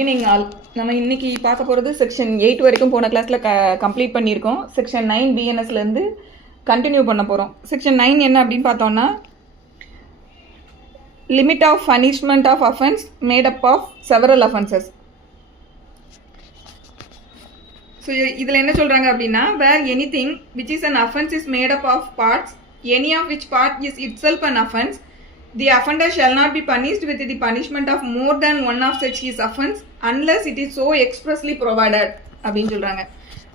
Evening all நம்ம இன்னைக்கு பார்க்க போகிறது செக்ஷன் 8 வரைக்கும் போன கிளாஸில் கம்ப்ளீட் பண்ணியிருக்கோம். செக்ஷன் 9 பிஎன்எஸ்லேருந்து கண்டினியூ பண்ண போகிறோம். செக்ஷன் 9 என்ன அப்படின்னு பார்த்தோம்னா, limit of punishment of offence made up of several offences. So இதில் என்ன சொல்கிறாங்க அப்படின்னா, where anything which is an offence is made up of parts, any of which part is itself an offence, the offender shall not be punished with the punishment of more than one of such his offense unless it is so expressly provided அப்படின்னு சொல்கிறாங்க.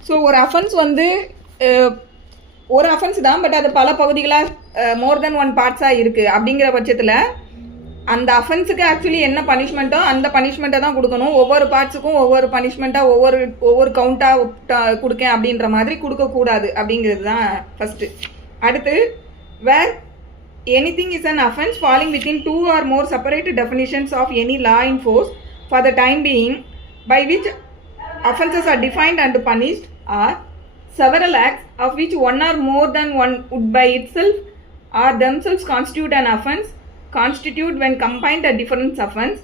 So ஒரு offence வந்து ஒரு offence தான், but அது பல பகுதிகளாக மோர் தென் one பார்ட்ஸாக இருக்குது. அப்படிங்கிற பட்சத்தில் அந்த அஃபென்ஸுக்கு ஆக்சுவலி என்ன பனிஷ்மெண்ட்டோ அந்த பனிஷ்மெண்ட்டை தான் கொடுக்கணும். ஒவ்வொரு பார்ட்ஸுக்கும் ஒவ்வொரு பனிஷ்மெண்ட்டாக ஒவ்வொரு கவுண்ட்டாக கொடுக்கேன் அப்படின்ற மாதிரி கொடுக்கக்கூடாது அப்படிங்கிறது தான் ஃபஸ்ட்டு. அடுத்து, வேர் anything is an offense falling within two or more separate definitions of any law in force for the time being, by which offences are defined and punished, are several acts of which one or more than one would by itself or themselves constitute an offense, constitute when combined a different offense.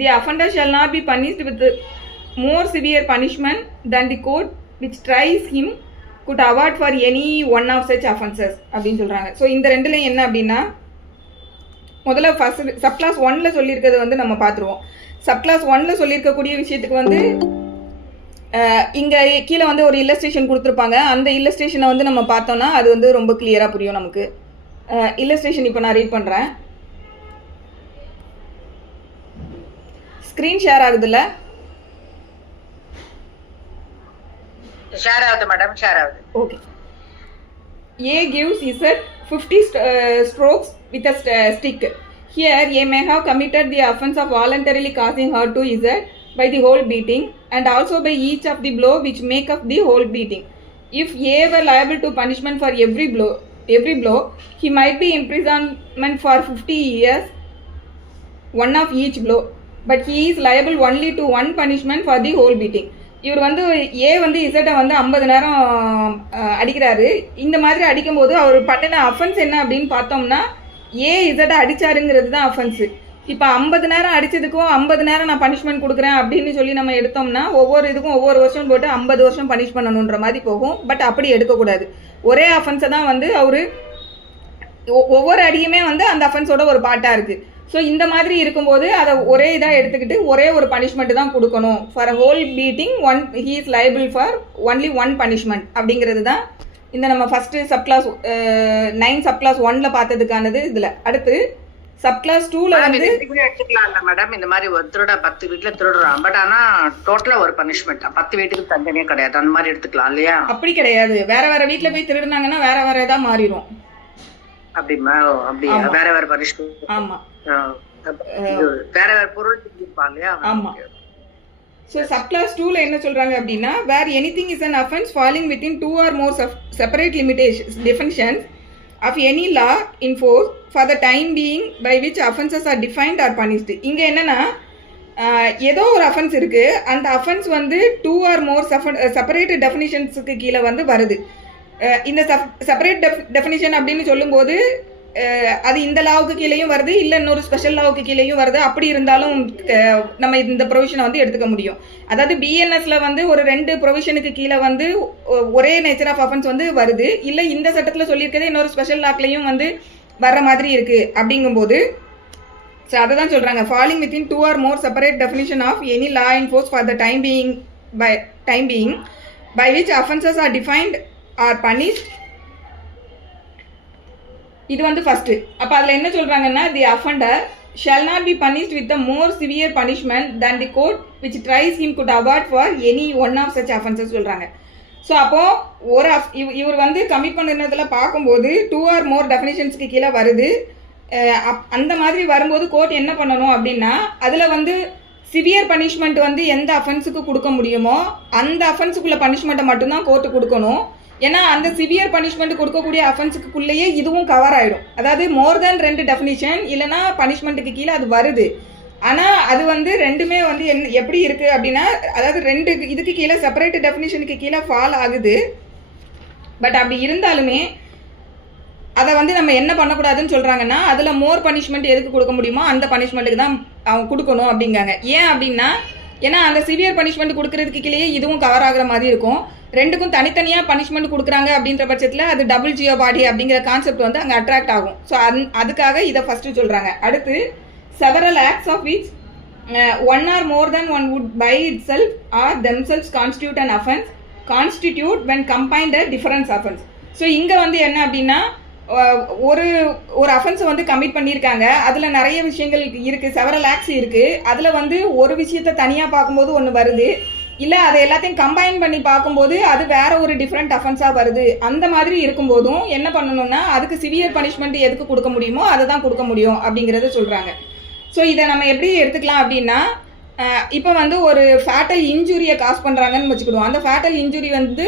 The offender shall not be punished with more severe punishment than the court which tries him could award for any one of such offenses அப்படின்னு சொல்கிறாங்க. So இந்த ரெண்டுலேயும் என்ன அப்படின்னா, முதல்ல first subclass 1ல் சொல்லியிருக்கிறது வந்து நம்ம பார்த்துருவோம். சப்கிளாஸ் 1ல் சொல்லியிருக்கக்கூடிய விஷயத்துக்கு வந்து இங்கே கீழே வந்து ஒரு இல்லஸ்ட்ரேஷன் கொடுத்துருப்பாங்க. அந்த இல்லஸ்ட்ரேஷனை வந்து நம்ம பார்த்தோன்னா அது வந்து ரொம்ப கிளியராக புரியும் நமக்கு. இல்லஸ்ட்ரேஷன் இப்போ நான் ரீட் பண்ணுறேன். ஸ்க்ரீன் ஷேர் ஆகுதுல்ல? ஷேர் ஆகுது மேடம், ஷேர் ஆகுது. Okay. A gives Z 50 strokes with a stick. Here A may have committed the offense of voluntarily causing hurt to Z by the whole beating and also by each of the blow which make up the whole beating. If A were liable to punishment for every blow, he might be imprisonment for 50 years, one of each blow, but he is liable only to one punishment for the whole beating. இவர் வந்து ஏ வந்து இசட்டை வந்து 50 நேரம் அடிக்கிறாரு. இந்த மாதிரி அடிக்கும்போது அவர் பண்ணின அஃபென்ஸ் என்ன அப்படின்னு பார்த்தோம்னா, ஏ இசட்டை அடித்தாருங்கிறது தான் அஃபென்ஸு. இப்போ 50 நேரம் அடித்ததுக்கும் 50 நேரம் நான் பனிஷ்மெண்ட் கொடுக்குறேன் அப்படின்னு சொல்லி நம்ம எடுத்தோம்னா, ஒவ்வொரு இதுக்கும் ஒவ்வொரு வருஷம் போட்டு 50 வருஷம் பனிஷ் பண்ணணுன்ற மாதிரி போகும். பட் அப்படி எடுக்கக்கூடாது. ஒரே அஃபென்ஸை தான் வந்து அவர் ஒவ்வொரு அடியுமே வந்து அந்த அஃபென்ஸோட ஒரு பார்ட்டாக இருக்குது. ஸோ இந்த மாதிரி இருக்கும்போது அதை ஒரே இதாக எடுத்துக்கிட்டு ஒரே ஒரு பனிஷ்மெண்ட்டு தான் கொடுக்கணும். For a whole beating he is liable for only one punishment அப்படிங்கிறது தான் இந்த நம்ம ஃபஸ்ட்டு சப்கிளாஸ் 9 சப்கிளாஸ் 1ல் பார்த்ததுக்கானது. இதில் அடுத்து சப்கிளாஸ் 2ல் வந்து எடுத்துக்கலாம்ல மேடம். இந்த மாதிரி ஒரு திருட 10 வீட்டில் திருடுறான், பட் ஆனால் டோட்டலாக ஒரு பனிஷ்மெண்ட் 10 வீட்டுக்கு தண்டனையே கிடையாது. அந்த மாதிரி எடுத்துக்கலாம் இல்லையா? அப்படி கிடையாது. வேற வேற வீட்டில் போய் திருடுனாங்கன்னா வேற வேற இதாக மாறிடும். அப்படிமா? அப்படியா? வேற வேற பனிஷ்மெண்ட். ஆமா, வேற வேற பொருள் இருப்பாங்க இல்லையா? ஆமா. ஸோ சப்கிளாஸ் 2ல என்ன சொல்றாங்க அப்படின்னா, where anything is an offence falling within 2 or more separate limitations definitions of any law in force for the time being by which offences are defined or punished. இங்கே என்னன்னா, ஏதோ ஒரு அஃபென்ஸ் இருக்குது, அந்த offence வந்து 2 or more செப்பரேட் டெஃபினிஷன்ஸுக்கு கீழே வந்து வருது. இந்த செப்பரேட் டெஃபினிஷன் அப்படின்னு சொல்லும்போது அது இந்த லாவுக்கு கீழேயும் வருது, இல்லை இன்னொரு ஸ்பெஷல் லாவுக்கு கீழேயும் வருது. அப்படி இருந்தாலும் நம்ம இந்த ப்ரொவிஷனை வந்து எடுத்துக்க முடியும். அதாவது பிஎன்எஸ்ல வந்து ஒரு 2 ப்ரொவிஷனுக்கு கீழே வந்து ஒரே நேச்சர் ஆஃப் அஃபென்ஸ் வந்து வருது, இல்லை இந்த சட்டத்தில் சொல்லியிருக்கிறது இன்னொரு ஸ்பெஷல் லாக்லையும் வந்து வர்ற மாதிரி இருக்குது. அப்படிங்கும்போது ஸோ அதை தான் சொல்கிறாங்க, falling within 2 or more separate definition of any law in force for the time being by which offences are defined or punished. இது வந்து ஃபஸ்ட்டு. அப்போ அதில் என்ன சொல்கிறாங்கன்னா, the offender shall not be punished with a more severe punishment than the court which tries him could award for any one of such offenses சொல்கிறாங்க. So அப்போது இவர் வந்து கமிட் பண்ணுறதுல பார்க்கும்போது 2 or more டெஃபினிஷன்ஸ்க்கு கீழே வருது. அந்த மாதிரி வரும்போது கோர்ட் என்ன பண்ணணும் அப்படின்னா, அதில் வந்து சிவியர் பனிஷ்மெண்ட் வந்து எந்த அஃபென்ஸுக்கு கொடுக்க முடியுமோ அந்த அஃபென்ஸுக்குள்ள பனிஷ்மெண்ட்டை மட்டும்தான் கோர்ட்டு கொடுக்கணும். ஏன்னா அந்த சிவியர் பனிஷ்மெண்ட் கொடுக்கக்கூடிய அஃபென்ஸுக்குள்ளேயே இதுவும் கவர் ஆகிடும். அதாவது மோர் தென் 2 டெஃபினிஷன் இல்லைனா பனிஷ்மெண்ட்டுக்கு கீழே அது வருது. ஆனால் அது வந்து ரெண்டுமே வந்து எப்படி இருக்குது அப்படின்னா, அதாவது 2 இதுக்கு கீழே செப்பரேட் டெஃபினிஷனுக்கு கீழே ஃபால் ஆகுது. பட் அப்படி இருந்தாலுமே அதை வந்து நம்ம என்ன பண்ணக்கூடாதுன்னு சொல்கிறாங்கன்னா, அதில் மோர் பனிஷ்மெண்ட் எதுக்கு கொடுக்க முடியுமோ அந்த பனிஷ்மெண்ட்டுக்கு தான் அவங்க கொடுக்கணும் அப்படிங்காங்க. ஏன் அப்படின்னா, ஏன்னா அந்த சிவியர் பனிஷ்மெண்ட் கொடுக்கறதுக்கு கீழே இதுவும் கவர் ஆகிற மாதிரி இருக்கும். ரெண்டுக்கும் தனித்தனியாக பனிஷ்மெண்ட் கொடுக்குறாங்க அப்படின்ற பட்சத்தில் அது டபுள் ஜியோ பாடி அப்படிங்கிற கான்செப்ட் வந்து அங்கே அட்ராக்ட் ஆகும். ஸோ அதுக்காக இதை ஃபஸ்ட்டு சொல்கிறாங்க. அடுத்து several acts of which one or more than one would by itself or themselves constitute an offense constitute when combined a different offense. So இங்கே வந்து என்ன அப்படின்னா ஒரு அஃபென்ஸை வந்து கமிட் பண்ணியிருக்காங்க, அதில் நிறைய விஷயங்கள் இருக்குது, செவரல் ஆக்ட்ஸ் இருக்குது. அதில் வந்து ஒரு விஷயத்தை தனியாக பார்க்கும்போது ஒன்று வருது, இல்லை அதை எல்லாத்தையும் கம்பைன் பண்ணி பார்க்கும்போது அது வேற ஒரு டிஃப்ரெண்ட் அஃபென்ஸாக வருது. அந்த மாதிரி இருக்கும்போதும் என்ன பண்ணணும்னா அதுக்கு சிவியர் பனிஷ்மெண்ட் எதுக்கு கொடுக்க முடியுமோ அதை தான் கொடுக்க முடியும் அப்படிங்கிறத சொல்கிறாங்க. ஸோ இதை நம்ம எப்படி எடுத்துக்கலாம் அப்படின்னா, இப்போ வந்து ஒரு ஃபேட்டல் இன்ஜுரியை காஸ் பண்ணுறாங்கன்னு வச்சுக்கிடுவோம். அந்த ஃபேட்டல் இன்ஜுரி வந்து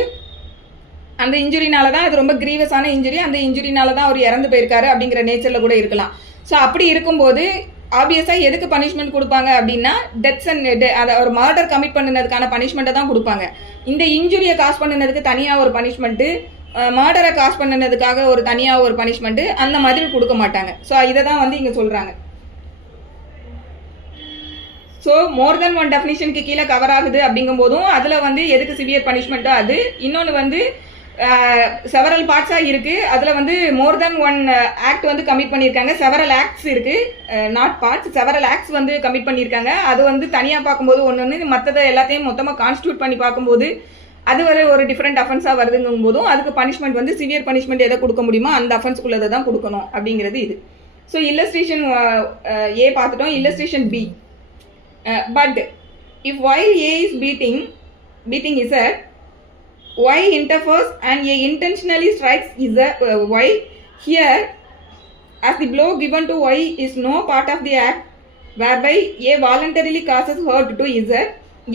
அந்த இன்ஜுரினால தான் அது ரொம்ப கிரீவஸான இன்ஜுரி, அந்த இன்ஜுரினால தான் அவர் இறந்து போயிருக்காரு அப்படிங்கிற நேச்சரில் கூட இருக்கலாம். ஸோ அப்படி இருக்கும்போது ஆப்வியஸாக எதுக்கு பனிஷ்மெண்ட் கொடுப்பாங்க அப்படின்னா டெத்ஸ் அண்ட் அதை ஒரு மர்டர் கமிட் பண்ணினதுக்கான பனிஷ்மெண்ட்டை தான் கொடுப்பாங்க. இந்த இன்ஜுரியை காஸ் பண்ணினதுக்கு தனியாக ஒரு பனிஷ்மெண்ட்டு, மர்டரை காஸ் பண்ணினதுக்காக ஒரு தனியாக ஒரு பனிஷ்மெண்ட்டு அந்த மாதிரி கொடுக்க மாட்டாங்க. ஸோ இதை தான் வந்து இங்கே சொல்கிறாங்க. ஸோ மோர் தென் ஒன் டெஃபினிஷனுக்கு கீழே கவர் ஆகுது அப்படிங்கும் போதும் அதில் வந்து எதுக்கு சிவியர் பனிஷ்மெண்ட்டோ அது, இன்னொன்று வந்து செவரல் பார்ட்ஸாக இருக்குது, அதில் வந்து மோர் தென் ஒன் ஆக்ட் வந்து கமிட் பண்ணியிருக்காங்க. செவரல் ஆக்ட்ஸ் இருக்குது, நாட் பார்ட்ஸ், செவரல் ஆக்ட்ஸ் வந்து கமிட் பண்ணியிருக்காங்க. அது வந்து தனியாக பார்க்கும்போது ஒன்று மற்றதை எல்லாத்தையும் மொத்தமாக கான்ஸ்டியூட் பண்ணி பார்க்கும்போது அது ஒரு டிஃப்ரெண்ட் அஃபென்ஸாக வருதுங்கும் போதும் அதுக்கு பனிஷ்மெண்ட் வந்து சிவியர் பனிஷ்மெண்ட் எதை கொடுக்க முடியுமோ அந்த அஃபென்ஸ்குள்ளதை தான் கொடுக்கணும் அப்படிங்கிறது இது. ஸோ இல்லஸ்ட்ரேஷன் ஏ பார்த்துட்டோம். Illustration B. But if while A is beating Z, Y interferes and A intentionally strikes Y. Here, as the blow given to Y is no part of the act whereby A voluntarily causes hurt to Z,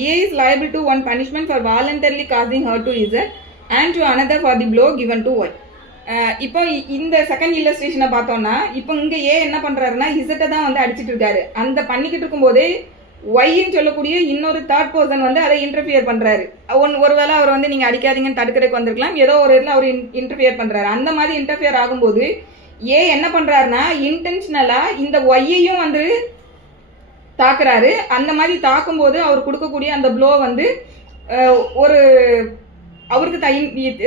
A is liable to one punishment for voluntarily causing hurt to Z and to another for the blow given to Y. இப்போ இந்த second இல்லஸ்ட்ரேஷனை பார்த்தோம்னா இப்போ இங்கே ஏ என்ன பண்ணுறாருன்னா இசட்டை தான் வந்து அடிச்சுட்டு இருக்காரு. அந்த பண்ணிக்கிட்டு இருக்கும்போதே ஒய்ன்னு சொல்லக்கூடிய இன்னொரு தேர்ட் பர்சன் வந்து அதை இன்டர்ஃபியர் பண்ணுறாரு. ஒருவேளை அவர் வந்து நீங்கள் அடிக்காதீங்கன்னு தடுக்கிறதுக்கு வந்திருக்கலாம், ஏதோ ஒரு இதில் அவர் இன்டர்ஃபியர் பண்ணுறாரு. அந்த மாதிரி இன்டர்ஃபியர் ஆகும்போது ஏ என்ன பண்ணுறாருன்னா இன்டென்ஷனலாக இந்த ஒய்யையும் வந்து தாக்குறாரு. அந்த மாதிரி தாக்கும்போது அவர் கொடுக்கக்கூடிய அந்த ப்ளோ வந்து ஒரு அவருக்கு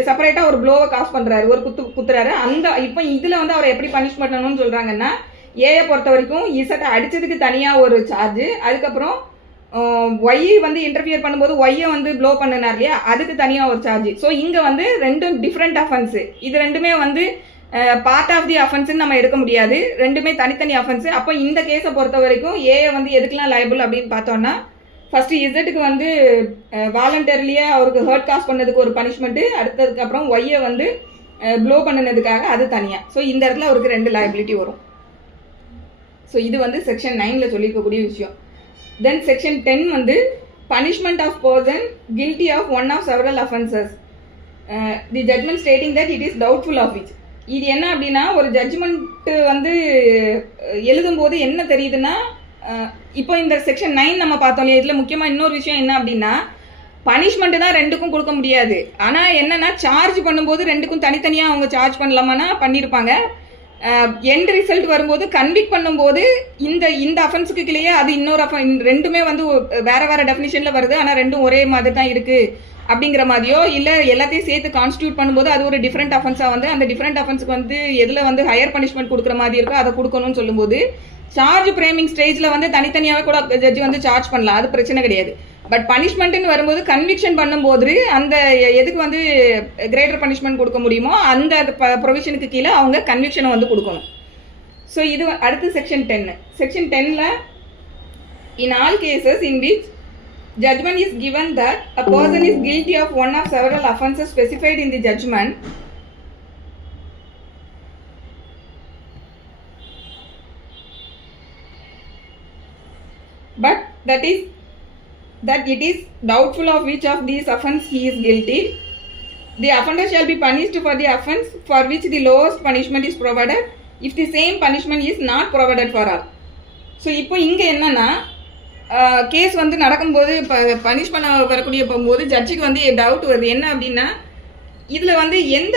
செப்பரேட்டாக ஒரு ப்ளோவை காஸ் பண்ணுறாரு, ஒரு குத்துறாரு. அந்த இப்போ இதில் வந்து அவரை எப்படி பனிஷ் பண்ணணும்னு சொல்கிறாங்கன்னா ஏயை பொறுத்த வரைக்கும் இசட்டை அடித்ததுக்கு தனியாக ஒரு சார்ஜு, அதுக்கப்புறம் ஒய் வந்து இன்டர்ஃபியர் பண்ணும்போது ஒய்யை வந்து ப்ளோ பண்ணினார் இல்லையா அதுக்கு தனியாக ஒரு சார்ஜ். ஸோ இங்கே வந்து ரெண்டும் டிஃப்ரெண்ட் அஃபென்ஸு. இது ரெண்டுமே வந்து பார்ட் ஆஃப் தி அஃபென்ஸ்ன்னு நம்ம எடுக்க முடியாது, ரெண்டுமே தனித்தனி அஃபென்ஸு. அப்போ இந்த கேஸை பொறுத்த வரைக்கும் ஏயை வந்து எதுக்கெலாம் லைபிள் அப்படின்னு பார்த்தோன்னா ஃபஸ்ட்டு இசட்டுக்கு வந்து வாலண்டரிலியே அவருக்கு ஹர்ட் காஸ் பண்ணதுக்கு ஒரு பனிஷ்மெண்ட்டு, அடுத்ததுக்கப்புறம் ஒய்யை வந்து ப்ளோ பண்ணினதுக்காக அது தனியாக. ஸோ இந்த இடத்துல அவருக்கு ரெண்டு லைபிலிட்டி வரும். ஸோ இது வந்து செக்ஷன் 9ல் சொல்லியிருக்கக்கூடிய விஷயம். தென் செக்ஷன் 10 வந்து punishment of person guilty of one of several offences the judgment stating that it is doubtful of which. இது என்ன அப்படின்னா ஒரு ஜட்ஜ்மெண்ட்டு வந்து எழுதும்போது என்ன தெரியுதுன்னா இப்போ இந்த செக்ஷன் 9 நம்ம பார்த்தோம் இல்லையா, இதில் முக்கியமாக இன்னொரு விஷயம் என்ன அப்படின்னா பனிஷ்மெண்ட்டு தான் ரெண்டுக்கும் கொடுக்க முடியாது. ஆனால் என்னென்னா சார்ஜ் பண்ணும்போது ரெண்டுக்கும் தனித்தனியாக அவங்க சார்ஜ் பண்ணலாமான்னா பண்ணியிருப்பாங்க. எண்ட் ரிசல்ட் வரும்போது கன்விக்ட் பண்ணும்போது இந்த அஃபென்ஸுக்கு கீழேயே அது இன்னொரு ரெண்டுமே வந்து வேறு வேறு டெஃபினிஷனில் வருது, ஆனால் ரெண்டும் ஒரே மாதிரி தான் இருக்குது அப்படிங்கிற மாதிரியோ இல்லை எல்லாத்தையும் சேர்த்து கான்ஸ்டியூட் பண்ணும்போது அது ஒரு டிஃப்ரெண்ட் அஃபென்ஸாக வந்து அந்த டிஃப்ரெண்ட் அஃபென்ஸுக்கு வந்து எதில் வந்து ஹையர் பனிஷ்மெண்ட் கொடுக்குற மாதிரி இருக்கோ அதை கொடுக்கணும்னு சொல்லும்போது சார்ஜ் ஃப்ரேமிங் ஸ்டேஜில் வந்து தனித்தனியாகவே கூட ஜட்ஜி வந்து சார்ஜ் பண்ணலாம், அது பிரச்சனை கிடையாது. பட் பனிஷ்மெண்ட்டுன்னு வரும்போது கன்விக்ஷன் பண்ணும்போது அந்த எதுக்கு வந்து கிரேட்டர் பனிஷ்மெண்ட் கொடுக்க முடியுமோ அந்த ப்ரொவிஷனுக்கு கீழே அவங்க கன்விக்ஷனை வந்து கொடுக்கணும். ஸோ இது அடுத்து செக்ஷன் 10. செக்ஷன் 10ல் in all cases in which judgment is given that a person is guilty of one of several offences specified in the judgment, but that it is doubtful of which of these offence he is guilty, the offender shall be punished for the offence for which the lowest punishment is provided if the same punishment is not provided for all. So இப்போ இங்கே என்னன்னா case வந்து நடக்கும்போது punish பண்ண வரக்கூடிய போகும்போது ஜட்ஜுக்கு வந்து doubt வருது என்ன அப்படின்னா இதில் வந்து எந்த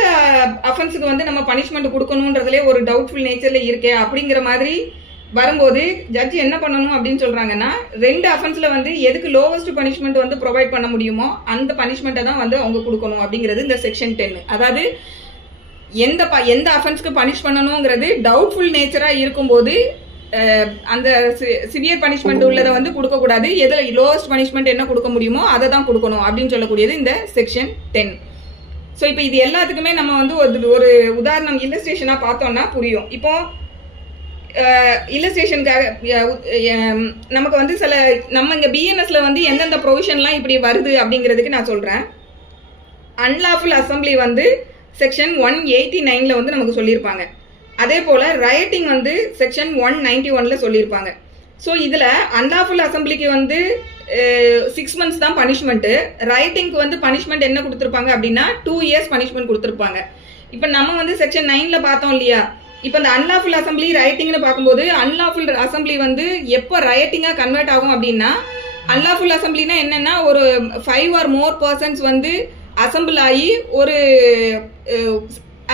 அஃபென்ஸுக்கு வந்து நம்ம பனிஷ்மெண்ட் கொடுக்கணுன்றதுலே ஒரு டவுட்ஃபுல் நேச்சரில் இருக்கே அப்படிங்கிற மாதிரி வரும்போது ஜட்ஜ் என்ன பண்ணணும் அப்படின்னு சொல்கிறாங்கன்னா 2 அஃபென்ஸில் வந்து எதுக்கு லோவஸ்ட் பனிஷ்மெண்ட் வந்து ப்ரொவைட் பண்ண முடியுமோ அந்த பனிஷ்மெண்ட்டை தான் வந்து அவங்க கொடுக்கணும் அப்படிங்கிறது இந்த செக்ஷன் 10. அதாவது எந்த அஃபென்ஸ்க்கு பனிஷ் பண்ணணுங்கிறது டவுட்ஃபுல் நேச்சராக இருக்கும்போது அந்த சிவியர் பனிஷ்மெண்ட் உள்ளதை வந்து கொடுக்கக்கூடாது, எதில் லோவஸ்ட் பனிஷ்மெண்ட் என்ன கொடுக்க முடியுமோ அதை தான் கொடுக்கணும் அப்படின்னு சொல்லக்கூடியது இந்த செக்ஷன் 10. ஸோ இப்போ இது எல்லாத்துக்குமே நம்ம வந்து ஒரு உதாரணம் இல்லஸ்ட்ரேஷனாக பார்த்தோம்னா புரியும். இப்போ இல்லஸ்ட்ரேஷனுக்காக நமக்கு வந்து நம்ம இங்கே பிஎன்எஸ்ல வந்து எந்தெந்த ப்ரொவிஷன்லாம் இப்படி வருது அப்படிங்கிறதுக்கு நான் சொல்கிறேன். அன்லாஃபுல் அசம்பிளி வந்து செக்ஷன் 189 வந்து நமக்கு சொல்லியிருப்பாங்க. அதே போல் ரயட்டிங் வந்து செக்ஷன் 191 சொல்லியிருப்பாங்க. ஸோ இதில் அன்லாஃபுல் அசம்பிளிக்கு வந்து 6 months தான் பனிஷ்மெண்ட்டு. ரைட்டிங்க்கு வந்து பனிஷ்மெண்ட் என்ன கொடுத்துருப்பாங்க அப்படின்னா 2 years பனிஷ்மெண்ட் கொடுத்துருப்பாங்க. இப்போ நம்ம வந்து செக்ஷன் 9 பார்த்தோம் இல்லையா, இப்போ இந்த அன்லாஃபுல் அசம்பிளி ரைட்டிங்னு பார்க்கும்போது அன்லாஃபுல் அசம்பிளி வந்து எப்போ ரைட்டிங்காக கன்வெர்ட் ஆகும் அப்படின்னா, அன்லாஃபுல் அசம்பிளினா என்னென்னா ஒரு 5 or more persons வந்து அசம்பிள் ஆகி ஒரு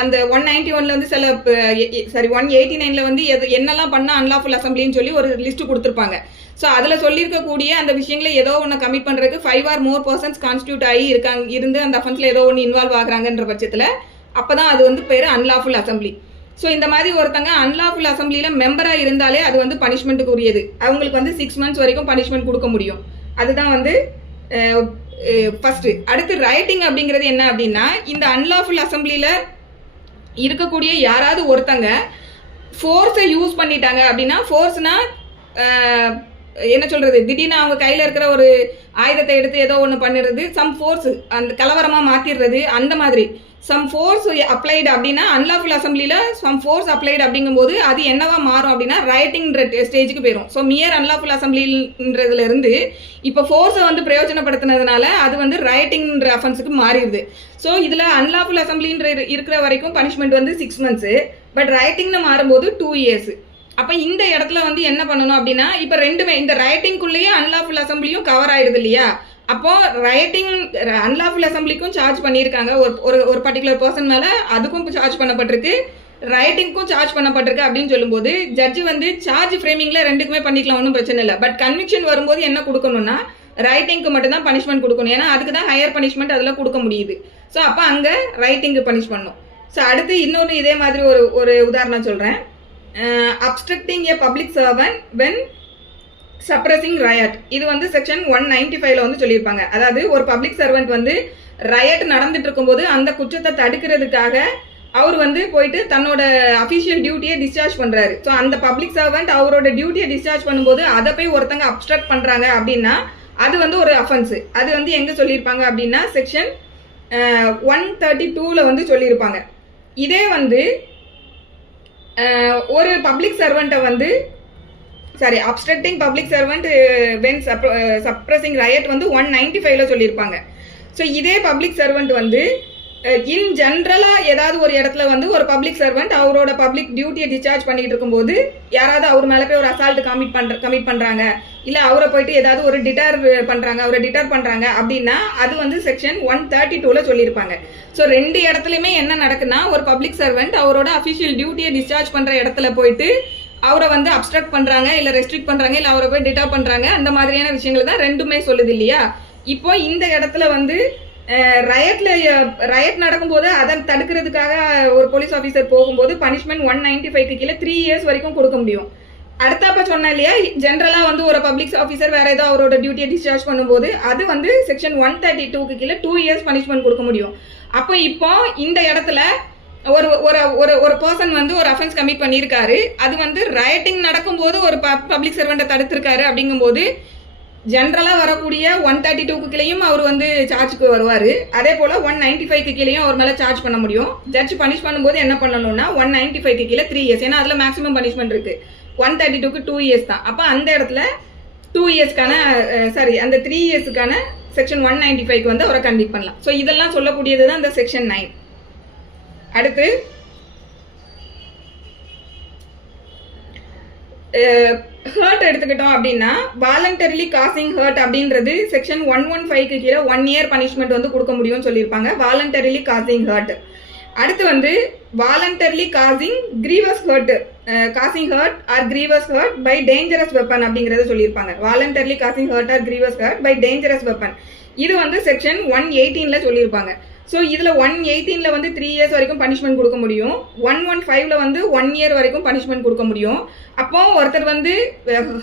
அந்த 191 வந்து 189 வந்து என்னெல்லாம் பண்ணால் அன்லாஃபுல் அசம்பிளின்னு சொல்லி ஒரு லிஸ்ட்டு கொடுத்துருப்பாங்க. ஸோ அதில் சொல்லியிருக்கக்கூடிய அந்த விஷயங்களை ஏதோ ஒன்று கமிட் பண்ணுறதுக்கு 5 or more persons கான்ஸ்டியூட் ஆகி இருந்து அந்த அஃபென்ஸில் ஏதோ ஒன்று இன்வால்வ் ஆகுறாங்கன்ற பட்சத்தில் அப்போ தான் அது வந்து பேர் அன்லாஃபுல் அசம்பிளி. ஸோ இந்த மாதிரி ஒருத்தங்க அன்லாஃபுல் அசம்பிளியில் மெம்பராக இருந்தாலே அது வந்து பனிஷ்மெண்ட்டுக்கு உரியது. அவங்களுக்கு வந்து 6 months வரைக்கும் பனிஷ்மெண்ட் கொடுக்க முடியும். அதுதான் வந்து ஃபர்ஸ்ட். அடுத்து ரைட்டிங் அப்படிங்கிறது என்ன அப்படின்னா, இந்த அன்லாஃபுல் அசம்பிளியில் இருக்கக்கூடிய யாராவது ஒருத்தங்க ஃபோர்ஸை யூஸ் பண்ணிட்டாங்க அப்படின்னா, ஃபோர்ஸ்னா என்ன சொல்றது, திடீர்னு அவங்க கையில் இருக்கிற ஒரு ஆயுதத்தை எடுத்து ஏதோ ஒன்று பண்ணிடுறது, சம் ஃபோர்ஸ் அந்த கலவரமாக மாற்றிடுறது, அந்த மாதிரி சம் ஃபோர்ஸ் அப்ளைடு அப்படின்னா அன்லாஃபுல் அசம்பிளியில் சம் ஃபோர்ஸ் அப்ளைடு அப்படிங்கும்போது அது என்னவா மாறும் அப்படின்னா ரைட்டிங்ன்ற ஸ்டேஜுக்கு போயிடும். ஸோ மியர் அன்லாஃபுல் அசம்பிளின்றதுல இருந்து இப்போ ஃபோர்ஸை வந்து பிரயோஜனப்படுத்தினதுனால அது வந்து ரைட்டிங்ன்ற அஃபென்ஸுக்கு மாறிடுது. ஸோ இதில் அன்லாஃபுல் அசம்பிளின்ற இருக்கிற வரைக்கும் பனிஷ்மெண்ட் வந்து 6 months, பட் ரைட்டிங்னு மாறும்போது 2 years. அப்போ இந்த இடத்துல வந்து என்ன பண்ணணும் அப்படின்னா, இப்போ ரெண்டுமே இந்த ரைட்டிங்குள்ளேயே அன்லாஃபுல் அசம்பிளியும் கவர் ஆயிடுது இல்லையா, அப்போ ரைட்டிங் அன்லாஃபுல் அசம்பிளிக்கும் சார்ஜ் பண்ணியிருக்காங்க ஒரு பர்டிகுலர் பர்சன் மேலே, அதுக்கும் சார்ஜ் பண்ணப்பட்டிருக்கு, ரைட்டிங்க்கும் சார்ஜ் பண்ணப்பட்டிருக்கு அப்படின்னு சொல்லும்போது ஜட்ஜு வந்து சார்ஜ் ஃப்ரேமிங்கில் ரெண்டுக்குமே பண்ணிக்கலாம், ஒன்றும் பிரச்சனை இல்லை. பட் கன்விக்ஷன் வரும்போது என்ன கொடுக்கணும்னா ரைட்டிங்க்கு மட்டும்தான் பனிஷ்மெண்ட் கொடுக்கணும், ஏன்னா அதுக்கு தான் ஹையர் பனிஷ்மெண்ட் அதில் கொடுக்க முடியுது. ஸோ அப்போ அங்கே ரைட்டிங்க்கு பனிஷ் பண்ணணும். ஸோ அடுத்து இன்னொன்று இதே மாதிரி ஒரு உதாரணம் சொல்கிறேன். Obstructing A public servant when suppressing riot, இது வந்து செக்ஷன் 195 வந்து சொல்லியிருப்பாங்க. அதாவது ஒரு பப்ளிக் சர்வெண்ட் வந்து ரயட் நடந்துட்டு இருக்கும்போது அந்த குற்றத்தை தடுக்கிறதுக்காக அவர் வந்து போயிட்டு தன்னோட அஃபிஷியல் டியூட்டியை டிஸ்சார்ஜ் பண்ணுறாரு. ஸோ அந்த பப்ளிக் சர்வெண்ட் அவரோட டியூட்டியை டிஸ்சார்ஜ் பண்ணும்போது அதை போய் ஒருத்தங்க அப்ஸ்ட்ரக்ட் பண்ணுறாங்க அப்படின்னா அது வந்து ஒரு அஃபென்ஸு. அது வந்து எங்கே சொல்லியிருப்பாங்க அப்படின்னா செக்ஷன் 132 வந்து சொல்லியிருப்பாங்க. இதே வந்து ஒரு பப்ளிக் சர்வெண்ட்டை வந்து obstructing public servant when suppressing riot வந்து 195 சொல்லியிருப்பாங்க. ஸோ இதே பப்ளிக் சர்வெண்ட் வந்து இன் ஜென்ரலாக ஏதாவது ஒரு இடத்துல வந்து ஒரு பப்ளிக் சர்வெண்ட் அவரோட பப்ளிக் டியூட்டியை டிஸ்சார்ஜ் பண்ணிட்டு இருக்கும்போது யாராவது அவர் மேலே போய் ஒரு அசால்ட் கமிட் பண்ணுறாங்க, இல்லை அவரை போயிட்டு ஏதாவது ஒரு அவரை டிட்டர் பண்ணுறாங்க அப்படின்னா அது வந்து செக்ஷன் 132 சொல்லியிருப்பாங்க. ஸோ 2 இடத்துலையுமே என்ன நடக்குன்னா, ஒரு பப்ளிக் சர்வெண்ட் அவரோட அஃபிஷியல் டியூட்டியை டிஸ்சார்ஜ் பண்ணுற இடத்துல போயிட்டு அவரை வந்து அப்ஸ்ட்ரக்ட் பண்ணுறாங்க, இல்லை ரெஸ்ட்ரிக்ட் பண்ணுறாங்க, இல்லை அவரை போய் டிட்டர் பண்ணுறாங்க, அந்த மாதிரியான விஷயங்கள் தான் ரெண்டுமே சொல்லுது இல்லையா. இப்போ இந்த இடத்துல வந்து ரயட் நடக்கும்போது அதை தடுக்கிறதுக்காக ஒரு போலீஸ் ஆஃபீஸர் போகும்போது பனிஷ்மெண்ட் 195 கீழே 3 years வரைக்கும் கொடுக்க முடியும். அடுத்தப்ப சொன்னேன் இல்லையா, ஜென்ரலாக வந்து ஒரு பப்ளிக் ஆஃபீஸர் வேற ஏதோ அவரோட டியூட்டியை டிஸ்சார்ஜ் பண்ணும்போது அது வந்து செக்ஷன் 132 கீழே 2 years பனிஷ்மெண்ட் கொடுக்க முடியும். அப்போ இந்த இடத்துல ஒரு பர்சன் வந்து ஒரு அஃபென்ஸ் கமிட் பண்ணியிருக்காரு, அது வந்து ரயட்டிங் நடக்கும்போது ஒரு பப்ளிக் சர்வெண்ட்டை தடுத்திருக்காரு அப்படிங்கும்போது ஜென்ரலாக வரக்கூடிய 132 கீழேயும் அவர் வந்து சார்ஜுக்கு வருவார். அதே போல் 195 கீழேயும் அவர் மேலே சார்ஜ் பண்ண முடியும். ஜட்ஜ் பனிஷ் பண்ணும்போது என்ன பண்ணணும்னா 195 கீழே 3 years, ஏன்னா அதில் மேக்ஸிமம் பனிஷ்மெண்ட் இருக்குது. 132க்கு 2 years தான். அப்போ அந்த இடத்துல 2 yearsக்கான அந்த 3 yearsக்கான செக்ஷன் 195 வந்து அவரை கன்விக்ட் பண்ணலாம். ஸோ இதெல்லாம் சொல்லக்கூடியது தான் இந்த செக்ஷன் 9. அடுத்து ஹர்ட் எடுத்துக்கிட்டோம் அப்படின்னா வாலண்டரிலி காசிங் ஹர்ட் அப்படின்றது செக்ஷன் 115 கீழே 1 year பனிஷ்மெண்ட் வந்து கொடுக்க முடியும்னு சொல்லியிருப்பாங்க. வாலண்டரிலி காசிங் ஹர்ட் அடுத்து வந்து voluntarily causing hurt or grievous hurt by dangerous weapon அப்படிங்கறத சொல்லியிருப்பாங்க. Voluntarily causing hurt or grievous hurt by dangerous weapon இது வந்து செக்ஷன் 118ல சொல்லியிருப்பாங்க. ஸோ இதில் 118ல வந்து 3 years வரைக்கும் பனிஷ்மெண்ட் கொடுக்க முடியும். 115ல வந்து 1 year வரைக்கும் பனிஷ்மெண்ட் கொடுக்க முடியும். அப்போ ஒருத்தர் வந்து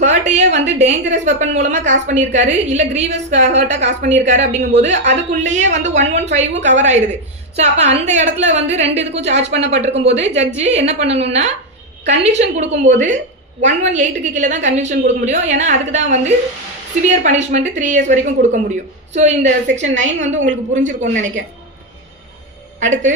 ஹர்ட்டையே வந்து டேஞ்சரஸ் வெப்பன் மூலமாக காசு பண்ணியிருக்காரு, இல்லை கிரீவஸ் ஹர்ட்டாக காசு பண்ணியிருக்காரு அப்படிங்கும்போது அதுக்குள்ளேயே வந்து 115ம் கவர் ஆயிடுது. ஸோ அப்போ அந்த இடத்துல வந்து 2 இதுக்கும் சார்ஜ் பண்ணப்பட்டிருக்கும் போது ஜட்ஜு என்ன பண்ணணும்னா கன்விக்ஷன் கொடுக்கும்போது 118க்கு கீழே தான் கன்விக்ஷன் கொடுக்க முடியும். ஏன்னா அதுக்கு தான் வந்து சிவியர் பனிஷ்மெண்ட் 3 years வரைக்கும் கொடுக்க முடியும். ஸோ இந்த செக்ஷன் 9 வந்து உங்களுக்கு புரிஞ்சிருக்கும்னு நினைக்கிறேன். அடுத்து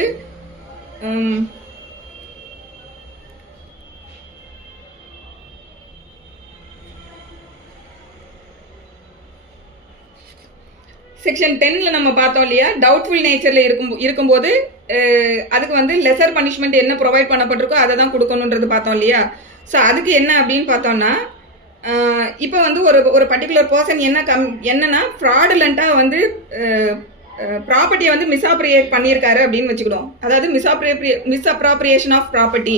செக்ஷன் 10ல நம்ம பார்த்தோம் இல்லையா, டவுட்ஃபுல் நேச்சர்ல இருக்கும்போது அதுக்கு வந்து லெசர் பனிஷ்மெண்ட் என்ன ப்ரொவைட் பண்ணப்பட்டிருக்கோ அதை தான் கொடுக்கணுன்றது பார்த்தோம் இல்லையா. ஸோ அதுக்கு என்ன அப்படின்னு பார்த்தோம்னா இப்போ வந்து ஒரு பர்டிகுலர் பர்சன் என்னன்னா ஃப்ராடுலண்ட்டாக வந்து ப்ராப்பர்ட்டியை வந்து மிஸ்அப்ரியேட் பண்ணியிருக்காரு அப்படின்னு வச்சுக்கிடும். அதாவது மிஸ்அப்ராப்ரியேஷன் ஆஃப் ப்ராப்பர்ட்டி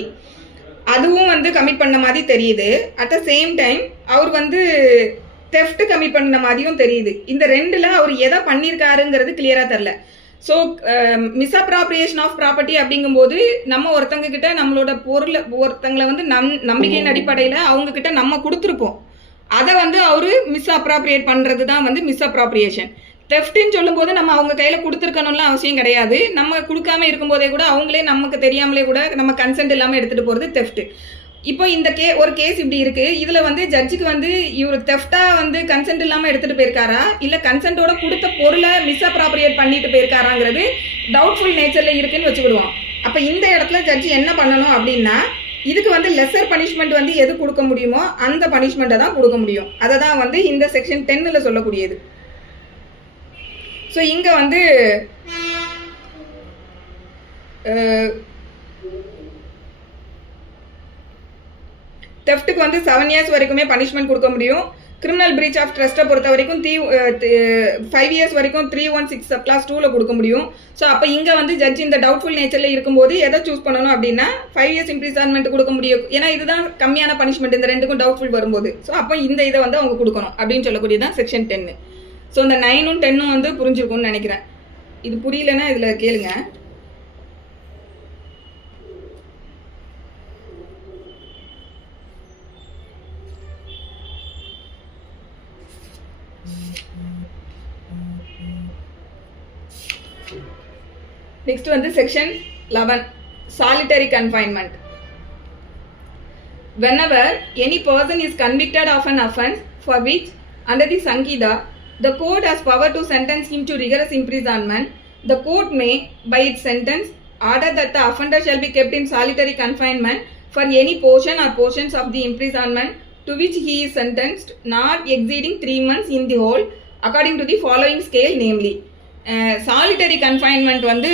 அதுவும் வந்து கமிட் பண்ண மாதிரி தெரியுது. அட் த சேம் டைம் அவர் வந்து தெஃப்ட் கமிட் பண்ண மாதிரியும் தெரியுது. இந்த ரெண்டில் அவர் எதை பண்ணியிருக்காருங்கிறது கிளியராக தெரில. ஸோ மிஸ்அப்ராப்ரியேஷன் ஆஃப் ப்ராப்பர்ட்டி அப்படிங்கும்போது நம்ம ஒருத்தங்க கிட்ட நம்மளோட ஒருத்தங்களை வந்து நம்பிக்கையின் அடிப்படையில் அவங்க கிட்ட நம்ம கொடுத்துருப்போம். அதை வந்து அவர் மிஸ்அப்ராப்ரியேட் பண்ணுறது தான் வந்து மிஸ்அப்ராப்ரியேஷன். தெஃப்ட்னு சொல்லும்போது நம்ம அவங்க கையில் கொடுத்துருக்கணும்லாம் அவசியம் கிடையாது. நம்ம கொடுக்காம இருக்கும்போதே கூட அவங்களே நமக்கு தெரியாமலே கூட நம்ம கன்சென்ட் இல்லாமல் எடுத்துகிட்டு போகிறது தெஃப்ட். இப்போ இந்த ஒரு கேஸ் இப்படி இருக்குது. இதில் வந்து ஜட்ஜுக்கு வந்து இவர் தெஃப்டாக வந்து கன்சென்ட் இல்லாமல் எடுத்துகிட்டு போயிருக்காரா இல்லை கன்சென்ட்டோட கொடுத்த பொருளை மிஸ்அப்ராப்ரியேட் பண்ணிட்டு போயிருக்காராங்கிறது டவுட்ஃபுல் நேச்சரில் இருக்குன்னு வச்சுக்கிடுவோம். அப்போ இந்த இடத்துல ஜட்ஜு என்ன பண்ணணும் அப்படின்னா இதுக்கு வந்து லெசர் பனிஷ்மெண்ட் வந்து எது கொடுக்க முடியுமோ அந்த பனிஷ்மெண்ட்டை தான் கொடுக்க முடியும். அதை தான் வந்து இந்த செக்ஷன் 10ல் சொல்லக்கூடியது. ஸோ இங்கே வந்து தெஃப்ட்டுக்கு வந்து 7 years வரைக்குமே பனிஷ்மெண்ட் கொடுக்க முடியும். கிரிமினல் பிரீச் ஆஃப் ட்ரஸ்ட்டை பொறுத்த வரைக்கும் 5 years வரைக்கும் 316 subclass 2ல கொடுக்க முடியும். ஸோ அப்போ இங்கே வந்து ஜட்ஜ் இந்த டவுட்ஃபுல் நேச்சரில் இருக்கும்போது எதை சூஸ் பண்ணணும் அப்படின்னா 5 years இம்ப்ரிசன்மெண்ட் கொடுக்க முடியும். ஏன்னா இதுதான் கம்மியான பனிஷ்மெண்ட் இந்த ரெண்டுக்கும் டவுட்ஃபுல் வரும்போது. ஸோ அப்போ இந்த இதை வந்து அவங்க கொடுக்கணும் அப்படின்னு சொல்லக்கூடியதான் செக்ஷன் 10. ஸோ இந்த 9ம் 10ம் வந்து புரிஞ்சிருக்கும்னு நினைக்கிறேன். இது புரியலன்னா இதில் கேளுங்க. நெக்ஸ்ட் வந்து section 11 solitary confinement. Whenever any person is convicted of an offence for which under the Sanhita the court has power to sentence him to rigorous imprisonment, the court may by its sentence order that the offender shall be kept in solitary confinement for any portion or portions of the imprisonment to which he is sentenced not exceeding 3 months in the whole according to the following scale, namely solitary confinement வந்து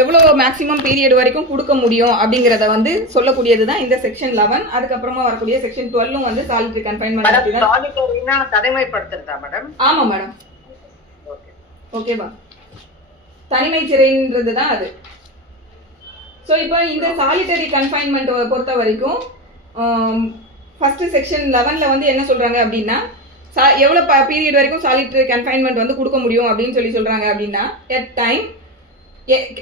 எவ்வளோ maximum period வரைக்கும் கொடுக்க முடியும் அப்படிங்கிறத வந்து சொல்லக்கூடியது தான் இந்த செக்ஷன் 11. அதுக்கப்புறமா வரக்கூடிய செக்ஷன் 12ம் வந்து சாலிட்டரி கன்ஃபைன்மெண்ட் தனிமைப்படுத்துறதா மேடம்? ஆமாம் மேடம். ஓகேவா, தனிமை சிறைன்றது தான் அது. ஸோ இப்போ இந்த சாலிட்டரி கன்ஃபைன்மெண்ட் பொறுத்த வரைக்கும் ஃபர்ஸ்ட் செக்ஷன் 11ல் வந்து என்ன சொல்கிறாங்க அப்படின்னா எவ்வளோ பீரியட் வரைக்கும் சாலிட்டரி கன்ஃபைன்மெண்ட் வந்து கொடுக்க முடியும் அப்படின்னு சொல்கிறாங்க அப்படின்னா எட் டைம்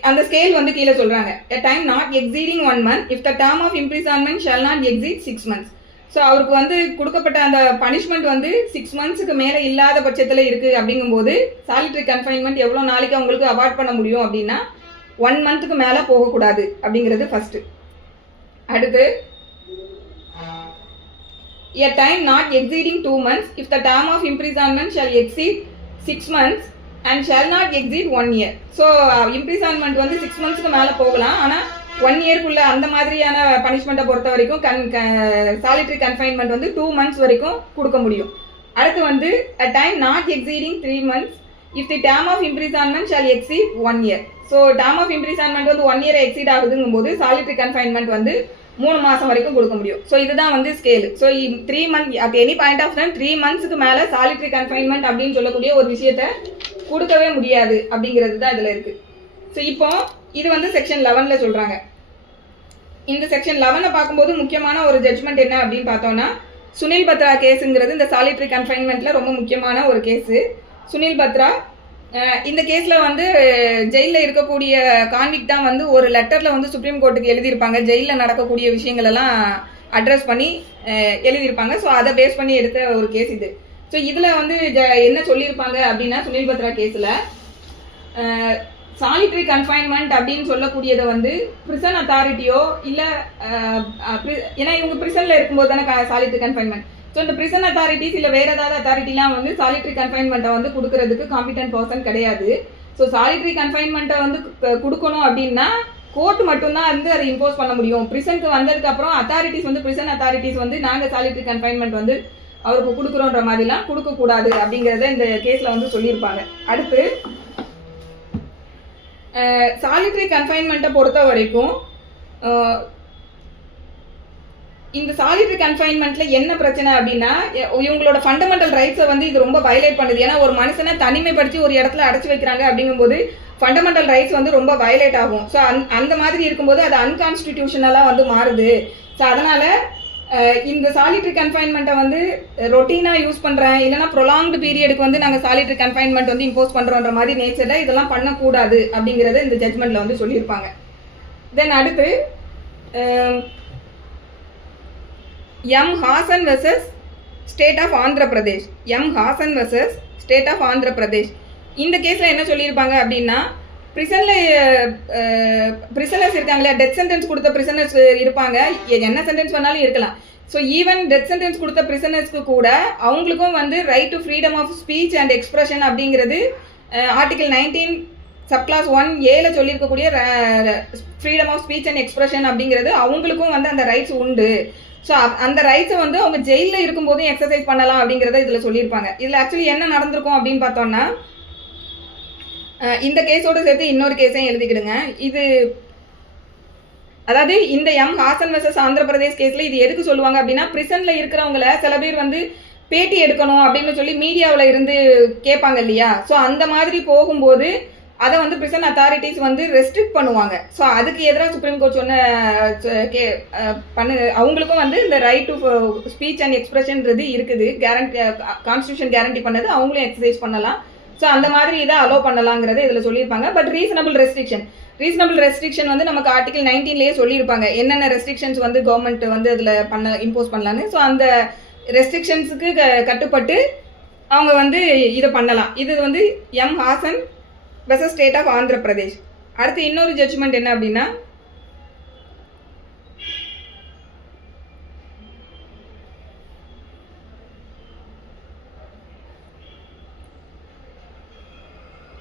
அந்த ஸ்கேல் வந்து கீழே சொல்கிறாங்க. At time not exceeding 1 month if the term of imprisonment shall not exceed 6 months. So அவருக்கு வந்து கொடுக்கப்பட்ட அந்த பனிஷ்மெண்ட் வந்து 6 monthsக்கு மேலே இல்லாத பட்சத்தில் இருக்குது அப்படிங்கும்போது சாலிட்டரி கன்ஃபைன்மெண்ட் எவ்வளோ நாளைக்கு அவங்களுக்கு அவாய்ட் பண்ண முடியும் அப்படின்னா 1 monthக்கு மேலே போகக்கூடாது அப்படிங்கிறது ஃபஸ்ட்டு. அடுத்து a time not exceeding 2 months if the term of imprisonment shall exceed 6 months and shall not exceed 1 year. So imprisonment வந்து 6 monthsக்கு மேலே போகலாம், ஆனால் 1 yearக்குள்ள அந்த மாதிரியான பனிஷ்மெண்ட்டை பொறுத்த வரைக்கும் சாலிட்டரி கன்ஃபைன்மெண்ட் வந்து 2 months வரைக்கும் கொடுக்க முடியும். அடுத்து வந்து a time not exceeding 3 months if the term of imprisonment shall exceed 1 year. So term of imprisonment வந்து 1 year exceed ஆகுதுங்கும்போது சாலிட்டரி கன்ஃபைன்மெண்ட் வந்து 3 மாதம் வரைக்கும் கொடுக்க முடியும். ஸோ இதுதான் வந்து scale. So 3 months at any point of time 3 monthsக்கு மேலே சாலிட்டரி கன்ஃபைன்மெண்ட் அப்படின்னு சொல்லக்கூடிய ஒரு விஷயத்த கொடுக்கவே முடியாது அப்படிங்கிறது தான் இதில் இருக்குது. ஸோ இப்போ இது வந்து செக்ஷன் 11ல் சொல்கிறாங்க. இந்த செக்ஷன் 11 பார்க்கும்போது முக்கியமான ஒரு ஜட்ஜ்மெண்ட் என்ன அப்படின்னு பார்த்தோன்னா, சுனில் பத்ரா கேஸுங்கிறது இந்த சாலிட்ரி கன்ஃபைன்மெண்ட்டில் ரொம்ப முக்கியமான ஒரு கேஸு. சுனில் பத்ரா இந்த கேஸில் வந்து ஜெயிலில் இருக்கக்கூடிய கான்விக்ட் தான் வந்து ஒரு லெட்டரில் வந்து சுப்ரீம் கோர்ட்டுக்கு எழுதியிருப்பாங்க. ஜெயிலில் நடக்கக்கூடிய விஷயங்களெல்லாம் அட்ரஸ் பண்ணி எழுதியிருப்பாங்க. ஸோ அதை பேஸ் பண்ணி எடுத்த ஒரு கேஸ் இது. ஸோ இதில் வந்து என்ன சொல்லியிருப்பாங்க அப்படின்னா, சுனில் பத்ரா கேஸில் சாலிட்ரி கன்ஃபைன்மெண்ட் அப்படின்னு சொல்லக்கூடியதை வந்து பிரிசன் அத்தாரிட்டியோ இல்லை, ஏன்னா இவங்க பிரிசனில் இருக்கும்போது தானே சாலிட்ரி கன்ஃபைன்மெண்ட். ஸோ இந்த பிரிசன் அத்தாரிட்டிஸ் இல்லை வேறு ஏதாவது அத்தாரிட்டிலாம் வந்து சாலிட்ரி கன்ஃபைன்மெண்ட்டை வந்து கொடுக்கறதுக்கு காம்பிடன்ட் பர்சன் கிடையாது. ஸோ சாலிட்ரி கன்ஃபைன்மெண்ட்டை வந்து கொடுக்கணும் அப்படின்னா கோர்ட் மட்டும்தான் வந்து அதை இம்போஸ் பண்ண முடியும். பிரிசனுக்கு வந்ததுக்கப்புறம் அத்தாரிட்டிஸ் வந்து பிரிசன் அத்தாரிட்டிஸ் வந்து நாங்கள் சாலிட்ரி கன்ஃபைன்மெண்ட் வந்து அவருக்கு கொடுக்குறோன்ற மாதிரிலாம் கொடுக்கக்கூடாது அப்படிங்கிறத இந்த கேஸில் வந்து சொல்லியிருப்பாங்க. அடுத்து சாலிட்ரி கன்ஃபைன்மெண்ட்டை பொறுத்த வரைக்கும் இந்த சாலிட்ரி கன்ஃபைன்மெண்ட்ல என்ன பிரச்சனை அப்படின்னா, இவங்களோட ஃபண்டமெண்டல் ரைட்ஸை வந்து இது ரொம்ப வயலேட் பண்ணுது. ஏன்னா ஒரு மனுஷனை தனிமைப்படுத்தி ஒரு இடத்துல அடைச்சி வைக்கிறாங்க அப்படிங்கும்போது ஃபண்டமெண்டல் ரைட்ஸ் வந்து ரொம்ப வயலேட் ஆகும். ஸோ அந்த மாதிரி இருக்கும்போது அது அன்கான்ஸ்டிடியூஷனலாக வந்து மாறுது. ஸோ அதனால் இந்த சாலிட்ரி கன்ஃபைன்மெண்ட்டை வந்து ரொட்டீனாக யூஸ் பண்ணுறேன், இல்லைனா ப்ரொலாங்டு பீரியடுக்கு வந்து நாங்கள் சாலிட்ரி கன்ஃபைன்மெண்ட் வந்து இம்போஸ் பண்ணுறோன்ற மாதிரி நேச்சரில் இதெல்லாம் பண்ணக்கூடாது அப்படிங்கிறத இந்த ஜட்மெண்ட்டில் வந்து சொல்லியிருப்பாங்க. தென் அடுத்து M Hasan versus state of Andhra Pradesh. M Hasan versus state of Andhra Pradesh. இந்த கேஸில் என்ன சொல்லியிருப்பாங்க அப்படின்னா, பிரிசனர்ஸ் இருக்காங்களே, டெத் சென்டென்ஸ் கொடுத்த பிரிசனர்ஸ் இருப்பாங்க, என்ன சென்டென்ஸ் வேணாலும் இருக்கலாம். ஸோ ஈவன் டெத் சென்டென்ஸ் கொடுத்த பிரிசனர்ஸ்க்கு கூட அவங்களுக்கும் வந்து right to freedom of speech and expression அப்படிங்கிறது ஆர்டிகல் 19 சப்கிளாஸ் 1A சொல்லியிருக்கக்கூடிய freedom of speech and expression அப்படிங்கிறது அவங்களுக்கும் வந்து அந்த ரைட்ஸ் உண்டு. ஸோ அந்த ரைட்ஸை வந்து அவங்க ஜெயிலில் இருக்கும்போதும் எக்ஸசைஸ் பண்ணலாம் அப்படிங்கிறத இதில் சொல்லியிருப்பாங்க. இதில் ஆக்சுவலி என்ன நடந்திருக்கும் அப்படின்னு பார்த்தோம்னா, இந்த கேஸோடு சேர்த்து இன்னொரு கேஸையும் எழுதிக்கிடுங்க. இது அதாவது இந்த எம் ஹாசன் வெர்சஸ் ஆந்திர பிரதேஷ் கேஸில் இது எதுக்கு சொல்லுவாங்க அப்படின்னா, பிரிசனில் இருக்கிறவங்கள சில பேர் வந்து பேட்டி எடுக்கணும் அப்படின்னு சொல்லி மீடியாவில் இருந்து கேட்பாங்க இல்லையா. ஸோ அந்த மாதிரி போகும்போது அதை வந்து பிரிசன் அத்தாரிட்டிஸ் வந்து ரெஸ்ட்ரிக்ட் பண்ணுவாங்க. ஸோ அதுக்கு எதிராக சுப்ரீம் கோர்ட் சொன்ன அவங்களுக்கும் வந்து இந்த ரைட் டு ஸ்பீச் அண்ட் எக்ஸ்பிரஷன்றது இருக்குது, கேரண்டி கான்ஸ்டியூஷன் கேரண்டி பண்ணது, அவங்களும் எக்ஸசைஸ் பண்ணலாம். ஸோ அந்த மாதிரி இதை அலோவ் பண்ணலாங்கிறத இதில் சொல்லியிருப்பாங்க. பட் ரீசனபிள் ரெஸ்ட்ரிக்ஷன் வந்து நமக்கு ஆர்டிகல் 19லேயே சொல்லியிருப்பாங்க என்னென்ன ரெஸ்ட்ரிக்ஷன்ஸ் வந்து கவர்மெண்ட் வந்து அதில் இம்போஸ் பண்ணலான்னு. ஸோ அந்த ரெஸ்ட்ரிக்ஷன்ஸுக்கு கட்டுப்பட்டு அவங்க வந்து இதை பண்ணலாம். இது வந்து M Hasan versus state of Andhra Pradesh. அடுத்து இன்னொரு ஜட்ஜ்மெண்ட் என்ன அப்படின்னா,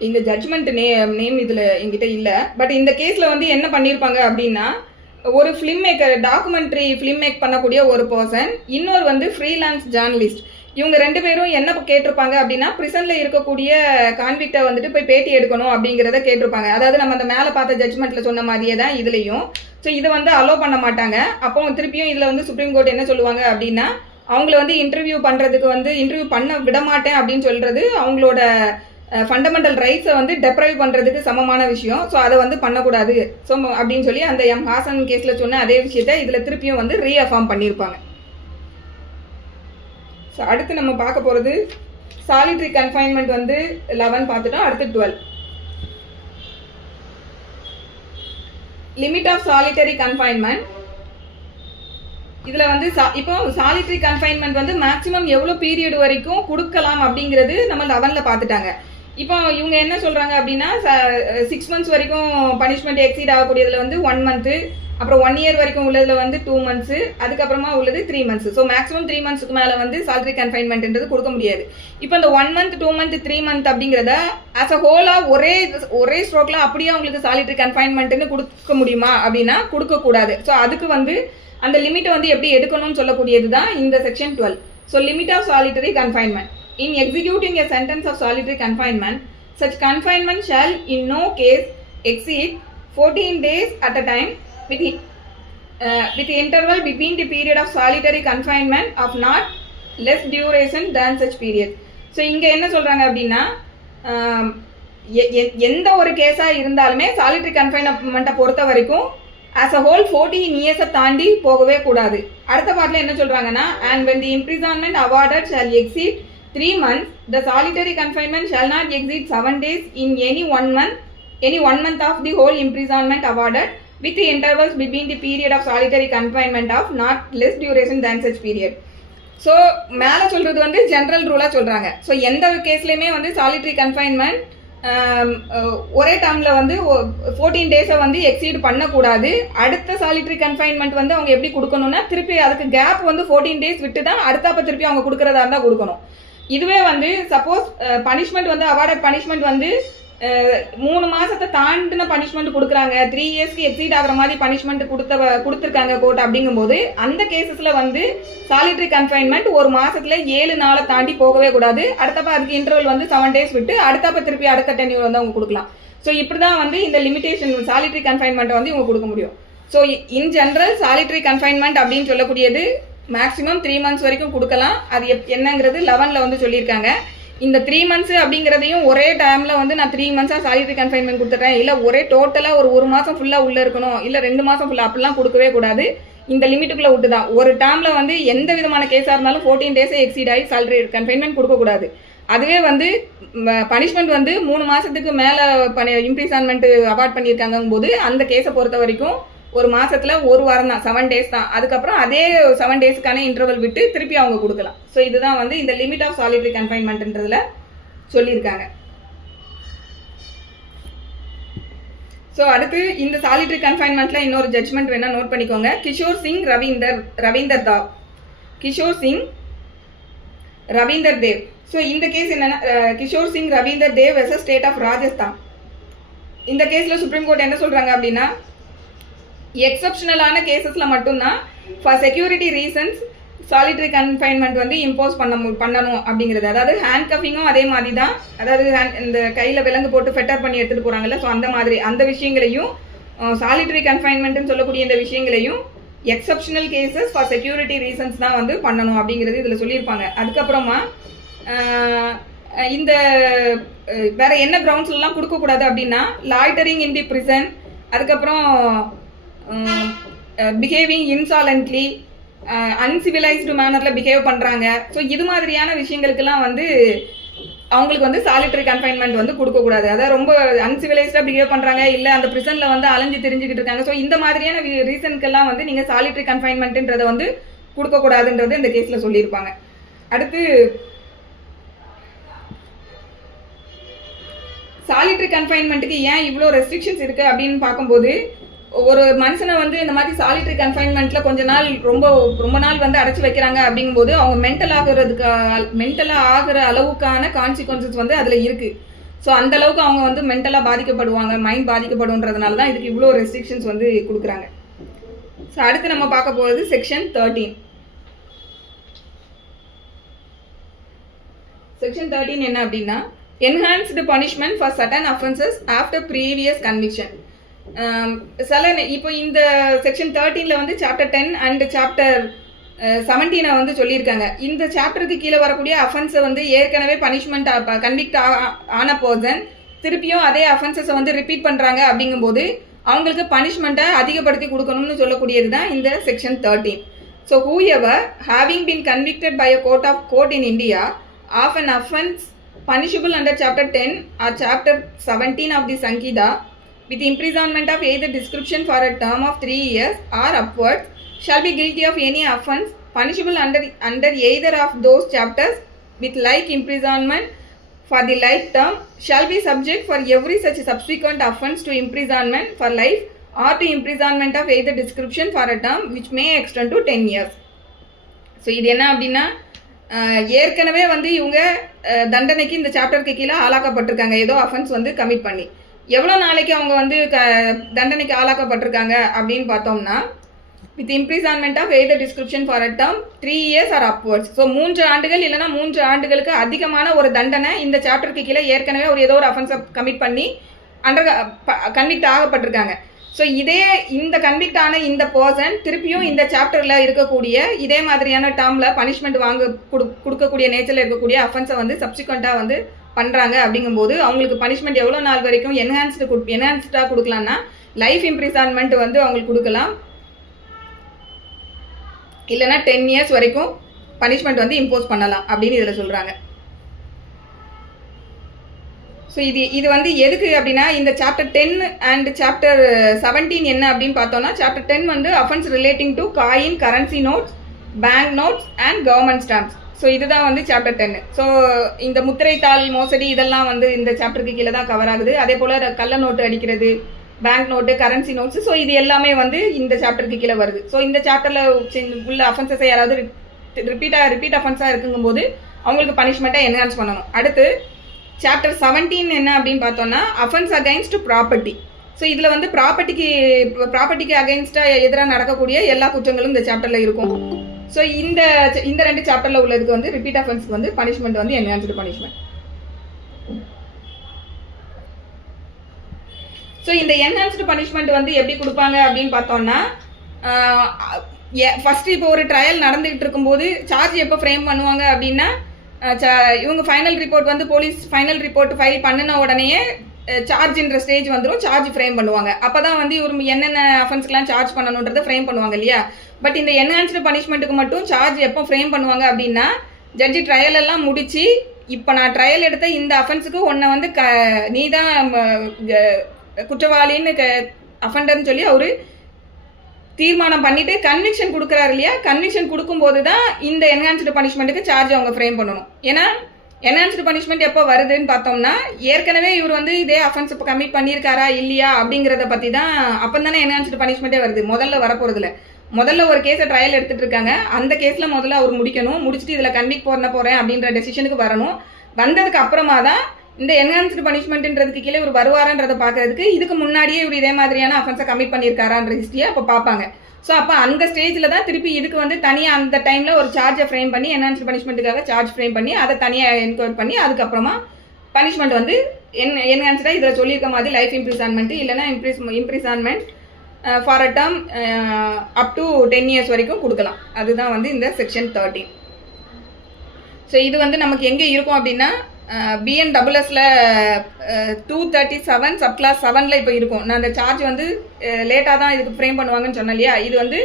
இந்த ஜட்ஜ்மெண்ட் நேம் இதில் என்கிட்ட இல்லை. பட் இந்த கேஸில் வந்து என்ன பண்ணியிருப்பாங்க அப்படின்னா, ஒரு film maker, documentary film make பண்ணக்கூடிய ஒரு பர்சன், இன்னொரு வந்து ஃப்ரீலான்ஸ் ஜேர்னலிஸ்ட், இவங்க 2 பேரும் என்ன கேட்டிருப்பாங்க அப்படின்னா, பிரிசனில் இருக்கக்கூடிய கான்விக்டை வந்துட்டு போய் பேட்டி எடுக்கணும் அப்படிங்கிறத கேட்டிருப்பாங்க. அதாவது நம்ம அந்த மேலே பார்த்த ஜட்ஜ்மெண்ட்டில் சொன்ன மாதிரியே தான் இதுலேயும். ஸோ இதை வந்து அலோவ் பண்ண மாட்டாங்க. அப்போ திருப்பியும் இதில் வந்து சுப்ரீம் கோர்ட் என்ன சொல்லுவாங்க அப்படின்னா, அவங்கள வந்து இன்டர்வியூ பண்ணுறதுக்கு வந்து இன்டர்வியூ பண்ண விட மாட்டேன் அப்படின்னு சொல்கிறது அவங்களோட ஃபண்டமெண்டல் ரைட்ஸை வந்து டெப்ரைவ் பண்ணுறதுக்கு சமமான விஷயம். ஸோ அதை வந்து பண்ணக்கூடாது. ஸோ அப்படின்னு சொல்லி அந்த எம் ஹாசன் கேஸில் சொன்ன அதே விஷயத்தை இதில் திருப்பியும் வந்து ரீஅஃபார்ம் பண்ணியிருப்பாங்க. ஸோ அடுத்து நம்ம பார்க்க போகிறது சாலிட்ரி கன்ஃபைன்மெண்ட் வந்து 11 பார்த்துட்டோம். அடுத்து 12 லிமிட் ஆஃப் சாலிட்டரி கன்ஃபைன்மெண்ட். இதில் வந்து இப்போ சாலிட்ரி கன்ஃபைன்மெண்ட் வந்து மேக்ஸிமம் எவ்வளோ பீரியட் வரைக்கும் கொடுக்கலாம் அப்படிங்கிறது நம்ம 11ல் பார்த்துட்டாங்க. இப்போ இவங்க என்ன சொல்கிறாங்க அப்படின்னா, 6 months வரைக்கும் பனிஷ்மெண்ட் எக்ஸீட் ஆகக்கூடியதில் வந்து 1 month, அப்புறம் 1 year வரைக்கும் உள்ளதில் வந்து 2 months, அதுக்கப்புறமா உள்ளது 3 months. ஸோ மேக்ஸிமம் 3 monthsக்கு மேலே வந்து சாலிட்ரி கன்ஃபைன்மெண்ட்ன்றது கொடுக்க முடியாது. இப்போ இந்த 1 month, 2 month, 3 month அப்படிங்கிறத ஆஸ் அ ஹோலாக ஒரே ஸ்ட்ரோக்கில் அப்படியே அவங்களுக்கு சாலிட்ரி கன்ஃபைன்மெண்ட்டுன்னு கொடுக்க முடியுமா அப்படின்னா கொடுக்கக்கூடாது. ஸோ அதுக்கு வந்து அந்த லிமிட்டை வந்து எப்படி எடுக்கணும்னு சொல்லக்கூடியது தான் இந்த section 12. So limit of solitary confinement. In executing a sentence of solitary confinement, such confinement shall in no case exceed 14 days at a time with the interval between the period of solitary confinement of not less duration than such period. So இங்கே என்ன சொல்கிறாங்க அப்படின்னா, எந்த ஒரு கேஸாக இருந்தாலுமே solitary கன்ஃபைன்மெண்ட்டை பொறுத்த வரைக்கும் ஆஸ் அ ஹோல் 14 இயர்ஸை தாண்டி போகவே கூடாது. அடுத்த பாட்டில் என்ன சொல்கிறாங்கன்னா, and when the imprisonment awarded shall exceed 3 months, the solitary confinement shall not exceed 7 days in any one month of the whole imprisonment awarded, with the intervals between the period of solitary confinement of not less duration than such period. So மேலே சொல்கிறது வந்து general ரூலாக சொல்கிறாங்க. So எந்த கேஸ்லையுமே வந்து solitary confinement ஒரே டைமில் வந்து 14 டேஸை வந்து எக்ஸீட் பண்ணக்கூடாது. அடுத்த சாலிட்ரி கன்ஃபைன்மெண்ட் வந்து அவங்க எப்படி கொடுக்கணும்னா, திருப்பி அதுக்கு கேப் வந்து 14 டேஸ் விட்டு தான் அடுத்தப்போ திருப்பி அவங்க கொடுக்குறதா இருந்தால் கொடுக்கணும். இதுவே வந்து சப்போஸ் பனிஷ்மெண்ட் வந்து அவார்டட் பனிஷ்மெண்ட் வந்து 3 மாதத்தை தாண்டின பனிஷ்மெண்ட் கொடுக்குறாங்க, 3 இயர்ஸ்க்கு எக்ஸீட் ஆகிற மாதிரி பனிஷ்மெண்ட் கொடுத்துருக்காங்க கோர்ட் அப்படிங்கும்போது அந்த கேசஸில் வந்து சாலிட்ரி கன்ஃபைன்மெண்ட் ஒரு மாதத்தில் 7 நாளை தாண்டி போகவே கூடாது. அடுத்தப்போ அதுக்கு இன்டர்வல் வந்து 7 டேஸ் விட்டு அடுத்தப்போ திருப்பி அடுத்த டென்யூர் வந்து அவங்க கொடுக்கலாம். ஸோ இப்படி தான் வந்து இந்த லிமிடேஷன் சாலிட்ரி கன்ஃபைன்மெண்ட்டை வந்து இவங்க கொடுக்க முடியும். So in general solitary confinement அப்படின்னு சொல்லக்கூடியது மேக்ஸிமம் 3 months வரைக்கும் கொடுக்கலாம். அது என்னங்கிறது 11ல் வந்து சொல்லியிருக்காங்க. இந்த 3 months அப்படிங்கிறதையும் ஒரே டைமில் வந்து நான் 3 months சாலிட்ரி கன்ஃபைன்மெண்ட் கொடுத்துட்றேன், இல்லை ஒரே டோட்டலாக ஒரு மாதம் ஃபுல்லாக உள்ளே இருக்கணும், இல்லை 2 மாதம் ஃபுல்லாக அப்படிலாம் கொடுக்கவே கூடாது. இந்த லிமிட்டுக்குள்ளே விட்டு தான் ஒரு டேர்மில் வந்து எந்த விதமான கேஸாக இருந்தாலும் 14 டேஸே எக்ஸீட் ஆகி சாலிட்ரி கன்ஃபைன்மெண்ட் கொடுக்கக்கூடாது. அதுவே வந்து பனிஷ்மெண்ட் வந்து 3 மாதத்துக்கு மேலே இம்ப்ரிசன்மெண்ட் அவார்ட் பண்ணியிருக்காங்கும் போது அந்த கேஸை பொறுத்த வரைக்கும் ஒரு மாதத்தில் 1 வாரம் தான், 7 days தான். அதுக்கப்புறம் அதே 7 daysக்கான இன்டர்வல் விட்டு திருப்பி அவங்க கொடுக்கலாம். ஸோ இதுதான் வந்து இந்த லிமிட் ஆஃப் சாலிட்ரி கன்ஃபைன்மெண்ட்ன்றதுல சொல்லியிருக்காங்க. ஸோ அடுத்து இந்த சாலிட்ரி கன்ஃபைன்மெண்ட்டில் இன்னொரு ஜட்ஜ்மெண்ட் வேணால் நோட் பண்ணிக்கோங்க. கிஷோர் சிங் ரவீந்தர் தாவ், கிஷோர் சிங் ரவீந்தர் தேவ். ஸோ இந்த கேஸ் என்னென்னா, Kishore Singh Ravinder Dev versus state of Rajasthan. இந்த கேஸில் சுப்ரீம் கோர்ட் என்ன சொல்கிறாங்க அப்படின்னா, எக்ஸப்ஷனலான கேசஸில் மட்டும்தான் for security reasons solitary confinement வந்து இம்போஸ் பண்ணணும் அப்படிங்கிறது. அதாவது ஹேண்ட் கஃபிங்கும் அதே மாதிரி தான், அதாவது இந்த கையில் விலங்கு போட்டு ஃபெட்டர் பண்ணி எடுத்துகிட்டு போகிறாங்கல்ல, ஸோ அந்த மாதிரி அந்த விஷயங்களையும் சாலிட்ரி கன்ஃபைன்மெண்ட்டுன்னு சொல்லக்கூடிய இந்த விஷயங்களையும் exceptional cases for security reasons தான் வந்து பண்ணணும் அப்படிங்கிறது இதில் சொல்லியிருப்பாங்க. அதுக்கப்புறமா இந்த வேறு என்ன கிரவுண்ட்ஸ்லாம் கொடுக்கக்கூடாது அப்படின்னா, லாய்டரிங் இன் தி பிரிசன், அதுக்கப்புறம் பிஹேவிங் இன்சாலன்ட்லி, அன்சிவிலைஸ்டு மேனரில் பிஹேவ் பண்ணுறாங்க. ஸோ இது மாதிரியான விஷயங்களுக்கெல்லாம் வந்து அவங்களுக்கு வந்து சாலிட்ரி கன்ஃபைன்மெண்ட் வந்து கொடுக்கக்கூடாது. அதாவது ரொம்ப அன்சிவிலைஸ்டாக பிஹேவ் பண்ணுறாங்க, இல்லை அந்த ப்ரிசனில் வந்து அலைஞ்சு தெரிஞ்சுக்கிட்டு இருக்காங்க. ஸோ இந்த மாதிரியான ரீசனுக்கெல்லாம் வந்து நீங்கள் சாலிட்ரி கன்ஃபைன்மெண்ட்டுன்றதை வந்து கொடுக்கக்கூடாதுன்றது இந்த கேஸில் சொல்லியிருப்பாங்க. அடுத்து சாலிட்ரி கன்ஃபைன்மெண்ட்டுக்கு ஏன் இவ்வளோ ரெஸ்ட்ரிக்ஷன்ஸ் இருக்குது அப்படின்னு பார்க்கும்போது, ஒரு மனுஷனை வந்து இந்த மாதிரி சாலிட்ரி கன்ஃபைன்மெண்ட்டில் கொஞ்ச நாள் ரொம்ப நாள் வந்து அடைச்சி வைக்கிறாங்க அப்படிங்கும்போது அவங்க மென்டலாக ஆகிற அளவுக்கான கான்சிக்வன்சஸ் வந்து அதில் இருக்குது. ஸோ அந்த அளவுக்கு அவங்க வந்து மென்டலாக பாதிக்கப்படுவாங்க, மைண்ட் பாதிக்கப்படுன்றதுனால தான் இதுக்கு இவ்வளோ ரெஸ்ட்ரிக்ஷன்ஸ் வந்து கொடுக்குறாங்க. ஸோ அடுத்து நம்ம பார்க்க போகிறது செக்ஷன் 13. செக்ஷன் 13 என்ன அப்படின்னா, enhanced punishment for certain offenses after previous conviction. இப்போ இந்த செக்ஷன் 13ல் வந்து சாப்டர் 10 அண்ட் சாப்டர் 17 வந்து சொல்லியிருக்காங்க. இந்த சாப்டருக்கு கீழே வரக்கூடிய அஃபென்ஸை வந்து ஏற்கனவே பனிஷ்மெண்ட் கன்விக்ட் ஆன பர்சன் திருப்பியும் அதே அஃபென்சஸை வந்து ரிப்பீட் பண்ணுறாங்க அப்படிங்கும்போது அவங்களுக்கு பனிஷ்மெண்ட்டை அதிகப்படுத்தி கொடுக்கணும்னு சொல்லக்கூடியது தான் இந்த section 13. So whoever having been convicted by a court in India of an offense punishable under chapter 10 or chapter 17 of the Sankida with imprisonment of either description for a term of 3 years or upwards shall be guilty of any offense punishable under either of those chapters with like imprisonment for the like term shall be subject for every such subsequent offense to imprisonment for life or to imprisonment of either description for a term which may extend to 10 years. So இது என்ன அப்படின்னா, ஏற்கனவே வந்து இவங்க தண்டனைக்கு இந்த சாப்டருக்கு கீழே ஆளாக்கப்பட்டிருக்காங்க, ஏதோ அஃபென்ஸ் வந்து கமிட் பண்ணி. எவ்வளோ நாளைக்கு அவங்க வந்து தண்டனைக்கு ஆளாக்கப்பட்டிருக்காங்க அப்படின்னு பார்த்தோம்னா, with imprisonment of either description for a term 3 years or upwards. So 3 ஆண்டுகள் இல்லைனா 3 ஆண்டுகளுக்கு அதிகமான ஒரு தண்டனை இந்த சாப்டருக்கு கீழே ஏற்கனவே ஏதோ ஒரு அஃபென்ஸை கமிட் பண்ணி கன்விக்ட் ஆகப்பட்டிருக்காங்க. ஸோ இந்த கன்விக்ட் ஆன இந்த பர்சன் திருப்பியும் இந்த சாப்டரில் இருக்கக்கூடிய இதே மாதிரியான டேர்மில் பனிஷ்மெண்ட் கொடுக்கக்கூடிய நேச்சரில் இருக்கக்கூடிய அஃபென்ஸை வந்து சப்சிக்வெண்ட்டாக வந்து பண்ணுறாங்க அப்படிங்கும்போது அவங்களுக்கு பனிஷ்மெண்ட் எவ்வளோ நாள் வரைக்கும் என்ஹான்ஸ்டாக கொடுக்கலான்னா லைஃப் இம்ப்ரிசான்மெண்ட் வந்து அவங்களுக்கு கொடுக்கலாம், இல்லைனா 10 years வரைக்கும் பனிஷ்மெண்ட் வந்து இம்போஸ் பண்ணலாம் அப்படின்னு இதில் சொல்கிறாங்க. ஸோ இது வந்து எதுக்கு அப்படின்னா இந்த சாப்டர் 10 அண்ட் சாப்டர் 17 என்ன அப்படின்னு பார்த்தோம்னா, சாப்டர் 10 வந்து offence relating to coin, currency notes, bank notes and government stamps. So இதுதான் வந்து சாப்டர் 10. ஸோ இந்த முத்திரைத்தாள் மோசடி இதெல்லாம் வந்து இந்த சாப்டருக்கு கீழே தான் கவர் ஆகுது. அதே போல் கள்ள நோட்டு அடிக்கிறது, bank note, currency notes, so இது எல்லாமே வந்து இந்த சாப்டருக்கு கீழே வருது. ஸோ இந்த சாப்டரில் உள்ள அஃபென்சஸை யாராவது ரிப்பீட் அஃபென்ஸாக இருக்குங்கும்போது அவங்களுக்கு பனிஷ்மெண்ட்டாக என்ஹான்ஸ் பண்ணணும். அடுத்து சாப்டர் 17 என்ன அப்படின்னு பார்த்தோம்னா அஃபென்ஸ் அகைன்ஸ்ட் ப்ராப்பர்ட்டி. ஸோ இதில் வந்து ப்ராப்பர்ட்டிக்கு அகைன்ஸ்டாக எதிராக நடக்கக்கூடிய எல்லா குற்றங்களும் இந்த சாப்டரில் இருக்கும். ஸோ இந்த 2 சாப்டரில் உள்ளதுக்கு வந்து ரிப்பீட் அஃபென்ஸ்க்கு வந்து பனிஷ்மெண்ட் வந்து என்ஹான்ஸ்டு பனிஷ்மெண்ட். ஸோ இந்த என்ஹான்ஸ்டு பனிஷ்மெண்ட் வந்து எப்படி கொடுப்பாங்க அப்படின்னு பார்த்தோம்னா, ஃபஸ்ட்டு இப்போ ஒரு ட்ரையல் நடந்துகிட்டு இருக்கும்போது சார்ஜ் எப்போ ஃப்ரேம் பண்ணுவாங்க அப்படின்னா, இவங்க ஃபைனல் ரிப்போர்ட் வந்து போலீஸ் ஃபைனல் ரிப்போர்ட் ஃபைல் பண்ணின உடனேயே சார்ஜ்ன்ற ஸ்டேஜ் வந்துடும், சார்ஜ் ஃப்ரேம் பண்ணுவாங்க. அப்போ தான் வந்து இவர் என்னென்ன அஃபென்ஸ்க்கெலாம் சார்ஜ் பண்ணணுன்றதை ஃப்ரேம் பண்ணுவாங்க இல்லையா. பட் இந்த என்ஹான்ஸ்டு பனிஷ்மெண்ட்டுக்கு மட்டும் சார்ஜ் எப்போ ஃப்ரேம் பண்ணுவாங்க அப்படின்னா, ஜட்ஜி ட்ரையல் எல்லாம் முடித்து இப்போ நான் ட்ரையல் எடுத்த இந்த அஃபென்ஸுக்கு உன்னை வந்து நீ தான் குற்றவாளின்னு அஃபெண்டர்னு சொல்லி அவர் தீர்மானம் பண்ணிட்டு கன்விக்ஷன் கொடுக்குறாரு இல்லையா. கன்விக்ஷன் கொடுக்கும்போது தான் இந்த என்ஹான்ஸ்டு பனிஷ்மெண்ட்டுக்கு சார்ஜ் அவங்க ஃப்ரேம் பண்ணணும். ஏன்னா என்ஹான்ஸ்டு பனிஷ்மெண்ட் எப்போ வருதுன்னு பார்த்தோம்னா, ஏற்கனவே இவர் வந்து இதே அஃபென்ஸ் இப்போ கமிட் பண்ணியிருக்காரா இல்லையா அப்படிங்கிறத பற்றி தான் அப்போ தானே என்ஹான்ஸ்டு பனிஷ்மெண்ட்டே வருது. முதல்ல வரப்போகிறதுல முதல்ல ஒரு கேஸை ட்ரையல் எடுத்துகிட்டு இருக்காங்க, அந்த கேஸில் முதல்ல அவர் முடிச்சுட்டு இதில் கன்விக்ட் போகிறேன் அப்படின்ற டெசிஷனுக்கு வரணும். வந்ததுக்கு அப்புறமா தான் இந்த என்ஹான்ஸ்டு பனிஷ்மெண்ட்ன்றதுக்கு கீழே இவர் வருவாரான்றதை பார்க்கறதுக்கு இதுக்கு முன்னாடியே இவர் இதே மாதிரியான அஃபென்ஸை கமிட் பண்ணியிருக்காரான்ற ஹிஸ்ட்ரியை அப்போ பார்ப்பாங்க. ஸோ அப்போ அந்த ஸ்டேஜில் தான் திருப்பி இதுக்கு வந்து தனியாக அந்த டைமில் ஒரு சார்ஜை ஃப்ரேம் பண்ணி என்ஹான்ஸ்டு பனிஷ்மெண்ட்டுக்காக சார்ஜ் ஃப்ரேம் பண்ணி அதை தனியாக என்கொயர் பண்ணி அதுக்கப்புறமா பனிஷ்மெண்ட் வந்து என்ஹான்ஸ்டாக இதில் சொல்லியிருக்க மாதிரி லைஃப் இம்ப்ரிசான்மெண்ட்டு இல்லைனா imprisonment for a term up to 10 years வரைக்கும் கொடுக்கலாம். அதுதான் வந்து இந்த செக்ஷன் 13. ஸோ இது வந்து நமக்கு எங்கே இருக்கும் அப்படின்னா BNSSல 237 சப்கிளாஸ் 7ல் இப்போ இருக்கும். நான் அந்த சார்ஜ் வந்து லேட்டாக தான் இதுக்கு ஃப்ரேம் பண்ணுவாங்கன்னு சொன்னேன் இல்லையா. இது வந்து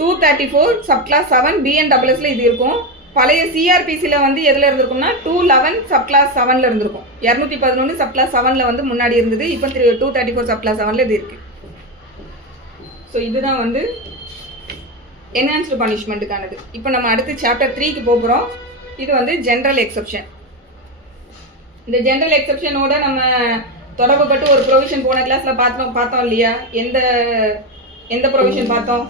234 சப்கிளாஸ் 7 BNSSல இது இருக்கும். பழைய CRPCயில் வந்து எதில் இருந்திருக்கும்னா 211 சப்கிளாஸ் 7ல் இருந்திருக்கும். 211 சப்கிளாஸ் 7ல் வந்து முன்னாடி இருந்தது. இப்போ 234 சப்கிளாஸ் 7ல் இது இருக்குது. ஸோ இதுதான் வந்து என்ஹான்ஸ்டு பனிஷ்மெண்ட்டுக்கானது. இப்போ நம்ம அடுத்து சாப்டர் 3க்கு போகிறோம். இது வந்து ஜென்ரல் எக்ஸப்ஷன். இந்த ஜென்ரல் எக்ஸப்ஷனோட நம்ம தொடர்புபட்டு ஒரு ப்ரொவிஷன் போன கிளாஸில் பார்த்தோம் இல்லையா. எந்த ப்ரொவிஷன் பார்த்தோம்?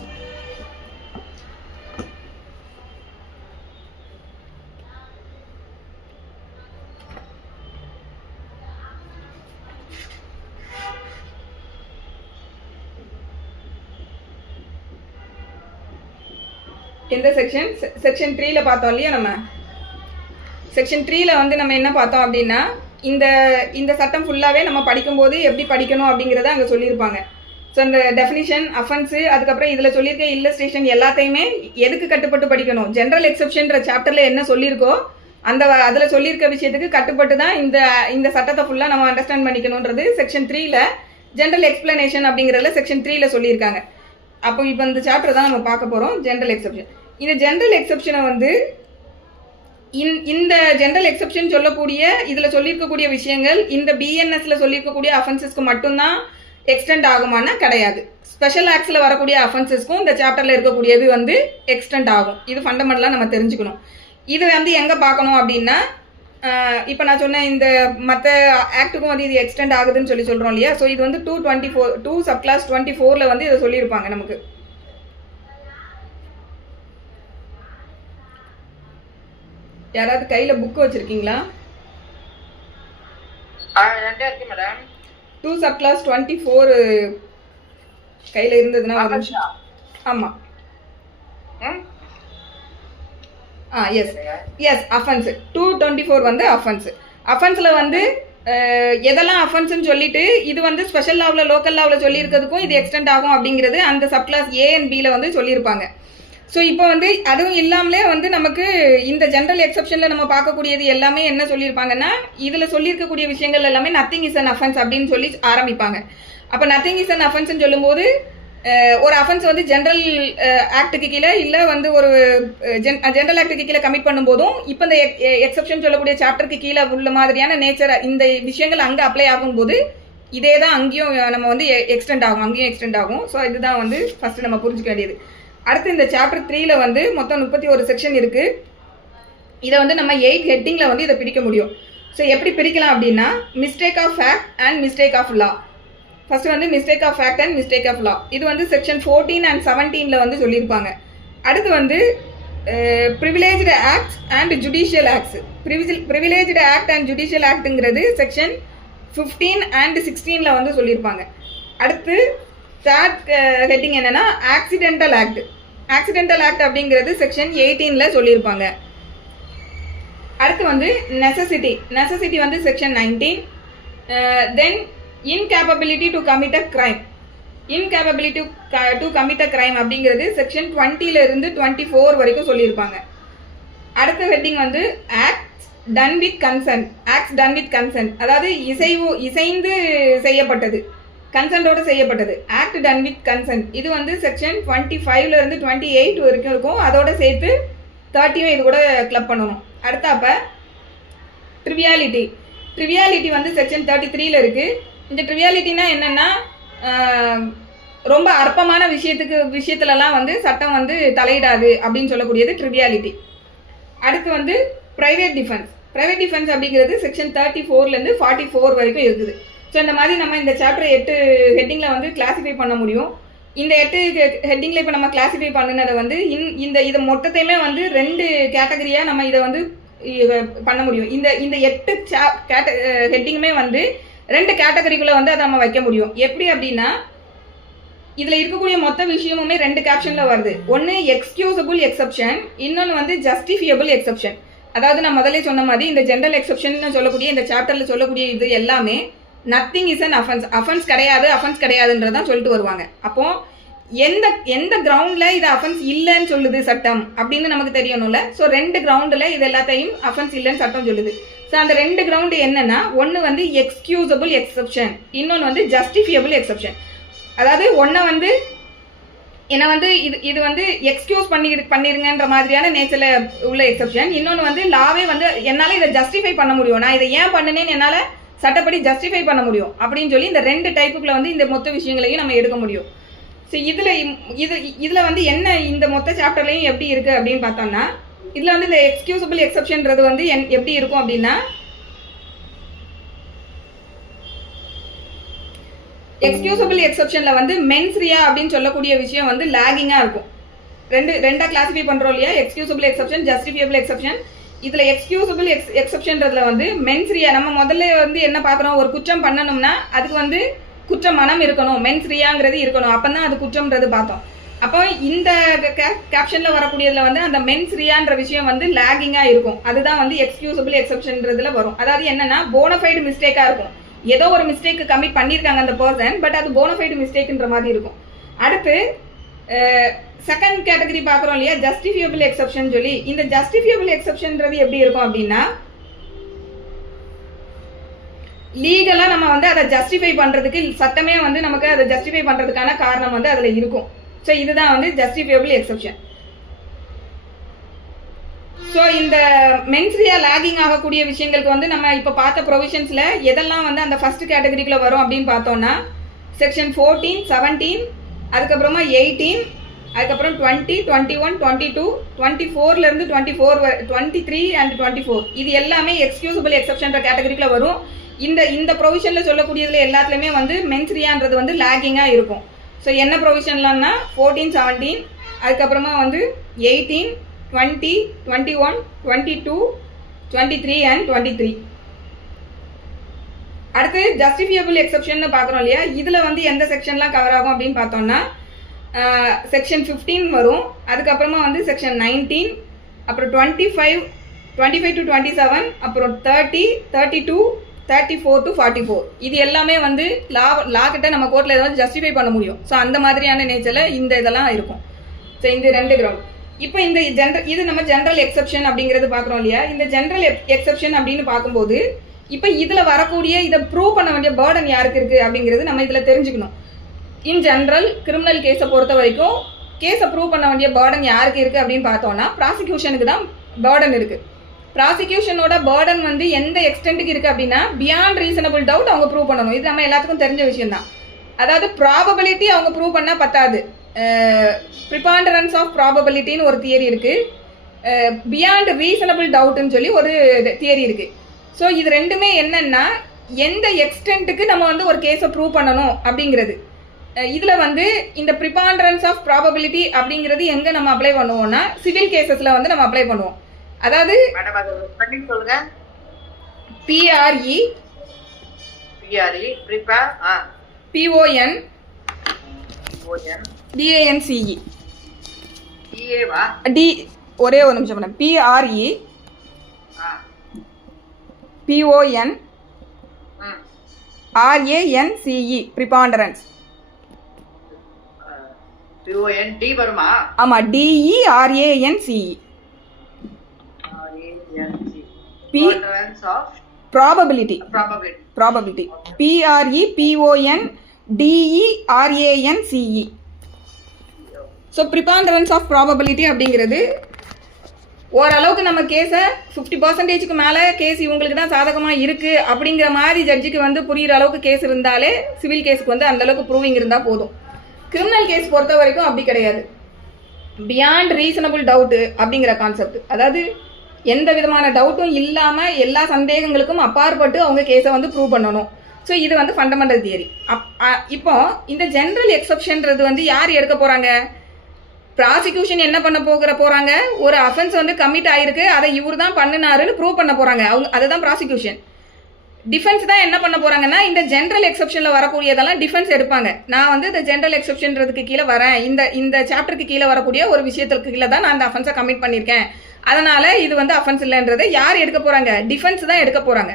எந்த செக்ஷன்? செக்ஷன் 3ல் பார்த்தோம் இல்லையா. நம்ம செக்ஷன் 3ல் வந்து நம்ம என்ன பார்த்தோம் அப்படின்னா, இந்த சட்டம் ஃபுல்லாகவே நம்ம படிக்கும்போது எப்படி படிக்கணும் அப்படிங்கிறத அங்கே சொல்லியிருப்பாங்க. ஸோ இந்த டெஃபினிஷன், அஃபென்ஸு, அதுக்கப்புறம் இதில் சொல்லியிருக்க இல்லஸ்ட்ரேஷன் எல்லாத்தையுமே எதுக்கு கட்டுப்பட்டு படிக்கணும். ஜென்ரல் எக்ஸப்ஷன்ற சாப்டரில் என்ன சொல்லியிருக்கோ அதில் சொல்லியிருக்க விஷயத்துக்கு கட்டுப்பட்டு தான் இந்த சட்டத்தை ஃபுல்லாக நம்ம அண்டர்ஸ்டாண்ட் பண்ணிக்கணுன்றது செக்ஷன் 3ல் ஜென்ரல் எக்ஸ்பிளனேஷன் அப்படிங்கிறதுல செக்ஷன் 3ல் சொல்லியிருக்காங்க. அப்போ இப்போ இந்த சாப்டர் தான் நம்ம பார்க்க போகிறோம், ஜென்ரல் எக்ஸப்ஷன். இந்த ஜென்ரல் எக்ஸப்ஷனை வந்து இந்த ஜென்ரல் எக்ஸப்ஷன் சொல்லக்கூடிய இதில் சொல்லியிருக்கக்கூடிய விஷயங்கள் இந்த BNSல சொல்லியிருக்கக்கூடிய அஃபென்சஸ்க்கு மட்டும்தான் எக்ஸ்டெண்ட் ஆகுமானா கிடையாது. ஸ்பெஷல் ஆக்ட்ஸில் வரக்கூடிய அஃபென்சஸ்க்கும் இந்த சாப்டரில் இருக்கக்கூடியது வந்து எக்ஸ்டெண்ட் ஆகும். இது ஃபண்டமெண்டலாக நம்ம தெரிஞ்சுக்கணும். இது வந்து எங்கே பார்க்கணும் அப்படின்னா, இப்போ நான் சொன்னேன் இந்த மற்ற ஆக்டுக்கும் வந்து இது எக்ஸ்டெண்ட் ஆகுதுன்னு சொல்கிறோம் இல்லையா. ஸோ இது வந்து 2 சப்கிளாஸ் 24ல் வந்து இதை சொல்லியிருப்பாங்க நமக்கு. யாராவது கையில் புக்கு வச்சுருக்கீங்களா? 2 சப்கிளாஸ் 24 கையில் இருந்ததுன்னா ஆமாம். எஸ் அஃபென்ஸு 224 வந்து அஃபென்ஸில் வந்து எதெல்லாம் அஃபென்ஸ்ன்னு சொல்லிட்டு இது வந்து ஸ்பெஷல் லாவில் லோக்கல் லாவில் சொல்லியிருக்கிறதுக்கும் இது எக்ஸ்டெண்ட் ஆகும் அப்படிங்கிறது அந்த சப்கிளாஸ் A and Bயில் வந்து சொல்லியிருப்பாங்க. ஸோ இப்போ வந்து அதுவும் இல்லாமலே வந்து நமக்கு இந்த ஜென்ரல் எக்ஸப்ஷனில் நம்ம பார்க்கக்கூடியது எல்லாமே என்ன சொல்லியிருப்பாங்கன்னா, இதில் சொல்லியிருக்கக்கூடிய விஷயங்கள் எல்லாமே நத்திங் இஸ் அன் அஃபென்ஸ் அப்படின்னு சொல்லி ஆரம்பிப்பாங்க. அப்போ நத்திங் இஸ் அன் அஃபென்ஸ்ன்னு சொல்லும்போது ஒரு அஃபென்ஸ் வந்து ஜென்ரல் ஆக்டுக்கு கீழே இல்லை வந்து ஒரு ஜென்ரல் ஆக்டுக்கு கீழே கமிட் பண்ணும்போதும் இப்போ இந்த எக்ஸப்ஷன் சொல்லக்கூடிய சாப்டருக்கு கீழே உள்ள மாதிரியான நேச்சர் இந்த விஷயங்கள் அங்கே அப்ளை ஆகும்போது இதே தான் அங்கேயும் நம்ம வந்து எக்ஸ்டெண்ட் ஆகும், அங்கேயும் எக்ஸ்டெண்ட் ஆகும். ஸோ இதுதான் வந்து ஃபஸ்ட்டு நம்ம புரிஞ்சுக்க வேண்டியது. அடுத்து இந்த சாப்டர் 3ல வந்து மொத்தம் 31 செக்ஷன் இருக்குது. இதை வந்து நம்ம 8 ஹெட்டிங்கில் வந்து இதை பிரிக்க முடியும். ஸோ எப்படி பிரிக்கலாம் அப்படின்னா, mistake of fact and mistake of law. First வந்து mistake of fact and mistake of law, இது வந்து செக்ஷன் 14 and 17ல் வந்து சொல்லியிருப்பாங்க. அடுத்து வந்து privileged acts and judicial acts. Privileged act and judicial ஆக்ட்டுங்கிறது செக்ஷன் 15 and 16ல் வந்து சொல்லியிருப்பாங்க. அடுத்து தேர்ட் ஹெட்டிங் என்னென்னா ஆக்சிடென்டல் ஆக்ட். ஆக்சிடென்டல் ஆக்ட் அப்படிங்கிறது செக்ஷன் 18ல் சொல்லியிருப்பாங்க. அடுத்து வந்து நெசசிட்டி வந்து section 19. Then incapability to commit a crime. Incapability to commit a crime அப்படிங்கிறது செக்ஷன் 20லிருந்து 24 வரைக்கும் சொல்லியிருப்பாங்க. அடுத்த ஹெட்டிங் வந்து acts done with consent. Acts done with consent அதாவது இசைந்து செய்யப்பட்டது, கன்சென்ட்டோட செய்யப்பட்டது. ஆக்ட் டன் வித் கன்சென்ட் இது வந்து செக்ஷன் 25லிருந்து 28 வரைக்கும் இருக்கும். அதோட சேர்த்து 30 இது கூட கிளப் பண்ணணும். அடுத்தாப்ப ட்ரிவியாலிட்டி வந்து செக்ஷன் 33ல் இருக்குது. இந்த ட்ரிவியாலிட்டினா என்னென்னா, ரொம்ப அற்பமான விஷயத்துலலாம் வந்து சட்டம் வந்து தலையிடாது அப்படின்னு சொல்லக்கூடியது ட்ரிவியாலிட்டி. அடுத்து வந்து ப்ரைவேட் டிஃபென்ஸ் அப்படிங்கிறது செக்ஷன் 34லேருந்து 44 வரைக்கும் இருக்குது. ஸோ இந்த மாதிரி நம்ம இந்த சாப்டர் 8 ஹெட்டிங்கில் வந்து கிளாஸிஃபை பண்ண முடியும். இந்த 8 ஹெட்டிங்கில் இப்போ நம்ம கிளாஸிஃபை பண்ணினதை வந்து இதை மொத்தத்தையுமே வந்து 2 கேட்டகரியாக நம்ம இதை வந்து பண்ண முடியும். இந்த 8 ஹெட்டிங்குமே வந்து 2 கேட்டகரிக்குள்ளே வந்து அதை நம்ம வைக்க முடியும். எப்படி அப்படின்னா, இதில் இருக்கக்கூடிய மொத்த விஷயமுமே 2 கேப்ஷனில் வருது. ஒன்று எக்ஸ்கியூசபிள் எக்ஸப்ஷன், இன்னொன்று வந்து ஜஸ்டிஃபியபிள் எக்ஸப்ஷன். அதாவது நான் முதல்ல சொன்ன மாதிரி இந்த ஜென்ரல் எக்ஸப்ஷன் சொல்லக்கூடிய இந்த சாப்டரில் சொல்லக்கூடிய இது எல்லாமே நத்திங் இஸ் அன் அஃபென்ஸ் கிடையாதுன்றதான் சொல்லிட்டு வருவாங்க. அப்போ எந்த கிரவுண்டில் இது அஃபென்ஸ் இல்லைன்னு சொல்லுது சட்டம் அப்படின்னு நமக்கு தெரியணும்ல. ஸோ 2 கிரவுண்டில் இது எல்லாத்தையும் அஃபென்ஸ் இல்லைன்னு சட்டம் சொல்லுது. ஸோ அந்த 2 கிரவுண்டு என்னன்னா, ஒன்று வந்து எக்ஸ்கியூசபிள் எக்ஸப்ஷன், இன்னொன்று வந்து ஜஸ்டிஃபியபிள் எக்ஸப்ஷன். அதாவது ஒன்றை வந்து என்னை வந்து இது வந்து எக்ஸ்கியூஸ் பண்ணிருங்கன்ற மாதிரியான நேச்சரில் உள்ள எக்ஸப்ஷன். இன்னொன்று வந்து லாவே வந்து என்னால் இதை ஜஸ்டிஃபை பண்ண முடியும், நான் இதை ஏன் பண்ணினேன்னு என்னால் சட்டப்படி ஜஸ்டிஃபை பண்ண முடியும் அப்படின்னு சொல்லி இந்த 2 டைப்புக்குள்ள வந்து இந்த மொத்த விஷயங்களையும் நம்ம எடுக்க முடியும். ஸோ இதில் வந்து என்ன இந்த மொத்த சாப்டர்லையும் எப்படி இருக்குது அப்படின்னு பார்த்தோம்னா, இதில் வந்து இந்த எக்ஸ்கியூசபிள் எக்ஸப்ஷன்றது வந்து எப்படி இருக்கும் அப்படின்னா, எக்ஸ்கியூசபிள் எக்ஸப்ஷனில் வந்து மென்ஸ்ரியா அப்படின்னு சொல்லக்கூடிய விஷயம் வந்து லேகிங்காக இருக்கும். ரெண்டாக கிளாஸிஃபை பண்ணுறோம் இல்லையா, எக்ஸ்கியூசபிள் எக்ஸப்ஷன், ஜஸ்டிஃபியபிள் எக்ஸப்ஷன். இதில் எக்ஸ்கியூசபிள் எக்ஸப்ஷன்றதுல வந்து மென்ஸ்ரியா, நம்ம முதல்ல வந்து என்ன பார்க்குறோம், ஒரு குற்றம் பண்ணணும்னா அதுக்கு வந்து குற்ற மனம் இருக்கணும், மென்ஸ்ரியாங்கிறது இருக்கணும், அப்போ தான் அது குற்றம்ன்றது பார்த்தோம். அப்போ இந்த கேப்ஷனில் வரக்கூடியதில் வந்து அந்த மென்ஸ்ரியான்ற விஷயம் வந்து லேகிங்காக இருக்கும். அதுதான் வந்து எக்ஸ்கியூசபிள் எக்ஸப்ஷன்றதுல வரும். அதாவது என்னன்னா, போனஃபைடு மிஸ்டேக்காக இருக்கும். ஏதோ ஒரு மிஸ்டேக் கமிட் பண்ணியிருக்காங்க அந்த பர்சன், பட் அது போனஃபைடு மிஸ்டேக்ன்ற மாதிரி இருக்கும். அடுத்து செகண்ட் கேட்டகரி பார்க்குறோம் இல்லையா, ஜஸ்டிஃபியபிள் எக்ஸப்ஷன் சொல்லி. இந்த ஜஸ்டிஃபியபிள் எக்ஸப்ஷன்றது எப்படி இருக்கும் அப்படின்னா, லீகலாக நம்ம வந்து அதை ஜஸ்டிஃபை பண்ணுறதுக்கு சட்டமே வந்து நமக்கு அதை ஜஸ்டிஃபை பண்ணுறதுக்கான காரணம் வந்து அதில் இருக்கும். ஸோ இதுதான் வந்து ஜஸ்டிஃபியபிள் எக்ஸப்ஷன். ஸோ இந்த மென்ஸ்ரியா லேகிங் ஆகக்கூடிய விஷயங்களுக்கு வந்து நம்ம இப்போ பார்த்த ப்ரொவிஷன்ஸில் எதெல்லாம் வந்து அந்த ஃபர்ஸ்ட் கேட்டகரிக்குள்ளே வரும் அப்படின்னு பார்த்தோம்னா, செக்ஷன் 14, 17, அதுக்கப்புறமா 18, அதுக்கப்புறம் 20, 21, 22, 24லேருந்து 23 and 24 இது எல்லாமே எக்ஸ்கியூசபிள் எக்ஸப்ஷன்ற கேட்டகரிக்குள்ளே வரும். இந்த ப்ரொவிஷனில் சொல்லக்கூடியதில் எல்லாத்துலேயுமே வந்து மென்ஸ்ரியான்றது வந்து லேகிங்காக இருக்கும். ஸோ என்ன ப்ரொவிஷன்லாம்னா 14, 17, அதுக்கப்புறமா வந்து 18, 20, 21, 22, 23 and 23. அடுத்து ஜஸ்டிஃபியபிள் எக்ஸப்ஷன் பார்க்குறோம் இல்லையா, இதில் வந்து எந்த செக்ஷன்லாம் கவர் ஆகும் அப்படின்னு பார்த்தோம்னா, செக்ஷன் 15 வரும், அதுக்கப்புறமா வந்து செக்ஷன் 19, அப்புறம் 25 to 27, அப்புறம் 30, 32, 34 to 44 இது எல்லாமே வந்து லா கிட்ட நம்ம கோர்ட்டில் ஏதாவது ஜஸ்டிஃபை பண்ண முடியும். ஸோ அந்த மாதிரியான நேச்சரில் இந்த இதெல்லாம் இருக்கும். ஸோ இந்த 2 கிரவுண்ட். இப்போ இந்த இது நம்ம ஜென்ரல் எக்ஸெப்ஷன் அப்படிங்கிறது பார்க்குறோம் இல்லையா? இந்த ஜென்ரல் எக்ஸெப்ஷன் அப்படின்னு பார்க்கும்போது இப்போ இதில் வரக்கூடிய இதை ப்ரூவ் பண்ண வேண்டிய பேர்டன் யாருக்கு இருக்குது அப்படிங்கிறது நம்ம இதில் தெரிஞ்சுக்கணும். இன் ஜென்ரல் கிரிமினல் கேஸை பொறுத்த வரைக்கும் கேஸை ப்ரூவ் பண்ண வேண்டிய பேர்டன் யாருக்கு இருக்குது அப்படின்னு பார்த்தோன்னா ப்ராசிக்யூஷனுக்கு தான் பேர்டன் இருக்குது. ப்ராசிக்யூஷனோட பேர்டன் வந்து எந்த எக்ஸ்டென்ட்டுக்கு இருக்குது அப்படின்னா பியாண்ட் ரீசனபிள் டவுட் அவங்க ப்ரூவ் பண்ணணும். இது நம்ம எல்லாத்துக்கும் தெரிஞ்ச விஷயம் தான். அதாவது ப்ராபபிலிட்டி அவங்க ப்ரூவ் பண்ணால் பத்தாது. ப்ரிபாண்டரன்ஸ் ஆஃப் ப்ராபபிலிட்டின்னு ஒரு தியரி இருக்குது. பியாண்ட் ரீசனபிள் டவுட்னு சொல்லி ஒரு தியரி இருக்குது. ஸோ இது ரெண்டுமே என்னன்னா எந்த எக்ஸ்டென்ட்டுக்கு நம்ம வந்து ஒரு கேஸை ப்ரூவ் பண்ணணும் அப்படிங்கிறது. இதில் வந்து இந்த ப்ரிபாண்டரன்ஸ் ஆஃப் ப்ராபபிலிட்டி அப்படிங்கிறது எங்கே நம்ம அப்ளை பண்ணுவோம்னா சிவில் கேசஸில் வந்து நம்ம அப்ளை பண்ணுவோம். அதாவது PRE PON DANCE D ஒரே ஒரு நிமிஷம் பண்ண PRE PON RANCE ப்ரிபாண்டரன்ஸ். ஆமா DERANCE probability PRE PON DERANCE. So preponderance of probability அப்படிங்கிறது ஓரளவுக்கு நம்ம கேஸை 50% மேலே கேஸ் இவங்களுக்கு தான் சாதகமாக இருக்குது அப்படிங்கிற மாதிரி ஜட்ஜுக்கு வந்து புரிகிற அளவுக்கு கேஸ் இருந்தாலே சிவில் கேஸுக்கு வந்து அந்தளவுக்கு ப்ரூவிங் இருந்தால் போதும். கிரிமினல் கேஸ் பொறுத்த வரைக்கும் அப்படி கிடையாது. பியாண்ட் ரீசனபிள் டவுட்டு அப்படிங்கிற கான்செப்ட், அதாவது எந்த விதமான டவுட்டும் இல்லாமல் எல்லா சந்தேகங்களுக்கும் அப்பாற்பட்டு அவங்க கேஸை வந்து ப்ரூவ் பண்ணணும். ஸோ இது வந்து ஃபண்டமெண்டல் தியரி. இப்போ இந்த ஜென்ரல் எக்ஸப்ஷன்றது வந்து யார் எடுக்க போகிறாங்க? ப்ராசிக்யூஷன் என்ன பண்ண போகிறாங்க? ஒரு அஃபென்ஸ் வந்து கமிட் ஆகிருக்கு, அதை இவர் தான் பண்ணினாருன்னு ப்ரூவ் பண்ண போகிறாங்க. அதுதான் ப்ராசிக்யூஷன். டிஃபென்ஸ் தான் என்ன பண்ண போகிறாங்கன்னா இந்த ஜென்ரல் எக்ஸப்ஷனில் வரக்கூடியதெல்லாம் டிஃபென்ஸ் எடுப்பாங்க. நான் வந்து இந்த ஜென்ரல் எக்ஸப்ஷன்றதுக்கு கீழே வரேன், இந்த சாப்டருக்கு கீழே வரக்கூடிய ஒரு விஷயத்துக்கு கீழே தான் நான் அந்த அஃபென்ஸை கமிட் பண்ணியிருக்கேன், அதனால் இது வந்து அஃபென்ஸ் இல்லைன்றதை யார் எடுக்க போகிறாங்க? டிஃபென்ஸ் தான் எடுக்க போகிறாங்க.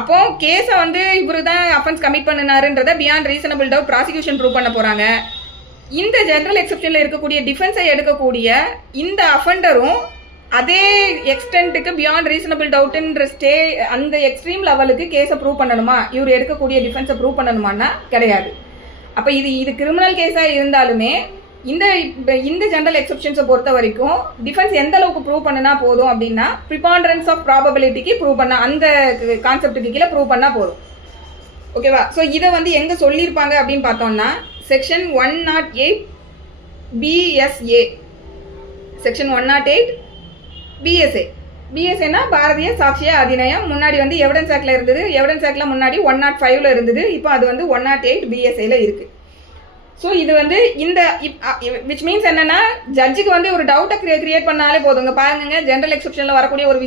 அப்போ கேஸை வந்து இவரு தான் அஃபென்ஸ் கமிட் பண்ணினாருன்றதை beyond reasonable doubt prosecution prove பண்ண போகிறாங்க. இந்த ஜென்ரல் எக்ஸப்ஷனில் இருக்கக்கூடிய டிஃபென்ஸை எடுக்கக்கூடிய இந்த அஃபெண்டரும் அதே எக்ஸ்டென்ட்டுக்கு பியாண்ட் ரீசனபிள் டவுட்டுன்ற அந்த எக்ஸ்ட்ரீம் லெவலுக்கு கேஸை ப்ரூவ் பண்ணணுமா? இவர் எடுக்கக்கூடிய டிஃபென்ஸை ப்ரூவ் பண்ணணுமான்னா கிடையாது. அப்போ இது கிரிமினல் கேஸாக இருந்தாலுமே இந்த ஜென்ரல் எக்ஸப்ஷன்ஸை பொறுத்த வரைக்கும் டிஃபென்ஸ் எந்த அளவுக்கு ப்ரூவ் பண்ணினா போதும் அப்படின்னா ப்ரிபாண்டரன்ஸ் ஆஃப் ப்ராபபிலிட்டிக்கு ப்ரூவ் பண்ண அந்த கான்செப்டுக்கு கீழே ப்ரூவ் பண்ணால் போதும். ஓகேவா? ஸோ இதை வந்து எங்கே சொல்லியிருப்பாங்க அப்படின்னு பார்த்தோம்னா செக்ஷன் 108 BSA, செக்ஷன் 108 BSAனா பாரதிய சாட்சிய அதிநயம். முன்னாடி வந்து எவிடன்ஸ் ஆக்டில் இருந்தது. எவிடன்ஸ் ஆக்டில் முன்னாடி 105 இருந்தது. இப்போ அது வந்து 108 BSAல இருக்குது. ஸோ இது வந்து இந்த விச் மீன்ஸ் என்னன்னா ஜட்ஜுக்கு வந்து ஒரு டவுட்டை கிரியேட் பண்ணாலே போதுங்க. பாருங்க, ஜென்ரல் எக்ஸப்ஷனில் வரக்கூடிய ஒரு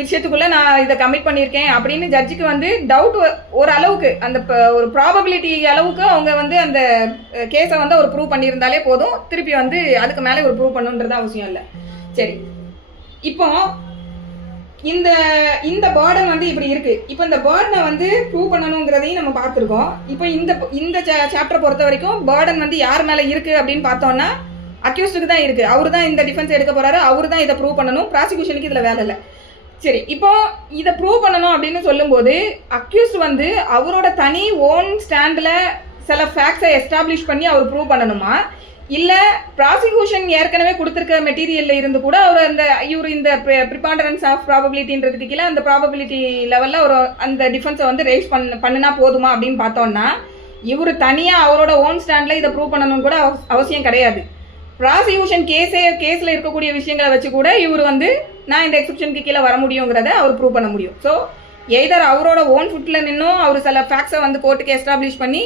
விஷயத்துக்குள்ளே நான் இதை கமிட் பண்ணியிருக்கேன் அப்படின்னு ஜட்ஜுக்கு வந்து டவுட் ஒரு அளவுக்கு அந்த ஒரு ப்ராபபிலிட்டி அளவுக்கு அவங்க வந்து அந்த கேஸை வந்து ஒரு ப்ரூவ் பண்ணியிருந்தாலே போதும். திருப்பி வந்து அதுக்கு மேலே ஒரு ப்ரூவ் பண்ணுன்றது அவசியம் இல்லை. சரி, இப்போ இந்த பேர்டன் வந்து இப்படி இருக்கு. இப்போ இந்த பேர்டனை வந்து ப்ரூவ் பண்ணணுங்கிறதையும் நம்ம பார்த்துருக்கோம். இப்போ இந்த சாப்டர் பொறுத்த வரைக்கும் பேர்டன் வந்து யார் மேலே இருக்கு அப்படின்னு பார்த்தோம்னா அக்யூஸ்டுக்கு தான் இருக்கு. அவரு தான் இந்த டிஃபென்ஸ் எடுக்க போறாரு, அவரு தான் இதை ப்ரூவ் பண்ணணும். ப்ராசிக்யூஷனுக்கு இதில் வேலை இல்லை. சரி, இப்போ இதை ப்ரூவ் பண்ணணும் அப்படின்னு சொல்லும்போது அக்யூஸ்ட் வந்து அவரோட தனி ஓன் ஸ்டாண்டில் சில ஃபேக்ட்ஸை எஸ்டாப்ளிஷ் பண்ணி அவர் ப்ரூவ் பண்ணணுமா, இல்லை ப்ராசிக்யூஷன் ஏற்கனவே கொடுத்துருக்க மெட்டீரியலில் இருந்து கூட இவர் இந்த ப்ரிபாண்டரன்ஸ் ஆஃப் ப்ராபபிலிட்டின்றதுக்கு கீழே அந்த ப்ராபபிலிட்டி லெவலில் ஒரு அந்த டிஃபென்ஸை வந்து ரேஸ் பண்ணினா போதுமா அப்படின்னு பார்த்தோம்னா இவர் தனியாக அவரோட ஓன் ஸ்டாண்டில் இதை ப்ரூவ் பண்ணணும்னு கூட அவசியம் கிடையாது. ப்ராசிக்யூஷன் கேஸில் இருக்கக்கூடிய விஷயங்களை வச்சு கூட இவர் வந்து நான் இந்த எக்ஸப்ஷனுக்கு கீழே வர முடியுங்கிறத அவர் ப்ரூவ் பண்ண முடியும். ஸோ எய்தர் அவரோட ஓன் ஃபுட்டில் நின்னும் அவர் சில ஃபேக்ட்ஸை வந்து கோர்ட்டுக்கு எஸ்டாப்ளிஷ் பண்ணி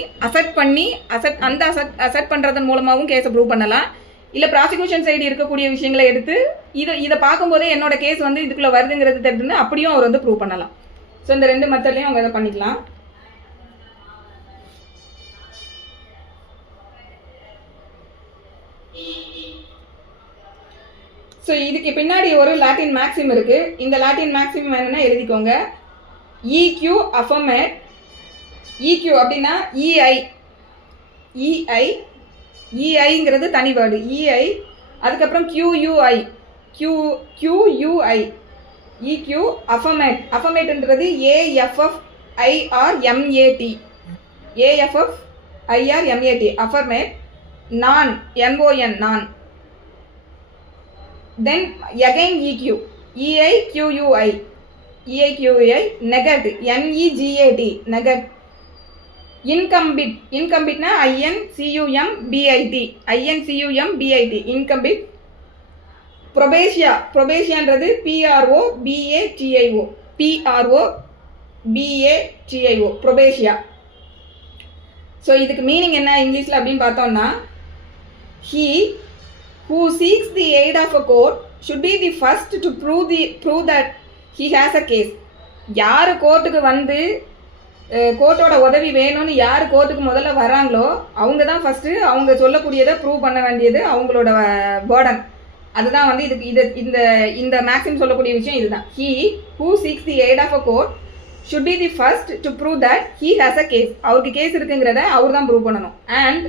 அசெப்ட் பண்ணுறதன் மூலமாகவும் கேஸை ப்ரூவ் பண்ணலாம். இல்லை ப்ராசிக்யூஷன் சைடு இருக்கக்கூடிய விஷயங்களை எடுத்து இதை பார்க்கும்போதே என்னோட கேஸ் வந்து இதுக்குள்ளே வருதுங்கிறது தெரிஞ்சுன்னு அப்படியும் அவர் வந்து ப்ரூவ் பண்ணலாம். ஸோ இந்த ரெண்டு மெத்தட்லையும் அவங்க இதை பண்ணிக்கலாம். ஸோ இதுக்கு பின்னாடி ஒரு லாட்டின் மேக்ஸிம் இருக்கு. இந்த லாட்டின் மேக்ஸிம் என்னன்னா எழுதிக்கோங்க. EQ affirmate. EQ அப்படின்னா EIங்கிறது தனி வேர்டு. EI அதுக்கப்புறம் QUI QUI EQ affirmate affirmateன்றது AFFIRMAT AFFIRMAT affirmate non non then again EQ EIQUI negat NEGAT negat incumbent na INCUMBIT incumbent probationன்றது PROBATIO probatia. So இதுக்கு meaning என்ன இங்கிலீஷில் அப்படின்னு பார்த்தோம்னா he who seeks the aid of a court should be the first to prove that he has a case. யார் கோர்ட்டுக்கு வந்து கோர்ட்டோட உதவி வேணும்னு யார் கோர்ட்டுக்கு முதல்ல வராங்களோ அவங்க தான் ஃபஸ்ட்டு அவங்க சொல்லக்கூடியதை ப்ரூவ் பண்ண வேண்டியது அவங்களோட பேர்டன். அதுதான் வந்து இந்த மேக்ஸிம் சொல்லக்கூடிய விஷயம் இதுதான். he who seeks the aid of a court should be the first to prove that he has a case. அவருக்கு கேஸ் இருக்குங்கிறத அவர் தான் ப்ரூவ் பண்ணணும். அண்ட்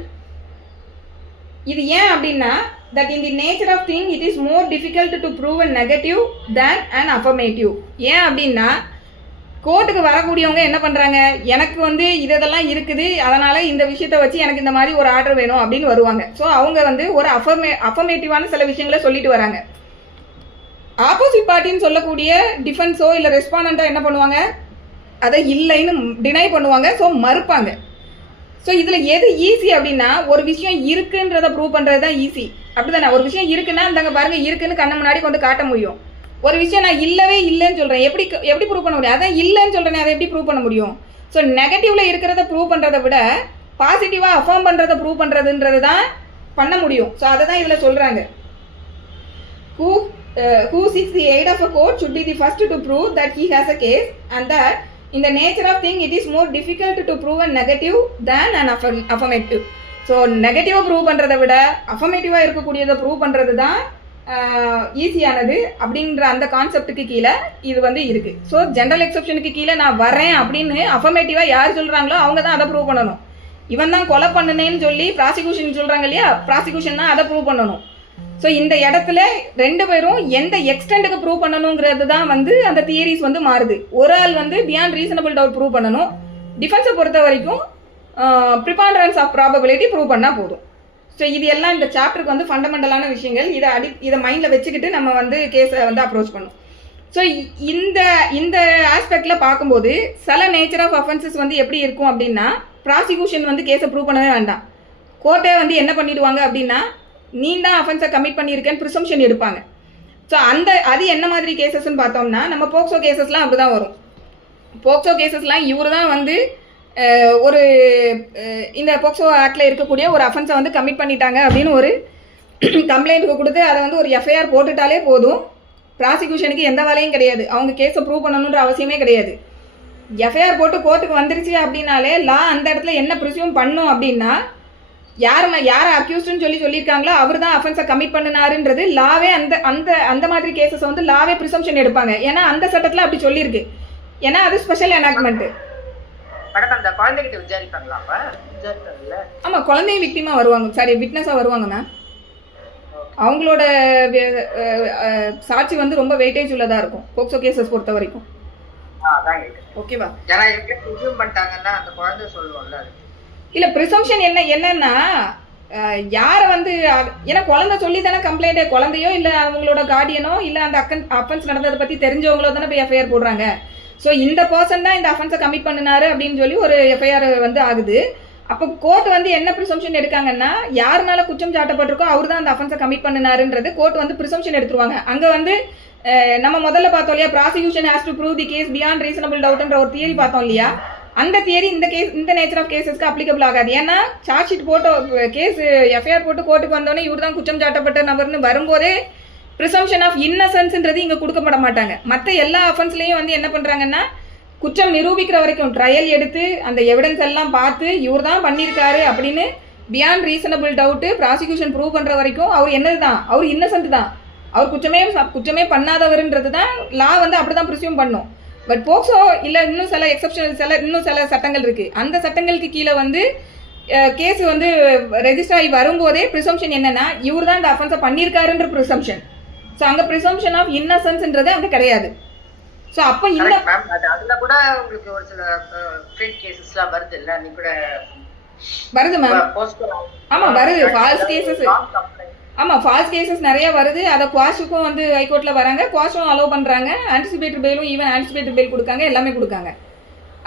இது ஏன் அப்படின்னா that in the nature of thing it is more difficult to prove a negative than an affirmative. ஏன் அப்படின்னா கோர்ட்டுக்கு வரக்கூடியவங்க என்ன பண்ணுறாங்க, எனக்கு வந்து இதெல்லாம் இருக்குது, அதனால் இந்த விஷயத்தை வச்சு எனக்கு இந்த மாதிரி ஒரு ஆர்டர் வேணும் அப்படின்னு வருவாங்க. ஸோ அவங்க வந்து ஒரு அஃபர்மேட்டிவான சில விஷயங்களை சொல்லிட்டு வராங்க. ஆப்போசிட் பார்ட்டின்னு சொல்லக்கூடிய டிஃபென்ஸோ இல்லை ரெஸ்பாண்டண்ட்டோ என்ன பண்ணுவாங்க, அதை இல்லைன்னு டினை பண்ணுவாங்க. ஸோ மறுப்பாங்க. ஸோ இதில் எது ஈஸி அப்படின்னா ஒரு விஷயம் இருக்குன்றதை ப்ரூவ் பண்ணுறது தான் ஈஸி. அப்படி தானே? ஒரு விஷயம் இருக்குன்னா அந்தாங்க பாருங்கள் இருக்குன்னு கண்ணு முன்னாடி கொண்டு காட்ட முடியும். ஒரு விஷயம் நான் இல்லவே இல்லைன்னு சொல்கிறேன், எப்படி ப்ரூவ் பண்ண முடியும்? அதான் இல்லைன்னு சொல்கிறேன், அதை எப்படி ப்ரூவ் பண்ண முடியும்? ஸோ நெகட்டிவில் இருக்கிறத ப்ரூவ் பண்ணுறதை விட பாசிட்டிவாக அஃபார்ம் பண்ணுறதை ப்ரூவ் பண்ணுறதுன்றது தான் பண்ண முடியும். ஸோ அதை தான் இதில் சொல்கிறாங்க. who seeks the aid of a court should be the first to prove that he has a case and that in the nature of thing it is more difficult to prove a negative than an affirmative. So நெகட்டிவாக prove பண்ணுறதை விட அஃபர்மேட்டிவாக இருக்கக்கூடியதை prove பண்ணுறது தான் ஈஸியானது அப்படின்ற அந்த கான்செப்டுக்கு கீழே இது வந்து இருக்குது. ஸோ ஜென்ரல் எக்ஸப்ஷனுக்கு கீழே நான் வரேன் அப்படின்னு அஃபர்மேட்டிவாக யார் சொல்கிறாங்களோ அவங்க தான் அதை ப்ரூவ் பண்ணணும். இவன் தான் கொலை பண்ணுனேன்னு சொல்லி ப்ராசிக்யூஷன் சொல்கிறாங்க இல்லையா, ப்ராசிக்யூஷன் தான் அதை ப்ரூவ் பண்ணணும். ஸோ இந்த இடத்துல ரெண்டு பேரும் எந்த எக்ஸ்டெண்டுக்கு ப்ரூவ் பண்ணணுங்கிறது தான் வந்து அந்த தியரிஸ் வந்து மாறுது. ஒரு ஆள் வந்து பியாண்ட் ரீசனபிள் டவுட் ப்ரூவ் பண்ணணும். டிஃபென்ஸை பொறுத்த வரைக்கும் ப்ரிபாண்டரன்ஸ் ஆஃப் ப்ராபபிலிட்டி ப்ரூவ் பண்ணால் போதும். ஸோ இது எல்லாம் இந்த சாப்டருக்கு வந்து ஃபண்டமெண்டலான விஷயங்கள். இதை மைண்டில் வச்சுக்கிட்டு நம்ம வந்து கேஸை வந்து அப்ரோச் பண்ணணும். ஸோ இந்த ஆஸ்பெக்டில் பார்க்கும்போது சில நேச்சர் ஆஃப் அஃபென்சஸ் வந்து எப்படி இருக்கும் அப்படின்னா ப்ராசிக்யூஷன் வந்து கேஸை ப்ரூவ் பண்ணவே வேண்டாம். கோர்ட்டே வந்து என்ன பண்ணிடுவாங்க அப்படின்னா நீ தான் அஃபென்ஸை கமிட் பண்ணியிருக்கேன்னு ப்ரிசம்ஷன் எடுப்பாங்க. ஸோ அது என்ன மாதிரி கேசஸ்ன்னு பார்த்தோம்னா நம்ம போக்சோ கேசஸ்லாம் அப்படி தான் வரும். போக்சோ கேசஸ்லாம் இவர் தான் வந்து ஒரு இந்த போக்சோ ஆக்டில் இருக்கக்கூடிய ஒரு அஃபென்ஸை வந்து கமிட் பண்ணிட்டாங்க அப்படின்னு ஒரு கம்ப்ளைண்ட்டுக்கு கொடுத்து அதை வந்து ஒரு எஃப்ஐஆர் போட்டுட்டாலே போதும். ப்ராசிக்யூஷனுக்கு எந்த வேலையும் கிடையாது, அவங்க கேஸை ப்ரூவ் பண்ணணுன்ற அவசியமே கிடையாது. எஃப்ஐஆர் போட்டு கோர்ட்டுக்கு வந்துருச்சு அப்படின்னாலே லா அந்த இடத்துல என்ன ப்ரிசியூம் பண்ணும் அப்படின்னா யாரை அக்யூஸ்டுன்னு சொல்லியிருக்காங்களோ அவர் தான் அஃபென்ஸை கமிட் பண்ணினாருன்றது லாவே அந்த மாதிரி கேசஸ் வந்து லாவே ப்ரிசம்ஷன் எடுப்பாங்க. ஏன்னா அந்த சட்டத்தில் அப்படி சொல்லியிருக்கு. ஏன்னா அது ஸ்பெஷல் எனாக்ட்மெண்ட். ஆமாம், குழந்தைங்க விக்டிமாக வருவாங்க, சாரி விட்னஸாக வருவாங்க மேம். அவங்களோட சாட்சி வந்து ரொம்ப வெயிட்டேஜ் உள்ளதாக இருக்கும் போக்சோ கேசஸ் பொறுத்த வரைக்கும். ஓகேவா? இல்லை ப்ரிசம்ஷன் என்னன்னா யாரை வந்து ஏன்னா குழந்தை சொல்லி தானே கம்ப்ளைண்ட், குழந்தையோ இல்லை அவங்களோட கார்டியனோ இல்லை அந்த அஃபென்ஸ் நடந்ததை பற்றி தெரிஞ்சவங்களோ தானே போய் எஃப்ஐஆர் போடுறாங்க. ஸோ இந்த பர்சன் தான் இந்த அஃபென்ஸை கமிட் பண்ணினாரு அப்படின்னு சொல்லி ஒரு எஃப்ஐஆர் வந்து ஆகுது. அப்போ கோர்ட் வந்து என்ன ப்ரிசம்ஷன் எடுக்காங்கன்னா யார் மேலே குற்றம் சாட்டப்பட்டிருக்கோ அவர் தான் அந்த அஃபென்ஸை கமிட் பண்ணினாருன்றது கோர்ட் வந்து ப்ரிசம்ஷன் எடுத்துருவாங்க. அங்கே வந்து நம்ம முதல்ல பார்த்தோம் இல்லையா, prosecution has to prove the case beyond reasonable டவுட்ன்ற ஒரு தியரி பார்த்தோம் இல்லையா, அந்த தியரி இந்த நேச்சர் ஆஃப் கேசஸ்க்கு அப்ளிகபிள் ஆகாது. ஏன்னா சார்ஜ் ஷீட் போட்டு கேஸ் எஃப்ஐஆர் போட்டு கோர்ட்டுக்கு வந்தோடனே இவர் தான் குற்றம் சாட்டப்பட்ட நபர்னு வரும்போதே ப்ரிசம்ஷன் ஆஃப் இன்னசென்ஸ்ன்றது இங்கே கொடுக்கப்பட மாட்டாங்க. மற்ற எல்லா அஃபென்ஸ்லையும் வந்து என்ன பண்ணுறாங்கன்னா குற்றம் நிரூபிக்கிற வரைக்கும் ட்ரையல் எடுத்து அந்த எவிடன்ஸ் எல்லாம் பார்த்து இவர் தான் பண்ணியிருக்காரு அப்படின்னு beyond reasonable doubt prosecution prove பண்ணுற வரைக்கும் அவர் என்னது தான், அவர் இன்னசென்ட் தான், அவர் குற்றமே பண்ணாதவருன்றது தான் லா வந்து அப்படி தான் ப்ரிசியூம் பண்ணும். பட் போக்சோ இல்லை இன்னும் சில எக்ஸப்ஷனல் இன்னும் சில சட்டங்கள் இருக்குது. அந்த சட்டங்களுக்கு கீழே வந்து கேஸ் வந்து ரெஜிஸ்டர் ஆகி வரும்போதே ப்ரிசம்ஷன் என்னன்னா இவர் தான் இந்த அஃபென்ஸை பண்ணியிருக்காருன்ற ப்ரிசம்ஷன். ஸோ அங்கே ப்ரிசம்ஷன் ஆஃப் இன்னசென்ஸ்ன்றது அங்கே கிடையாது. ஸோ அப்போ இந்த அதில் கூட உங்களுக்கு ஒரு சில ஃபேக் கேசஸ்லாம் வருது இல்லை, நீ கூட வருது மேம். ஆமாம் வருது, ஃபால்ஸ் கேசஸ். ஆமாம், ஃபால்ஸ் கேசஸ் நிறைய வருது. அதை குவாஷுக்கும் வந்து ஹைகோர்ட்டில் வராங்க, குவாஷும் அலோவ் பண்ணுறாங்க, ஆன்டிசிபேட்டர் பெயிலும் ஈவன் ஆன்டிசிபேட்டர் பெயில் கொடுக்காங்க, எல்லாமே கொடுக்காங்க.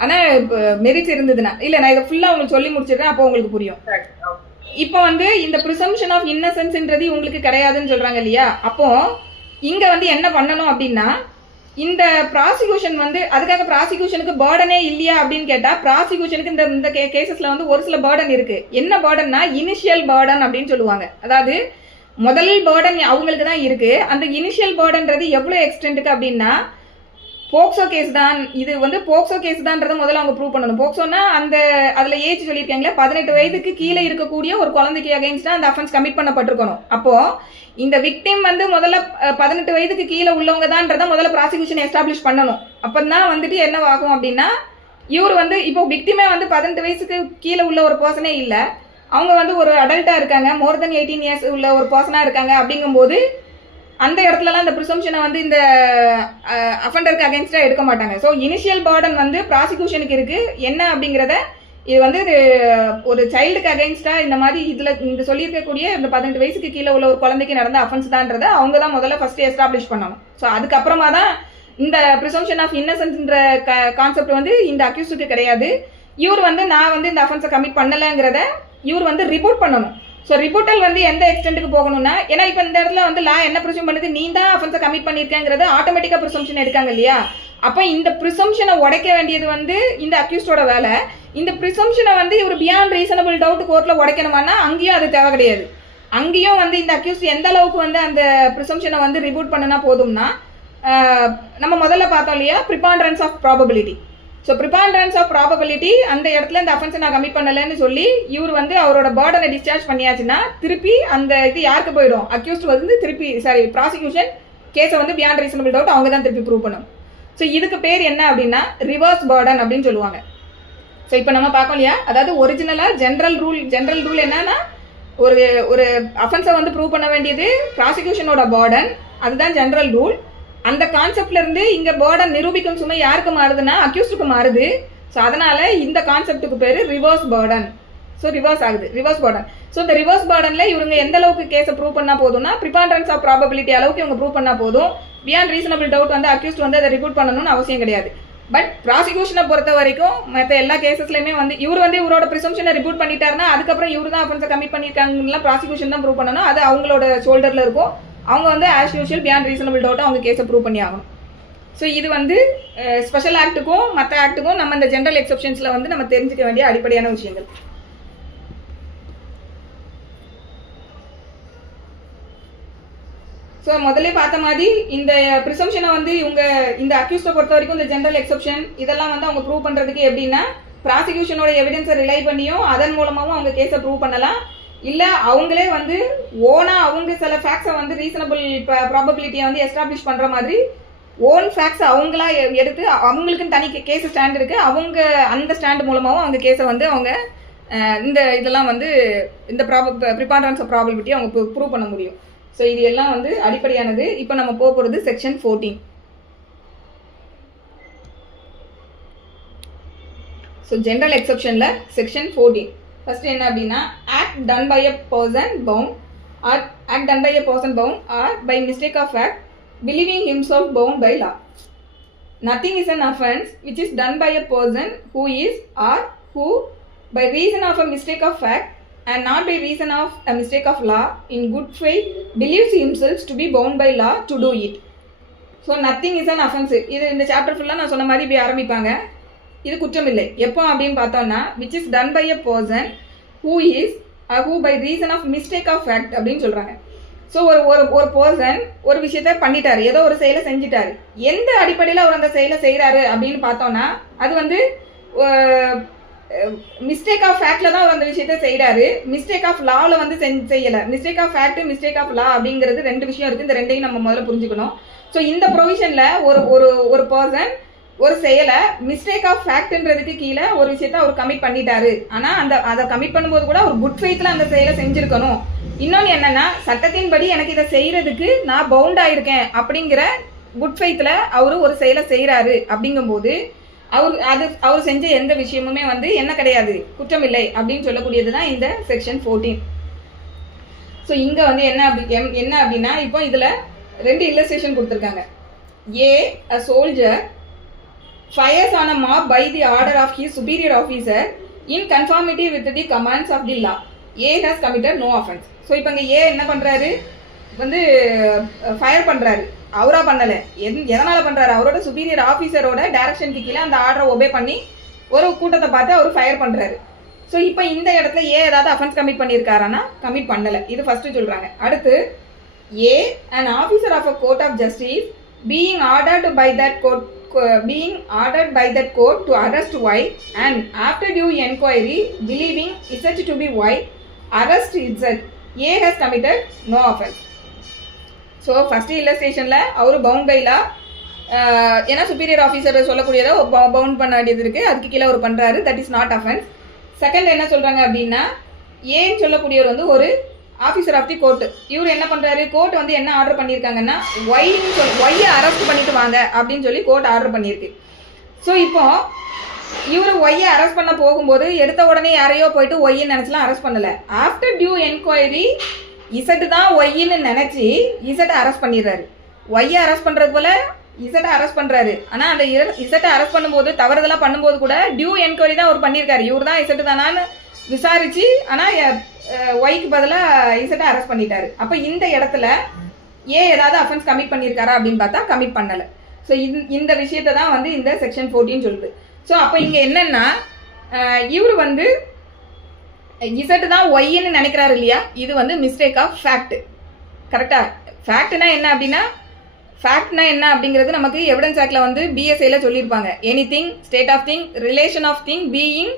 ஆனால் இப்போ மெரிட்ஸ் இருந்ததுன்னா இல்லை, நான் இதை ஃபுல்லாக உங்களுக்கு சொல்லி முடிச்சிடுறேன், அப்போ உங்களுக்கு புரியும். இப்போ வந்து இந்த ப்ரிசம்ஷன் ஆஃப் இன்னசென்ஸ்ன்றது உங்களுக்கு கிடையாதுன்னு சொல்கிறாங்க இல்லையா? அப்போ இங்கே வந்து என்ன பண்ணணும் அப்படின்னா, இந்த ப்ராசிக்யூஷன் வந்து அதுக்காக ப்ராசிக்யூஷனுக்கு பேர்டனே இல்லையா அப்படின்னு கேட்டால், ப்ராசிக்யூஷனுக்கு இந்த கேசஸில் வந்து ஒரு சில பேர்டன் இருக்குது. என்ன பேர்டன்னா இனிஷியல் பேர்டன் அப்படின்னு சொல்லுவாங்க. அதாவது முதல் பேர்டன் அவங்களுக்கு தான் இருக்குது. அந்த இனிஷியல் பேர்டன்றது எவ்வளோ எக்ஸ்டென்ட்டுக்கு அப்படின்னா, போக்சோ கேஸ் தான் இது வந்து போக்சோ கேஸ் தான்றதை முதல்ல அவங்க ப்ரூவ் பண்ணணும். போக்சோன்னா அந்த அதில் ஏஜ் சொல்லியிருக்காங்களே 18 வயதுக்கு கீழே இருக்கக்கூடிய ஒரு குழந்தைக்கு அகைன்ஸ்டாக அந்த அஃபென்ஸ் கமிட் பண்ணப்பட்டிருக்கணும். அப்போது இந்த விக்டிம் வந்து முதல்ல 18 வயதுக்கு கீழே உள்ளவங்க தான்றதை முதல்ல ப்ராசிக்யூஷன் எஸ்டாப்ளிஷ் பண்ணணும். அப்போ தான் வந்துட்டு என்ன ஆகும் அப்படின்னா, இவர் வந்து இப்போ விக்டிமே வந்து 18 வயசுக்கு கீழே உள்ள ஒரு பர்சனே இல்லை, அவங்க வந்து ஒரு அடல்ட்டாக இருக்காங்க, மோர் தென் 18 இயர்ஸ் உள்ள ஒரு பர்சனாக இருக்காங்க. அப்படிங்கும்போது அந்த இடத்துலலாம் இந்த ப்ரிசம்ஷனை வந்து இந்த அஃபெண்டருக்கு அகேன்ஸ்டாக எடுக்க மாட்டாங்க. ஸோ இனிஷியல் பேர்டன் வந்து ப்ராசிக்யூஷனுக்கு இருக்குது. என்ன அப்படிங்கிறத இது வந்து ஒரு சைல்டுக்கு அகேன்ஸ்டாக இந்த மாதிரி இதில் இந்த சொல்லியிருக்கக்கூடிய இந்த 18 வயசுக்கு கீழே உள்ள ஒரு குழந்தைக்கு நடந்த அஃபென்ஸ் தான்றதை அவங்க தான் முதல்ல ஃபஸ்ட்டு எஸ்டாப்ளிஷ் பண்ணணும். ஸோ அதுக்கப்புறமா தான் இந்த ப்ரிசம்ஷன் ஆஃப் இன்னசென்ஸ்ன்ற கான்செப்ட் வந்து இந்த அக்யூஸ்டுக்கு கிடையாது. இவர் வந்து நான் வந்து இந்த அஃபென்ஸை கமிட் பண்ணலைங்கிறத இவர் வந்து ரிப்போர்ட் பண்ணணும். ஸோ ரிப்போர்ட்டல் வந்து எந்த எக்ஸ்டென்ட்டுக்கு போகணும்னா, ஏன்னா இப்போ இந்த இடத்துல வந்து லா என்ன ப்ரிசம் பண்ணுது, நீ தான் அஃபென்ஸை கமிட் பண்ணியிருக்கேங்கிறது ஆட்டோமேட்டிக்காக ப்ரிசம்ஷன் எடுக்காங்க இல்லையா? அப்போ இந்த ப்ரிசம்ஷனை உடைக்க வேண்டியது வந்து இந்த அக்யூஸ்டோட வேலை. இந்த ப்ரிசம்ஷனை வந்து இவர் பியாண்ட் ரீசனபிள் டவுட் கோர்ட்டில் உடைக்கணுமானா அங்கேயும் அது தேவை கிடையாது. அங்கேயும் வந்து இந்த அக்யூஸ்ட் எந்த அளவுக்கு வந்து அந்த ப்ரிசம்ஷனை வந்து ரிப்போர்ட் பண்ணினா போதும்னா, நம்ம முதல்ல பார்த்தோம் இல்லையா, preponderance of probability. So preponderance of probability அந்த இடத்துல இந்த அஃபென்ஸை நான் கமிட் பண்ணலைன்னு சொல்லி இவர் வந்து அவரோட பேர்டனை டிஸ்சார்ஜ் பண்ணியாச்சுன்னா திருப்பி அந்த இது யாருக்கு போயிடும், அக்யூஸ்ட் வந்து திருப்பி ப்ராசிக்யூஷன் கேஸை வந்து பியாண்ட் ரீசனபிள் டவுட் அவங்க தான் திருப்பி ப்ரூவ் பண்ணணும். ஸோ இதுக்கு பேர் என்ன அப்படின்னா ரிவர்ஸ் பேர்டன் அப்படின்னு சொல்லுவாங்க. ஸோ இப்போ நம்ம பார்க்கோம் இல்லையா, அதாவது ஒரிஜினலாக ஜென்ரல் ரூல் என்னன்னா, ஒரு அஃபென்ஸை வந்து ப்ரூவ் பண்ண வேண்டியது ப்ராசிக்யூஷனோட பேர்டன், அதுதான் ஜென்ரல் ரூல். அந்த கான்செப்ட்ல இருந்து இங்க பேர்டன் நிரூபிக்கும் சுமை யாருக்கு மாறுதுன்னா அக்யூஸ்டுக்கு மாறுது. ஸோ அதனால இந்த கான்செப்டுக்கு பேர் ரிவர்ஸ் பேர்டன். ஸோ ரிவர்ஸ் ஆகுது, ரிவர்ஸ் பேர்டன். ஸோ இந்த ரிவர்ஸ் பேர்டன்ல இவங்க எந்த அளவுக்கு கேஸை ப்ரூவ் பண்ணா போதும்னா, ப்ரிபாண்டரன்ஸ் ஆஃப் ப்ராபபிலிட்டி அளவுக்கு இவங்க ப்ரூவ் பண்ணா போதும். பியாண்ட் ரீசனபிள் டவுட் வந்து அக்யூஸ்ட் வந்து அதை ரிப்போர்ட் பண்ணணும்னு அவசியம் கிடையாது. பட் ப்ராசிக்யூஷனை பொறுத்த வரைக்கும் மற்ற எல்லா கேசஸ்லையுமே வந்து இவர் வந்து இவரோட ப்ரிசம்ஷனை ரிப்போர்ட் பண்ணிட்டாருன்னா அதுக்கப்புறம் இவர் தான் அஃபென்ஸை கமிட் பண்ணியிருக்காங்கன்னா ப்ராசிக்யூஷன் தான் ப்ரூவ் பண்ணணும். அது அவங்களோட ஷோல்டரில் இருக்கும். அவங்க வந்து ஆஸ் யூஷுவல் பியாண்ட் ரீசனபிள் டவுட்டை அவங்க கேஸை ப்ரூவ் பண்ணி ஆகணும். ஸோ இது வந்து ஸ்பெஷல் ஆக்ட்டுக்கும் மற்ற ஆக்ட்டுக்கும் நம்ம இந்த ஜென்ரல் எக்ஸப்ஷன்ஸில் வந்து நம்ம தெரிஞ்சுக்க வேண்டிய அடிப்படையான விஷயங்கள். ஸோ முதல்ல பார்த்த மாதிரி இந்த ப்ரிசம்ஷனை வந்து இவங்க இந்த அக்யூஸ்டை பொறுத்த வரைக்கும் இந்த ஜென்ரல் எக்ஸப்ஷன் இதெல்லாம் வந்து அவங்க ப்ரூவ் பண்ணுறதுக்கு எப்படின்னா, ப்ராசிக்யூஷனோட எவிடன்ஸை ரிலை பண்ணியும் அதன் மூலமாகவும் அவங்க கேஸை ப்ரூவ் பண்ணலாம். இல்லை அவங்களே வந்து ஓனாக அவங்க சில ஃபேக்ட்ஸை வந்து ரீசனபிள் ப்ராபபிலிட்டியை வந்து எஸ்டாப்ளிஷ் பண்ணுற மாதிரி ஓன் ஃபேக்ட்ஸ் அவங்களா எடுத்து அவங்களுக்குன்னு தனி கேஸ் ஸ்டாண்ட் இருக்குது, அவங்க அந்த ஸ்டாண்ட் மூலமாகவும் அவங்க கேஸை வந்து அவங்க இந்த இதெல்லாம் வந்து இந்த ப்ரிபாண்டரன்ஸ் ஆஃப் ப்ராபபிலிட்டியை அவங்க ப்ரூவ் பண்ண முடியும். ஸோ இது எல்லாம் வந்து அடிப்படையானது. இப்போ நம்ம போக போகிறது செக்ஷன் 14. ஸோ ஜென்ரல் எக்ஸப்ஷனில் செக்ஷன் 14 ஃபர்ஸ்ட் என்ன அப்படின்னா, act done by a person bound or by mistake of act believing himself bound by law. Nothing is an offense which is done by a person who is or who by reason of a mistake of fact and not by reason of a mistake of law in good faith believes himself to be bound by law to do it. So nothing is an offense. இது இந்த chapter ஃபுல்லாக நான் சொன்ன மாதிரி இப்படி ஆரம்பிப்பாங்க. இது குற்றம் இல்லை எப்போ அப்படின்னு பார்த்தோம்னா, which is done by a person who is or who by reason of mistake of fact அப்படின்னு சொல்கிறாங்க. ஸோ ஒரு பர்சன் ஒரு விஷயத்த பண்ணிட்டாரு, ஏதோ ஒரு செயலை செஞ்சுட்டாரு. எந்த அடிப்படையில் அவர் அந்த செயலை செய்கிறாரு அப்படின்னு பார்த்தோன்னா, அது வந்து மிஸ்டேக் ஆஃப் ஃபேக்டில் தான் அவர் அந்த விஷயத்த செய்கிறாரு. மிஸ்டேக் ஆஃப் லாவில் வந்து செய்யலை. Mistake of fact mistake of law அப்படிங்கிறது ரெண்டு விஷயம் இருக்குது. இந்த ரெண்டையும் நம்ம முதல்ல புரிஞ்சுக்கணும். ஸோ இந்த ப்ரொவிஷனில் ஒரு பர்சன் ஒரு செயலை மிஸ்டேக் ஆஃப் ஃபேக்ட்ன்றதுக்கு கீழே ஒரு விஷயத்த அவர் கமிட் பண்ணிட்டாரு. ஆனால் அதை கமிட் பண்ணும்போது கூட ஒரு குட் ஃபெய்த்தில் அந்த செயலை செஞ்சுருக்கணும். இன்னொன்று என்னன்னா, சட்டத்தின்படி எனக்கு இதை செய்யறதுக்கு நான் பவுண்ட் ஆயிருக்கேன் அப்படிங்கிற குட் ஃபெய்த்தில் அவர் ஒரு செயலை செய்கிறாரு. அப்படிங்கும்போது அவர் செஞ்ச எந்த விஷயமுமே வந்து என்ன கிடையாது, குற்றம் இல்லை அப்படின்னு சொல்லக்கூடியது தான் இந்த செக்ஷன் 14. ஸோ இங்கே வந்து என்ன அப்படின்னா, இப்போ இதில் 2 இல்லஸ்ட்ரேஷன் கொடுத்துருக்காங்க. A soldier fires on a mob by the order of his superior officer in conformity with the commands of the law. A has committed no offense. So இப்போ இங்கே A என்ன பண்ணுறாரு, வந்து ஃபயர் பண்ணுறாரு. அவராக பண்ணலை, எதனால் பண்ணுறாரு, அவரோட சுப்பீரியர் ஆஃபீஸரோட டைரக்ஷனுக்கு கீழே அந்த ஆர்டரை ஒபே பண்ணி ஒரு கூட்டத்தை பார்த்து அவர் ஃபயர் பண்ணுறாரு. ஸோ இப்போ இந்த இடத்துல ஏதாவது அஃபென்ஸ் கமிட் பண்ணியிருக்காரானா கமிட் பண்ணலை. இது ஃபஸ்ட்டு சொல்கிறாங்க. அடுத்து A, an officer of a court of justice being ordered by that court to arrest Y, and after due inquiry believing Z to be Y, arrest Z. A has committed no offense. So first இல்லஸ்ட்ரேஷனில் அவர் bound by law, ஏன்னா superior officer சொல்லக்கூடியதை bound பண்ண வேண்டியது இருக்குது, அதுக்கு கீழே அவர் பண்ணுறாரு, that is not offence. Second என்ன சொல்கிறாங்க அப்படின்னா, ஏன்னு சொல்லக்கூடியவர் வந்து ஒரு ஆஃபீஸர் ஆஃப் தி கோர்ட்டு. இவர் என்ன பண்ணுறாரு, கோர்ட் வந்து என்ன ஆர்டர் பண்ணியிருக்காங்கன்னா, ஒய்யை அரெஸ்ட் பண்ணிட்டு வாங்க அப்படின்னு சொல்லி கோர்ட் ஆர்டர் பண்ணியிருக்கு. ஸோ இப்போ இவர் ஒய்யை அரெஸ்ட் பண்ண போகும்போது எடுத்த உடனே யாரையோ போயிட்டு ஒய்ன்னு நினச்சலாம் அரெஸ்ட் பண்ணலை. ஆஃப்டர் டியூ என்கொயரி இசட்டு தான் ஒய்ன்னு நினச்சி இசட்டை அரெஸ்ட் பண்ணிடுறாரு. ஒய்யை அரெஸ்ட் பண்ணுறது போல் இசட்டை அரெஸ்ட் பண்ணுறாரு. ஆனால் அந்த இசட்டை அரெஸ்ட் பண்ணும்போது தவறுதெல்லாம் பண்ணும்போது கூட டியூ என்கொயரி தான் அவர் பண்ணியிருக்காரு. இவர் தான் இசட்டு தானான்னு விசாரித்து ஆனால் ஒய்க்கு பதிலாக இசட்டை அரெஸ்ட் பண்ணிட்டாரு. அப்போ இந்த இடத்துல ஏதாவது அஃபென்ஸ் கமிட் பண்ணியிருக்காரா அப்படின்னு பார்த்தா கமிட் பண்ணலை. ஸோ இந்த விஷயத்தை தான் வந்து இந்த செக்ஷன் 14 சொல்லுது. ஸோ அப்போ இங்கே என்னென்னா, இவர் வந்து இசட்டு தான் ஒய்ன்னு நினைக்கிறாரு இல்லையா, இது வந்து மிஸ்டேக் ஆஃப் ஃபேக்ட். கரெக்டாக? ஃபேக்ட்னா என்ன அப்படின்னா, ஃபேக்ட்னா என்ன அப்படிங்கிறது நமக்கு எவிடன்ஸ் ஆக்டில் வந்து பிஎஸ்ஐயில் சொல்லியிருப்பாங்க. Anything, state of thing, relation of thing, being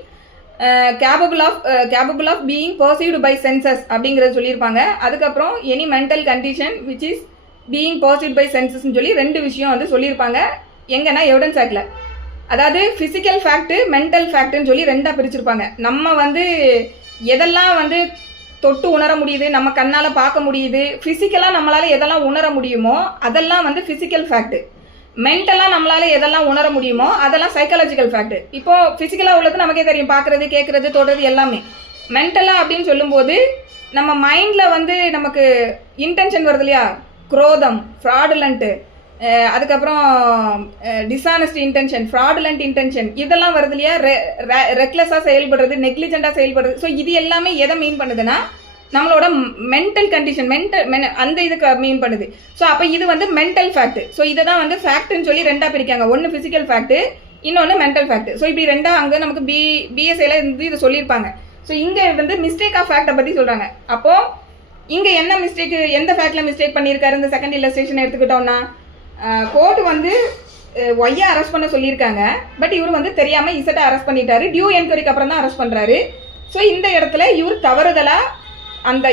capable of being perceived by senses அப்படிங்கிறது சொல்லியிருப்பாங்க. அதுக்கப்புறம் any mental condition which is being perceived by சென்சஸ்ன்னு சொல்லி 2 விஷயம் வந்து சொல்லியிருப்பாங்க. எங்கன்னா எவிடன்ஸ் ஆக்டில். அதாவது ஃபிசிக்கல் ஃபேக்ட்டு, மென்டல் ஃபேக்ட்டுன்னு சொல்லி 2ஆக பிரிச்சிருப்பாங்க. நம்ம வந்து எதெல்லாம் வந்து தொட்டு உணர முடியுது, நம்ம கண்ணால் பார்க்க முடியுது, ஃபிசிக்கலாக நம்மளால் எதெல்லாம் உணர முடியுமோ அதெல்லாம் வந்து ஃபிசிக்கல் ஃபேக்ட்டு. மென்டலாக நம்மளால் எதெல்லாம் உணர முடியுமோ அதெல்லாம் சைக்காலஜிக்கல் ஃபேக்ட்டு. இப்போது ஃபிசிக்கலாக உள்ளது நமக்கே தெரியும், பார்க்குறது, கேட்குறது, தொடுறது எல்லாமே. மென்டலாக அப்படின்னு சொல்லும்போது நம்ம மைண்டில் வந்து நமக்கு இன்டென்ஷன் வருது இல்லையா, குரோதம், ஃப்ராடுலண்ட்டு, அதுக்கப்புறம் டிஸானஸ்ட் இன்டென்ஷன், ஃப்ராடுலண்ட் இன்டென்ஷன், இதெல்லாம் வருது இல்லையா, ரெக்லெஸ்ஸாக செயல்படுறது, நெக்லிஜென்ட்டாக செயல்படுறது. ஸோ இது எல்லாமே எதை மீன் பண்ணுதுன்னா நம்மளோட மென்டல் கண்டிஷன், அந்த இதுக்கு மீன் பண்ணுது. ஸோ அப்போ இது வந்து மென்டல் ஃபேக்ட். ஸோ இதை தான் வந்து ஃபேக்ட்னு சொல்லி 2ஆக பிரிக்காங்க. ஒன்று ஃபிசிக்கல் ஃபேக்ட், இன்னொன்று மென்டல் ஃபேக்ட். ஸோ இப்படி 2ஆக அங்கே நமக்கு பிஎஸ்ஐயில் இருந்து இதை சொல்லியிருப்பாங்க. ஸோ இங்கே வந்து மிஸ்டேக் ஆஃப் ஃபேக்டை பற்றி சொல்கிறாங்க. அப்போது இங்கே என்ன மிஸ்டேக், எந்த ஃபேக்டில் மிஸ்டேக் பண்ணியிருக்காரு இந்த செகண்ட் இல்லஸ்ட்ரேஷன் எடுத்துக்கிட்டோம்னா, கோர்ட் வந்து ஒய்யை அரெஸ்ட் பண்ண சொல்லியிருக்காங்க, பட் இவர் வந்து தெரியாமல் இசட்டை அரெஸ்ட் பண்ணிட்டாரு. டியூ என்கொயரிக்கு அப்புறம் தான் அரெஸ்ட் பண்ணுறாரு. ஸோ இந்த இடத்துல இவர் தவறுதலாக அந்த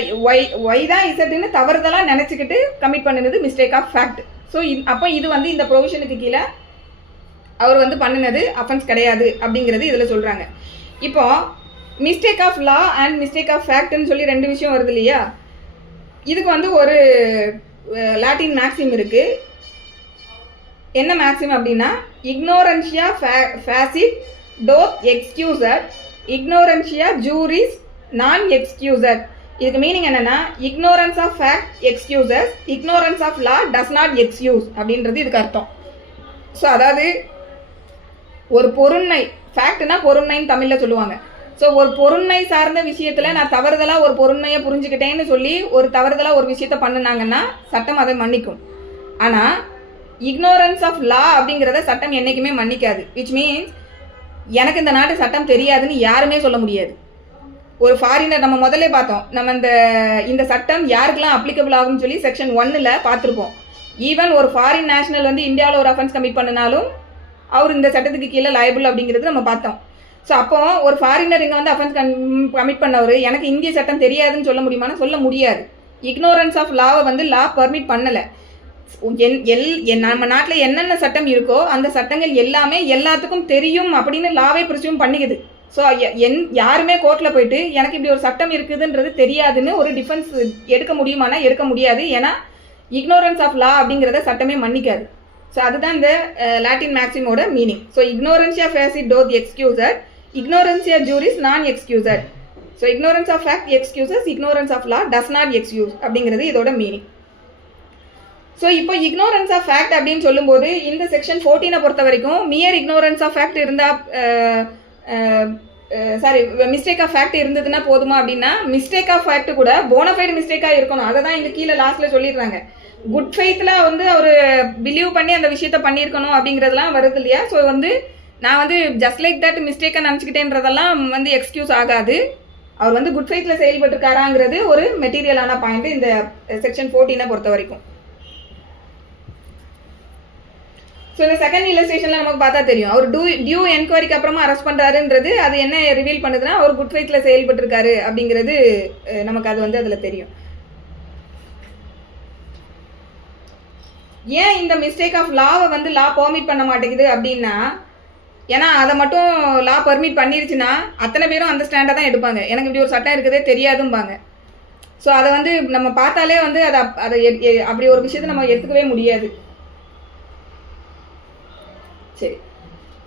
ஒய் தான் இசட்டுன்னு தவறுதலாக நினச்சிக்கிட்டு கமிட் பண்ணினது மிஸ்டேக் ஆஃப் ஃபேக்ட். ஸோ அப்போ இது வந்து இந்த ப்ரொவிஷனுக்கு கீழே அவர் வந்து பண்ணினது அஃபென்ஸ் கிடையாது அப்படிங்கிறது இதில் சொல்கிறாங்க. இப்போ mistake of law and mistake of ஃபேக்ட்னு சொல்லி 2 விஷயம் வருது இல்லையா, இதுக்கு வந்து ஒரு லாட்டின் மேக்ஸிம் இருக்குது. என்ன மேக்ஸிம் அப்படின்னா, இக்னோரன்ஷியா ஃபேசிட் டோத் எக்ஸ்கியூசட், இக்னோரன்ஷியா ஜூரிஸ் நான் எக்ஸ்கியூசட். இதுக்கு மீனிங் என்னன்னா, ignorance of fact excuses, ignorance of law does not excuse அப்படின்றது இதுக்கு அர்த்தம். ஸோ அதாவது ஒரு பொருண்மை, ஃபேக்ட்னா பொருண்மைன்னு தமிழில் சொல்லுவாங்க. ஸோ ஒரு பொருண்மை சார்ந்த விஷயத்தில் நான் தவறுதலாக ஒரு பொருண்மையை புரிஞ்சுக்கிட்டேன்னு சொல்லி ஒரு தவறுதலாக ஒரு விஷயத்த பண்ணினாங்கன்னா சட்டம் அதை மன்னிக்கும். ஆனால் இக்னோரன்ஸ் ஆஃப் லா அப்படிங்கிறத சட்டம் என்றைக்குமே மன்னிக்காது. விச் மீன்ஸ் எனக்கு இந்த நாட்டு சட்டம் தெரியாதுன்னு யாருமே சொல்ல முடியாது. ஒரு ஃபாரினர் நம்ம முதல்ல பார்த்தோம், நம்ம இந்த சட்டம் யாருக்கெல்லாம் அப்ளிகபிள் ஆகும்னு சொல்லி செக்ஷன் 1ல் பார்த்துருப்போம். ஈவன் ஒரு ஃபாரின் நேஷனல் வந்து இந்தியாவில் ஒரு அஃபென்ஸ் கமிட் பண்ணினாலும் அவர் இந்த சட்டத்துக்கு கீழே லைபிள் அப்படிங்கிறது நம்ம பார்த்தோம். ஸோ அப்போ ஒரு ஃபாரினர் இங்கே வந்து அஃபென்ஸ் கமிட் பண்ணவர் எனக்கு இந்திய சட்டம் தெரியாதுன்னு சொல்ல முடியுமானா சொல்ல முடியாது. இக்னோரன்ஸ் ஆஃப் லாவை வந்து லா பர்மிட் பண்ணலை. நம்ம நாட்டில் என்னென்ன சட்டம் இருக்கோ அந்த சட்டங்கள் எல்லாமே எல்லாத்துக்கும் தெரியும் அப்படின்னு லாவே ப்ரிசியூம் பண்ணிக்குது. ஸோ யாருமே கோர்ட்டில் போயிட்டு எனக்கு இப்படி ஒரு சட்டம் இருக்குதுன்றது தெரியாதுன்னு ஒரு டிஃபென்ஸ் எடுக்க முடியுமானா எடுக்க முடியாது. ஏன்னா இக்னோரன்ஸ் ஆஃப் லா அப்படிங்கிறத சட்டமே மன்னிக்காது. ஸோ அதுதான் இந்த லாட்டின் மேக்ஸிமோட மீனிங். ஸோ இக்னோரன்சியா ஃபேசிட் டோத் எக்ஸ்கியூசர், இக்னோரன்சியா ஜூரிஸ் நான் எக்ஸ்கியூசர். So ignorance of fact excuses, ignorance of law does not excuse அப்படிங்கிறது இதோட மீனிங். ஸோ இப்போ இக்னோரன்ஸ் ஆஃப் ஃபேக்ட் அப்படின்னு சொல்லும்போது இந்த செக்ஷன் 14 பொறுத்த வரைக்கும் மியர் இக்னோரன்ஸ் ஆஃப் ஃபேக்ட் இருந்தால் மிஸ்டேக் ஆஃப் ஃபேக்ட் இருந்ததுன்னா போதுமா அப்படின்னா, மிஸ்டேக் ஆஃப் ஃபேக்ட் கூட போனஃபைடு மிஸ்டேக்காக இருக்கணும். அதை தான் இங்கே கீழே லாஸ்ட்டில் சொல்லிடுறாங்க. குட் ஃபெய்த்தில் வந்து அவர் பிலீவ் பண்ணி அந்த விஷயத்த பண்ணியிருக்கணும் அப்படிங்கிறதுலாம் வருது இல்லையா. ஸோ வந்து நான் வந்து ஜஸ்ட் லைக் தட் மிஸ்டேக்காக நினச்சிக்கிட்டேன்றதெல்லாம் வந்து எக்ஸ்கியூஸ் ஆகாது. அவர் வந்து குட் ஃபெய்த்தில் செயல்பட்டுருக்காராங்கிறது ஒரு மெட்டீரியலான பாயிண்ட் இந்த செக்ஷன் 14 பொறுத்த வரைக்கும். ஸோ இந்த செகண்ட் இல்லஸ்ட்ரேஷனில் நமக்கு பார்த்தா தெரியும், அவர் டியூ என்கொயரிக்கு அப்புறமா அரெஸ்ட் பண்ணுறாருன்றது அது என்ன ரிவீல் பண்ணுதுன்னா அவர் குட் ஃபெய்த்தில் செயல்பட்டுருக்காரு அப்படிங்கிறது நமக்கு அது வந்து அதில் தெரியும். ஏன் இந்த மிஸ்டேக் ஆஃப் லாவை வந்து லா பெர்மிட் பண்ண மாட்டேங்குது அப்படின்னா, ஏன்னா அதை மட்டும் லா பெர்மிட் பண்ணிருச்சுன்னா அத்தனை பேரும் அந்த ஸ்டாண்டை தான் எடுப்பாங்க. எனக்கு இப்படி ஒரு சட்டம் இருக்குதே தெரியாதும்பாங்க. ஸோ அதை வந்து நம்ம பார்த்தாலே வந்து அதை அப்படி ஒரு விஷயத்தை நம்ம எடுத்துக்கவே முடியாது. சரி,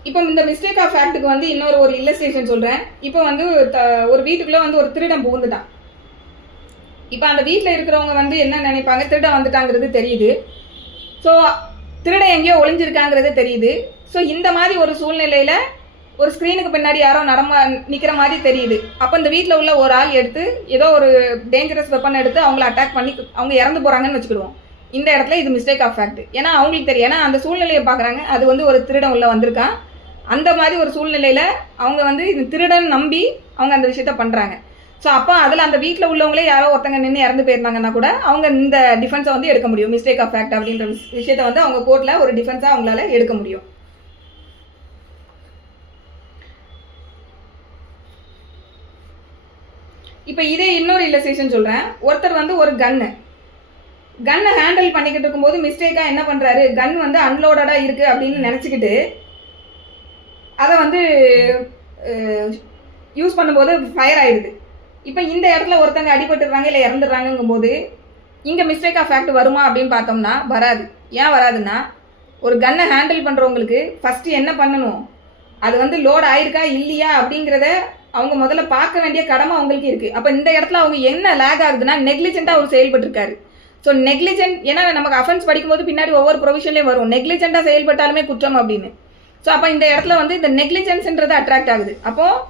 இப்போ இந்த மிஸ்டேக் ஆஃப் ஃபேக்ட்டுக்கு வந்து இன்னொரு ஒரு இல்லஸ்ட்ரேஷன் சொல்கிறேன். இப்போ வந்து ஒரு வீட்டுக்குள்ளே வந்து ஒரு திருடன் புகுந்துட்டான். இப்போ அந்த வீட்டில் இருக்கிறவங்க வந்து என்ன நினைப்பாங்க, திருடன் வந்துட்டாங்கிறது தெரியுது. ஸோ திருடன் எங்கேயோ ஒளிஞ்சிருக்காங்கிறது தெரியுது. ஸோ இந்த மாதிரி ஒரு சூழ்நிலையில் ஒரு ஸ்க்ரீனுக்கு பின்னாடி யாரோ நிற்கிற மாதிரி தெரியுது. அப்போ இந்த வீட்டில் உள்ள ஒரு ஆள் எடுத்து ஏதோ ஒரு டேஞ்சரஸ் வெப்பன் எடுத்து அவங்கள அட்டாக் பண்ணி அவங்க இறந்து போகிறாங்கன்னு வச்சுக்கிடுவோம். இந்த இடத்துல இது மிஸ்டேக் ஆஃப் ஃபேக்ட். ஏன்னா அவங்களுக்கு தெரியும், ஏன்னா அந்த சூழ்நிலையை பார்க்குறாங்க, அது வந்து ஒரு திருடன் உள்ள வந்திருக்கான். அந்த மாதிரி ஒரு சூழ்நிலையில் அவங்க வந்து இந்த திருடன் நம்பி அவங்க அந்த விஷயத்த பண்ணுறாங்க. ஸோ அப்போ அதில் அந்த வீட்டில் உள்ளவங்களே யாரோ ஒருத்தங்க நின்று இறந்து போயிருந்தாங்கன்னா கூட அவங்க இந்த டிஃபென்ஸை வந்து எடுக்க முடியும். மிஸ்டேக் ஆஃப் ஃபேக்ட் அப்படின்ற விஷயத்த வந்து அவங்க கோர்ட்டில் ஒரு டிஃபென்ஸாக அவங்களால எடுக்க முடியும். இப்போ இதே இன்னொரு இல்லஸ்ட்ரேஷன் சொல்கிறேன். ஒருத்தர் வந்து ஒரு கன்னை ஹேண்டில் பண்ணிக்கிட்டு இருக்கும்போது மிஸ்டேக்காக என்ன பண்ணுறாரு, கன் வந்து அன்லோடடாக இருக்குது அப்படின்னு நினச்சிக்கிட்டு அதை வந்து யூஸ் பண்ணும்போது ஃபயர் ஆகிடுது. இப்போ இந்த இடத்துல ஒருத்தங்க அடிபட்டுடுறாங்க இல்லை இறந்துடுறாங்கங்கும்போது இங்கே மிஸ்டேக் ஆஃப் ஃபேக்ட் வருமா அப்படின்னு பார்த்தோம்னா வராது. ஏன் வராதுன்னா, ஒரு கன்னை ஹேண்டில் பண்ணுறவங்களுக்கு ஃபஸ்ட்டு என்ன பண்ணணும், அது வந்து லோட் ஆயிருக்கா இல்லையா அப்படிங்கிறத அவங்க முதல்ல பார்க்க வேண்டிய கடமை அவங்களுக்கு இருக்குது. அப்போ இந்த இடத்துல அவங்க என்ன லேக் ஆகுதுன்னா நெக்லிஜென்ட்டாக அவர் செயல்பட்டுருக்காரு. ஸோ நெக்லிஜென்ட், ஏன்னா நமக்கு அஃபென்ஸ் படிக்கும்போது பின்னாடி ஒவ்வொரு ப்ரொவிஷன்லேயும் வரும் நெக்லிஜென்ட்டாக செயல்பட்டாலுமே குற்றம் அப்படின்னு. ஸோ அப்போ இந்த இடத்துல வந்து இந்த நெக்லிஜென்ஸ்ன்றது அட்ராக்ட் ஆகுது. அப்போது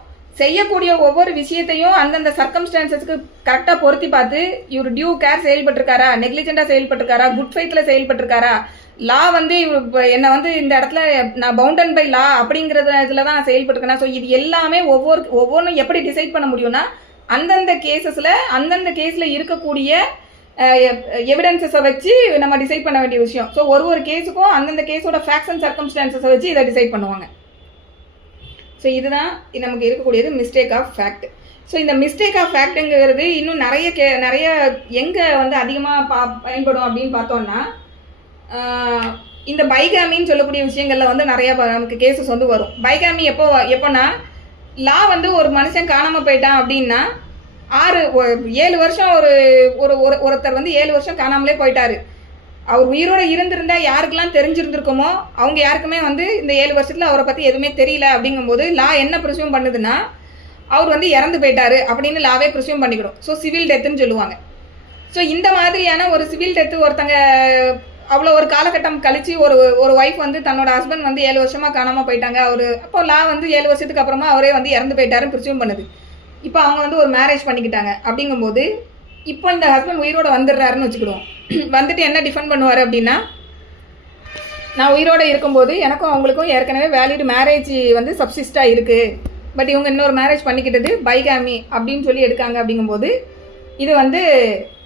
செய்யக்கூடிய ஒவ்வொரு விஷயத்தையும் அந்தந்த சர்க்கம்ஸ்டான்சஸ்க்கு கரெக்டாக பொருத்தி பார்த்து இவர் டியூ கேர் செயல்பட்டுருக்காரா, நெக்லிஜென்ட்டாக செயல்பட்டுருக்காரா, குட் ஃபெய்த்தில் செயல்பட்டுருக்காரா, லா வந்து என்னை வந்து இந்த இடத்துல நான் பவுண்டன் பை லா அப்படிங்கிறத இதில் தான் நான் செயல்பட்டுருக்கேன். ஸோ இது எல்லாமே ஒவ்வொன்றும் எப்படி டிசைட் பண்ண முடியும்னா அந்தந்த கேஸில் இருக்கக்கூடிய எவிடன்சஸை வச்சு நம்ம டிசைட் பண்ண வேண்டிய விஷயம். ஸோ ஒரு கேஸுக்கும் அந்தந்த கேஸோட ஃபேக்ட்ஸ் அண்ட் சர்க்கம்ஸ்டான்சஸை வச்சு இதை டிசைட் பண்ணுவாங்க. ஸோ இதுதான் நமக்கு இருக்கக்கூடியது மிஸ்டேக் ஆஃப் ஃபேக்ட். ஸோ இந்த மிஸ்டேக் ஆஃப் ஃபேக்ட்டுங்கிறது இன்னும் நிறைய எங்கே வந்து அதிகமாக பயன்படும் அப்படின்னு பார்த்தோம்னா, இந்த பைகாமின்னு சொல்லக்கூடிய விஷயங்களில் வந்து நிறைய நமக்கு கேசஸ் வந்து வரும். பைகாமி எப்போனா லா வந்து ஒரு மனுஷன் காணாமல் போயிட்டான் அப்படின்னா 7 வருஷம் ஒருத்தர் வந்து 7 வருஷம் காணாமலே போயிட்டாரு. அவர் உயிரோட இருந்திருந்தா யாருக்கெல்லாம் தெரிஞ்சிருந்திருக்குமோ அவங்க யாருக்குமே வந்து இந்த 7 வருஷத்தில் அவரை பற்றி எதுவுமே தெரியல. அப்படிங்கும்போது லா என்ன ப்ரிசியூம் பண்ணுதுன்னா அவர் வந்து இறந்து போயிட்டாரு அப்படின்னு லாவே ப்ரிசியூம் பண்ணிக்கிடும். ஸோ சிவில் டெத்துன்னு சொல்லுவாங்க. ஸோ இந்த மாதிரியான ஒரு சிவில் டெத்து ஒருத்தங்க அவ்வளோ ஒரு காலகட்டம் கழிச்சு ஒரு ஒய்ஃப் வந்து தன்னோட ஹஸ்பண்ட் வந்து 7 வருஷமாக காணாமல் போயிட்டாங்க, அப்போ லா வந்து 7 வருஷத்துக்கு அப்புறமா அவரே வந்து இறந்து போயிட்டாருன்னு ப்ரிசியூம் பண்ணுது. இப்போ அவங்க வந்து ஒரு மேரேஜ் பண்ணிக்கிட்டாங்க. அப்படிங்கும்போது இப்போ இந்த ஹஸ்பண்ட் உயிரோட வந்துடுறாருன்னு வச்சுக்கிடுவோம். வந்துட்டு என்ன டிஃபெண்ட் பண்ணுவார் அப்படின்னா, நான் உயிரோடு இருக்கும்போது எனக்கும் அவங்களுக்கும் ஏற்கனவே வேலிட் மேரேஜ் வந்து சப்சிஸ்டாக இருக்குது, பட் இவங்க இன்னொரு மேரேஜ் பண்ணிக்கிட்டது பைகாமி அப்படின்னு சொல்லி எடுக்காங்க. அப்படிங்கும்போது இது வந்து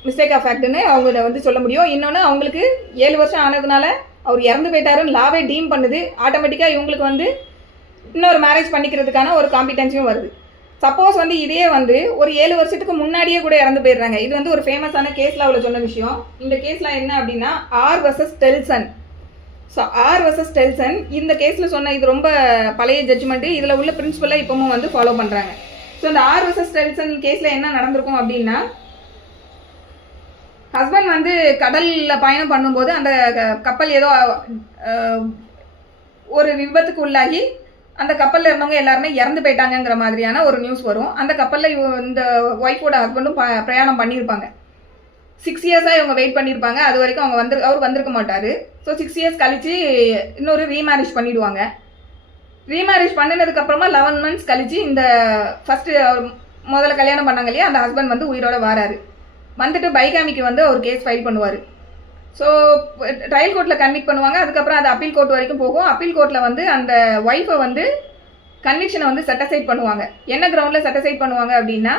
மிஸ்டேக் ஆஃப் ஃபேக்ட்னு அவங்கள வந்து சொல்ல முடியும். இன்னொன்று, அவங்களுக்கு 7 வருஷம் ஆனதுனால அவர் இறந்து போயிட்டாருன்னு லாவே டீம் பண்ணுது. ஆட்டோமேட்டிக்காக இவங்களுக்கு வந்து இன்னொரு மேரேஜ் பண்ணிக்கிறதுக்கான ஒரு காம்பிடன்ஸியும் வருது. சப்போஸ் வந்து இதே வந்து ஒரு 7 வருஷத்துக்கு முன்னாடியே கூட இறந்து போயிடுறாங்க. இது வந்து ஒரு ஃபேமஸான கேஸ்ல அவளை சொன்ன விஷயம். இந்த கேஸ்ல என்ன அப்படின்னா R versus Tolson. So R versus Tolson இந்த கேஸில் சொன்ன இது ரொம்ப பழைய ஜட்ஜ்மெண்ட்டு. இதில் உள்ள பிரின்சிபலாக இப்போவும் வந்து ஃபாலோ பண்ணுறாங்க. ஸோ இந்த ஆர் வர்சஸ் டெல்சன் கேஸில் என்ன நடந்திருக்கும் அப்படின்னா, ஹஸ்பண்ட் வந்து கடலில் பயணம் பண்ணும்போது அந்த கப்பல் ஏதோ ஒரு விபத்துக்கு உள்ளாகி அந்த கப்பலில் இருந்தவங்க எல்லாருமே இறந்து போயிட்டாங்கங்கிற மாதிரியான ஒரு நியூஸ் வரும். அந்த கப்பலில் இந்த ஒய்ஃபோட ஹஸ்பண்டும் பிரயாணம் பண்ணியிருப்பாங்க. 6 இயர்ஸாக இவங்க வெயிட் பண்ணியிருப்பாங்க. அது வரைக்கும் அவர் வந்திருக்க மாட்டார். ஸோ 6 இயர்ஸ் கழித்து இன்னொரு ரீமேரேஜ் பண்ணிவிடுவாங்க. ரீமேரேஜ் பண்ணினதுக்கப்புறமா 11 மந்த்ஸ் கழித்து இந்த ஃபஸ்ட்டு முதல்ல கல்யாணம் பண்ணாங்க இல்லையா, அந்த ஹஸ்பண்ட் வந்து உயிரோட வராரு. வந்துட்டு பைகாமிக்கு வந்து அவர் கேஸ் ஃபைல் பண்ணுவார். ஸோ ட்ரையல் கோர்ட்டில் கன்விக்ட் பண்ணுவாங்க. அதுக்கப்புறம் அது அப்பீல் கோர்ட் வரைக்கும் போகும். அப்பீல் கோர்ட்டில் வந்து அந்த ஒய்ஃபை வந்து கன்விக்ஷனை வந்து செட்டிசைட் பண்ணுவாங்க. என்ன கிரவுண்டில் செட்டிசைட் பண்ணுவாங்க அப்படின்னா,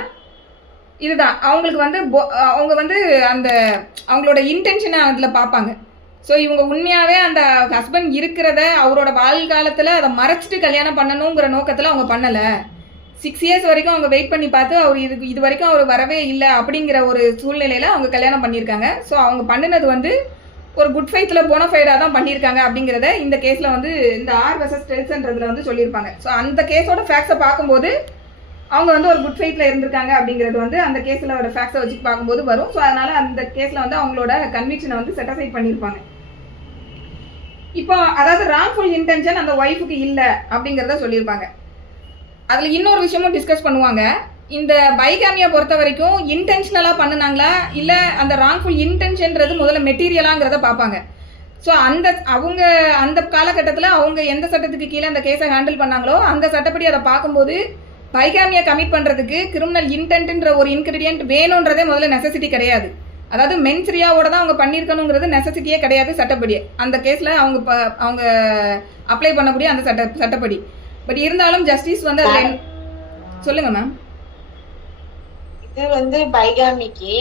இதுதான் அவங்களுக்கு வந்து அவங்க வந்து அந்த அவங்களோட இன்டென்ஷனை அதில் பார்ப்பாங்க. ஸோ இவங்க உண்மையாகவே அந்த ஹஸ்பண்ட் இருக்கிறத அவரோட வாழ்காலத்தில் அதை மறைச்சிட்டு கல்யாணம் பண்ணணுங்கிற நோக்கத்தில் அவங்க பண்ணலை. 6 இயர்ஸ் வரைக்கும் அவங்க வெயிட் பண்ணி பார்த்து அவர் இது வரைக்கும் அவர் வரவே இல்லை அப்படிங்கிற ஒரு சூழ்நிலையில் அவங்க கல்யாணம் பண்ணியிருக்காங்க. ஸோ அவங்க பண்ணினது வந்து ஒரு குட் ஃபைத்தில் போனஃபைடாக தான் பண்ணியிருக்காங்க அப்படிங்கிறத இந்த கேஸில் வந்து இந்த ஆர் வர்சஸ் டெல்சன்றதுல வந்து சொல்லியிருப்பாங்க. ஸோ அந்த கேஸோட ஃபேக்ட்ஸை பார்க்கும்போது அவங்க வந்து ஒரு குட் ஃபைட்டில் இருந்திருக்காங்க அப்படிங்கிறது வந்து அந்த கேஸில் ஒரு ஃபேக்ட்ஸை வச்சு பார்க்கும்போது வரும். ஸோ அதனால் அந்த கேஸில் வந்து அவங்களோட கன்விக்ஷனை வந்து செட்டிசைட் பண்ணியிருப்பாங்க. இப்போ அதாவது ராங்ஃபுல் இன்டென்ஷன் அந்த ஒய்ஃபுக்கு இல்லை அப்படிங்கிறத சொல்லியிருப்பாங்க. அதில் இன்னொரு விஷயமும் டிஸ்கஸ் பண்ணுவாங்க. இந்த பைகாமியை பொறுத்த வரைக்கும் இன்டென்ஷனலாக பண்ணினாங்களா இல்லை அந்த ராங்ஃபுல் இன்டென்ஷன்றது முதல்ல மெட்டீரியலாங்கிறத பார்ப்பாங்க. ஸோ அவங்க அந்த காலகட்டத்தில் அவங்க எந்த சட்டத்துக்கு கீழே அந்த கேஸை ஹேண்டில் பண்ணாங்களோ அந்த சட்டப்படி அதை பார்க்கும்போது பைகாமியை கமிட் பண்ணுறதுக்கு கிரிமினல் இன்டென்ட்ன்ற ஒரு இன்கிரீடியன்ட் வேணுன்றதே முதல்ல நெசசிட்டி கிடையாது. அதாவது மென்ஸ்ரியாவோட தான் அவங்க பண்ணியிருக்கணுங்கிறது நெசசிட்டியே கிடையாது சட்டப்படி. அந்த கேஸில் அவங்க அப்ளை பண்ணக்கூடிய அந்த சட்டப்படி. பட் இருந்தாலும் ஜஸ்டிஸ் வந்து சொல்லுங்க மேம். இது வந்து பைகாமிக்கு,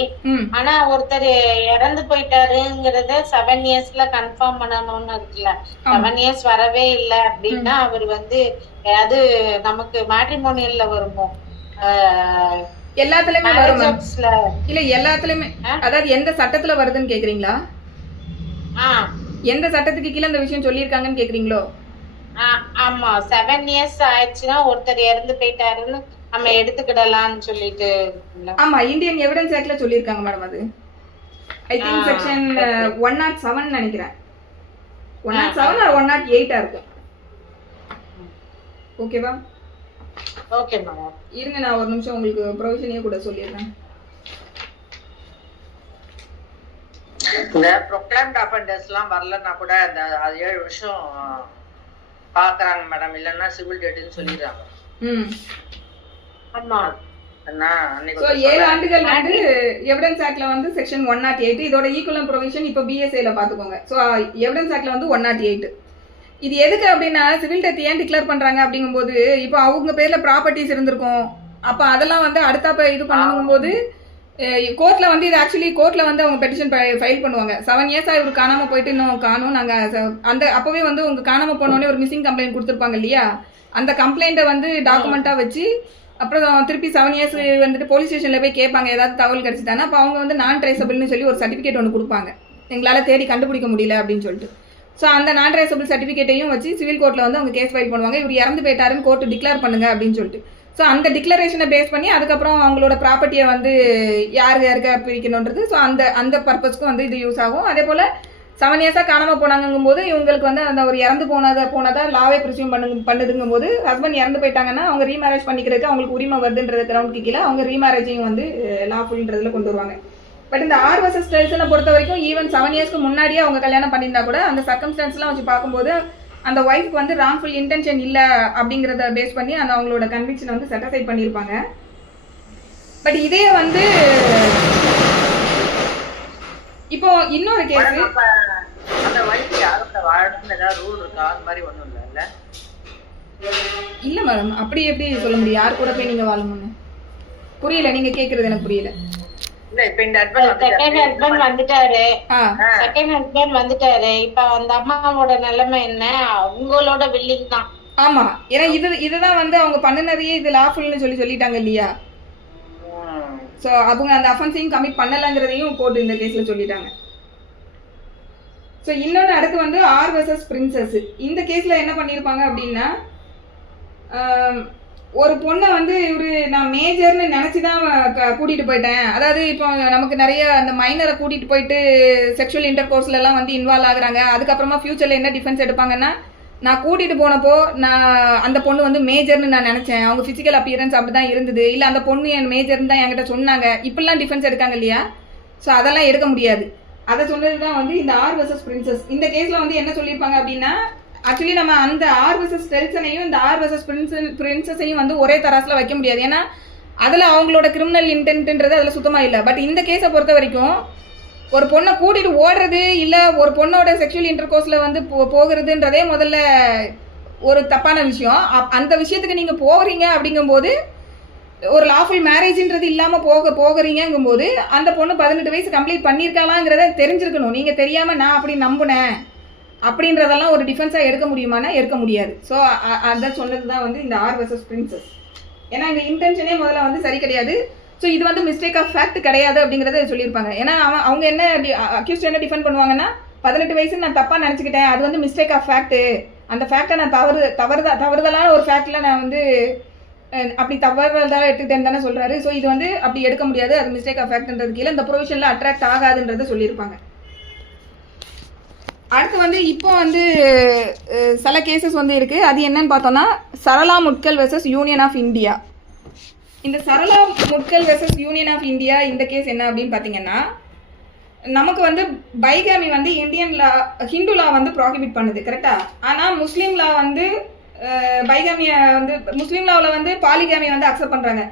ஆனா ஒருத்தர் இறந்து போயிட்டாருங்கிறத 7 இயர்ஸ்ல கன்ஃபார்ம் பண்ணணும்னு இருக்குல்ல. 7 இயர்ஸ் வரவே இல்லை அப்படின்னா அவர் வந்து அது நமக்கு மேட்ரிமோனியல்ல வருமோ? எல்லாத்துலயுமே வரும் இல்ல? எல்லாத்துலயுமே அதாவது எந்த சட்டத்துல வருதுன்னு கேக்குறீங்களா? எந்த சட்டத்துக்கு கீழே அந்த விஷயம் சொல்லியிருக்காங்கன்னு கேக்குறீங்களோ? ஆமா, 7 இயர்ஸ் ஆயிடுச்சுன்னா ஒருத்தர் இறந்து போயிட்டாருன்னு நம்ம எடுத்துக்கிடலாம்னு சொல்லிட்டு. ஆமா, இந்தியன் எவிடன்ஸ் ஆக்ட்ல சொல்லியிருக்காங்க மேடம். அது ஐ திங்க் செக்ஷன் 107 நினைக்கிறேன். 107 or 108 இருக்கும். ஓகேவா? ஓகே மேடம், இருங்க நான் ஒரு நிமிஷம் உங்களுக்கு ப்ரொவிஷனே கூட சொல்லிடுறேன். இந்த ப்ரொக்ளைம்ட் அஃபெண்டர்ஸ்லாம் வரலன்னா கூட அந்த 7 வருஷம் பாக்குறாங்க மேடம். இல்லன்னா சிவில் டேட்னு சொல்லிடுறாங்க. ஆமா, சோ 7 ஆண்டுகள் வந்து எவிடன்ஸ் ஆக்ட்ல வந்து செக்ஷன் 108. இதோட ஈக்குவலன்ட் ப்ரொவிஷன் இப்போ பிஎஸ்ஏல பாத்துக்கோங்க. சோ எவிடன்ஸ் ஆக்ட்ல வந்து 108. இது எதுக்கு அப்படின்னா சிவில் டெத் ஏன் டிக்ளேர் பண்றாங்க அப்படிங்கும்போது, இப்போ அவங்க பேர்ல ப்ராப்பர்ட்டிஸ் இருந்திருக்கும். அப்ப அதெல்லாம் வந்து அடுத்தப்ப இது பண்ணும் போது கோர்ட்ல வந்து இது ஆக்சுவலி கோர்ட்ல வந்து அவங்க பெட்டிஷன் ஃபைல் பண்ணுவாங்க. 7 இயர்ஸா இவர் காணாம போயிட்டு இன்னும் காணும் நாங்க அந்த அப்பவே வந்து உங்க காணாம போனோடனே ஒரு மிஸ்ஸிங் கம்ப்ளைண்ட் கொடுத்துருப்பாங்க இல்லையா, அந்த கம்ப்ளைண்ட்டை வந்து டாக்குமெண்டா வச்சு அப்புறம் திருப்பி 7 இயர்ஸ் வந்துட்டு போலீஸ் ஸ்டேஷன்ல போய் கேட்பாங்க ஏதாவது தகவல் கிடைச்சிட்டானா. அப்போ அவங்க வந்து நான் ட்ரேசபிள்னு சொல்லி ஒரு சர்டிஃபிகேட் ஒன்று கொடுப்பாங்க, எங்களால் தேடி கண்டுபிடிக்க முடியல அப்படின்னு சொல்லிட்டு. ஸோ அந்த நான் ட்ரேசபிள் சர்டிஃபிகேட்டையும் வச்சு சிவில் கோர்ட்டில் வந்து அவங்க கேஸ் ஃபைல் பண்ணுவாங்க. இவர் இறந்து போயிட்டாருன்னு கோர்ட்டு டிக்ளேர் பண்ணுங்க அப்படின்னு சொல்லிட்டு. ஸோ அந்த டிக்ளரேஷனை பேஸ் பண்ணி அதுக்கப்புறம் அவங்களோட ப்ராப்பர்ட்டியை வந்து யாருக்கு பிரிக்கணுன்றது. ஸோ அந்த பர்பஸ்க்கும் வந்து இது யூஸ் ஆகும். அதே போல் 7 இயர்ஸாக காணாமல் போனாங்கும் போது இவங்களுக்கு வந்து அந்த ஒரு இறந்து போனதை லாவே ப்ரிசியூம் பண்ணுதுங்கும் போது ஹஸ்பண்ட் இறந்து போயிட்டாங்கன்னா அவங்க ரீமேரேஜ் பண்ணிக்கிறதுக்கு அவங்களுக்கு உரிமை வருதுன்றது கிரவுண்டுக்கு கீழே அவங்க ரீமேரேஜையும் வந்து லாஃபுல்ன்றதுல கொண்டு வருவாங்க. பட் இந்த ஆர் வர்சஸ் டெல்சனை பொறுத்த வரைக்கும் ஈவன் 7 இயர்ஸ்க்கு முன்னாடியே அவங்க கல்யாணம் பண்ணியிருந்தா கூட அந்த சர்க்கம்ஸ்டான்ஸ்லாம் வச்சு பார்க்கும்போது அந்த ஒய்ஃப்க்கு வந்து ராங்ஃபுல் இன்டென்ஷன் இல்லை அப்படிங்கிறத பேஸ் பண்ணி அந்த அவங்களோட கன்விக்ஷனை வந்து செட்டிசைட் பண்ணியிருப்பாங்க. பட் இதே வந்து இப்போ இன்னொரு கேஸ் அந்த வைஃப் யாரோட வாழணும்னு ஏதாவது ரூல் இருக்கா? அந்த மாதிரி ஒன்றும் இல்லை இல்லை மேடம். அப்படி எப்படி சொல்ல முடியும் யார் கூட போய் நீங்கள் வாழணும்னு? புரியல, நீங்கள் கேட்குறது எனக்கு புரியல. செகண்ட் ஹஸ்பண்ட் வந்துட்டாரு. இப்ப அந்த அம்மாவோட நிலைமை என்ன? அவங்களோட வில்லிங் தான் ஆமாம், ஏன்னா இதுதான் வந்து அவங்க பண்ணினதையே இது லாஃபுல்னு சொல்லிட்டாங்க இல்லையா. ஸோ அவங்க அந்த அஃபென்ஸையும் கமிட் பண்ணலைங்கிறதையும் கோர்ட் இந்த கேஸில் சொல்லிட்டாங்க. ஸோ இன்னொன்று அடுத்து வந்து ஆர் வெர்சஸ் பிரின்சஸ். இந்த கேஸில் என்ன பண்ணியிருப்பாங்க அப்படின்னா, ஒரு பொண்ணை வந்து நான் மேஜர்னு நினச்சி தான் கூட்டிகிட்டு போயிட்டேன். அதாவது இப்போ நமக்கு நிறைய அந்த மைனரை கூட்டிகிட்டு போயிட்டு செக்ஷுவல் இன்டர்கோர்ஸ்லாம் வந்து இன்வால்வ் ஆகுறாங்க. அதுக்கப்புறமா ஃப்யூச்சரில் என்ன டிஃபென்ஸ் எடுப்பாங்கன்னா, நான் கூட்டிகிட்டு போனப்போ நான் அந்த பொண்ணு வந்து மேஜர்னு நான் நினச்சேன், அவங்க ஃபிசிக்கல் அப்பியரன்ஸ் அப்படி தான் இருந்தது, இல்லை அந்த பொண்ணு என் மேஜர்னு தான் என்கிட்ட சொன்னாங்க, இப்படிலாம் டிஃபென்ஸ் எடுக்காங்க இல்லையா. ஸோ அதெல்லாம் எடுக்க முடியாது. அதை சொன்னது தான் வந்து இந்த ஆர் வெர்சஸ் பிரின்சஸ். இந்த கேஸில் வந்து என்ன சொல்லியிருப்பாங்க அப்படின்னா, ஆக்சுவலி நம்ம அந்த ஆர் வெர்சஸ் ஸ்டெல்சனையும் இந்த ஆர் வெர்சஸ் பிரின்சஸையும் வந்து ஒரே தராசில் வைக்க முடியாது. ஏன்னா அதில் அவங்களோட கிரிமினல் இன்டென்ட்ன்றது அதில் சுத்தமாக இல்லை. பட் இந்த கேஸை பொறுத்த வரைக்கும் ஒரு பொண்ணை கூட்டிகிட்டு ஓடுறது இல்லை ஒரு பொண்ணோட செக்ஷுவல் இன்டர்கோர்ஸில் வந்து போகிறதுன்றதே முதல்ல ஒரு தப்பான விஷயம். அந்த விஷயத்துக்கு நீங்கள் போகிறீங்க அப்படிங்கும்போது, ஒரு லாஃபுல் மேரேஜ்ன்றது இல்லாமல் போகிறீங்கும்போது அந்த பொண்ணு 18 வயசு கம்ப்ளீட் பண்ணியிருக்காளாங்கிறத தெரிஞ்சிருக்கணும். நீங்கள் தெரியாமல் நான் அப்படி நம்பினேன் அப்படின்றதெல்லாம் ஒரு டிஃபென்ஸாக எடுக்க முடியுமானா எடுக்க முடியாது. ஸோ அதை சொன்னது தான் வந்து இந்த ஆர் வெர்சஸ் பிரின்சஸ். ஏன்னா இந்த இன்டென்ஷனே முதல்ல வந்து சரி கிடையாது. ஸோ இது வந்து மிஸ்டேக் ஆஃப் ஃபேக்ட் கிடையாது அப்படிங்கிறத சொல்லியிருப்பாங்க. ஏன்னா அவங்க என்ன அக்யூஸ்ட் என்ன டிஃபெண்ட் பண்ணுவாங்கன்னா, 18 வயசுன்னு நான் தப்பாக நினச்சிக்கிட்டேன், அது வந்து மிஸ்டேக் ஆஃப் ஃபேக்ட்டு, அந்த ஃபேக்டை நான் தவறுதலான ஒரு ஃபேக்டில் நான் வந்து அப்படி தவறுதலாக எடுத்துக்கிட்டேன்னு தானே சொல்கிறாரு. ஸோ இது வந்து அப்படி எடுக்க முடியாது, அது மிஸ்டேக் ஆஃப் ஃபேக்ட்ன்றது கீழே இந்த ப்ரொவிஷனில் அட்ராக்ட் ஆகாதுன்றதை சொல்லியிருப்பாங்க. அடுத்து வந்து இப்போ வந்து சில கேசஸ் வந்து இருக்குது. அது என்னன்னு பார்த்தோன்னா, Sarla Mudgal versus Union of India. இந்த Sarla Mudgal versus Union of India இந்த கேஸ் என்ன அப்படின்னு பார்த்தீங்கன்னா, நமக்கு வந்து பைகாமி வந்து இந்தியன் லா ஹிந்து லா வந்து ப்ராஹிபிட் பண்ணுது கரெக்டாக. ஆனால் முஸ்லீம் லா வந்து பைகாமியை வந்து முஸ்லீம் லாவில் வந்து பாலிகாமி வந்து அக்செப்ட் பண்ணுறாங்க.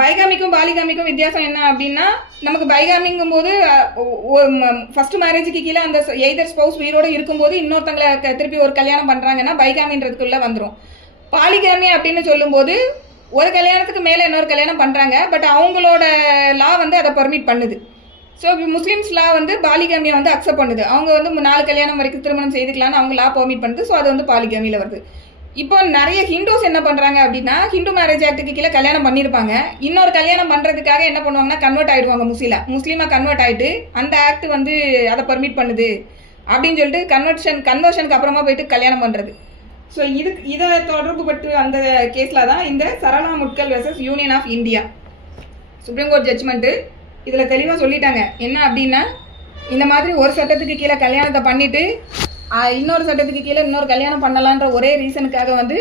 பைகாமிக்கும் பாலிகாமிக்கும் வித்தியாசம் என்ன அப்படின்னா, நமக்கு பைகாமிங்கும் போது ஃபர்ஸ்ட் மேரேஜுக்கு கீழே அந்த எய்தர் ஸ்பௌஸ் உயிரோடு இருக்கும்போது இன்னொருத்தங்களை திருப்பி ஒரு கல்யாணம் பண்ணுறாங்கன்னா பைகாமின்றதுக்குள்ளே வந்துடும். பாலிகாமி அப்படின்னு சொல்லும்போது ஒரு கல்யாணத்துக்கு மேலே இன்னொரு கல்யாணம் பண்ணுறாங்க, பட் அவங்களோட லா வந்து அதை பர்மிட் பண்ணுது. ஸோ முஸ்லீம்ஸ் லா வந்து பாலிகாமியை வந்து அக்செப்ட் பண்ணுது. அவங்க வந்து 4 கல்யாணம் வரைக்கும் திருமணம் செய்துக்கலான்னு அவங்க லா பர்மிட் பண்ணுது. ஸோ அது வந்து பாலிகாமியில் வருது. இப்போ நிறைய ஹிந்துஸ் என்ன பண்ணுறாங்க அப்படின்னா, ஹிந்து மேரேஜ் ஆக்டுக்கு கீழே கல்யாணம் பண்ணியிருப்பாங்க, இன்னொரு கல்யாணம் பண்ணுறதுக்காக என்ன பண்ணுவாங்கன்னா கன்வெர்ட் ஆகிடுவாங்க, முஸ்லீமாக கன்வெர்ட் ஆகிட்டு அந்த ஆக்ட் வந்து அதை பர்மிட் பண்ணுது அப்படின்னு சொல்லிட்டு கன்வர்ஷனுக்கு அப்புறமா போயிட்டு கல்யாணம் பண்ணுறது. ஸோ இதை தொடர்பு பட்டு அந்த கேஸில் தான் இந்த Sarla Mudgal versus Union of India Supreme Court judgment இதில் தெளிவாக சொல்லிட்டாங்க. என்ன அப்படின்னா, இந்த மாதிரி ஒரு சட்டத்துக்கு கீழே கல்யாணத்தை பண்ணிவிட்டு இன்னொரு சட்டத்துக்கு கீழே இன்னொரு கல்யாணம் பண்ணலான்ற ஒரே ரீசனுக்காக வந்து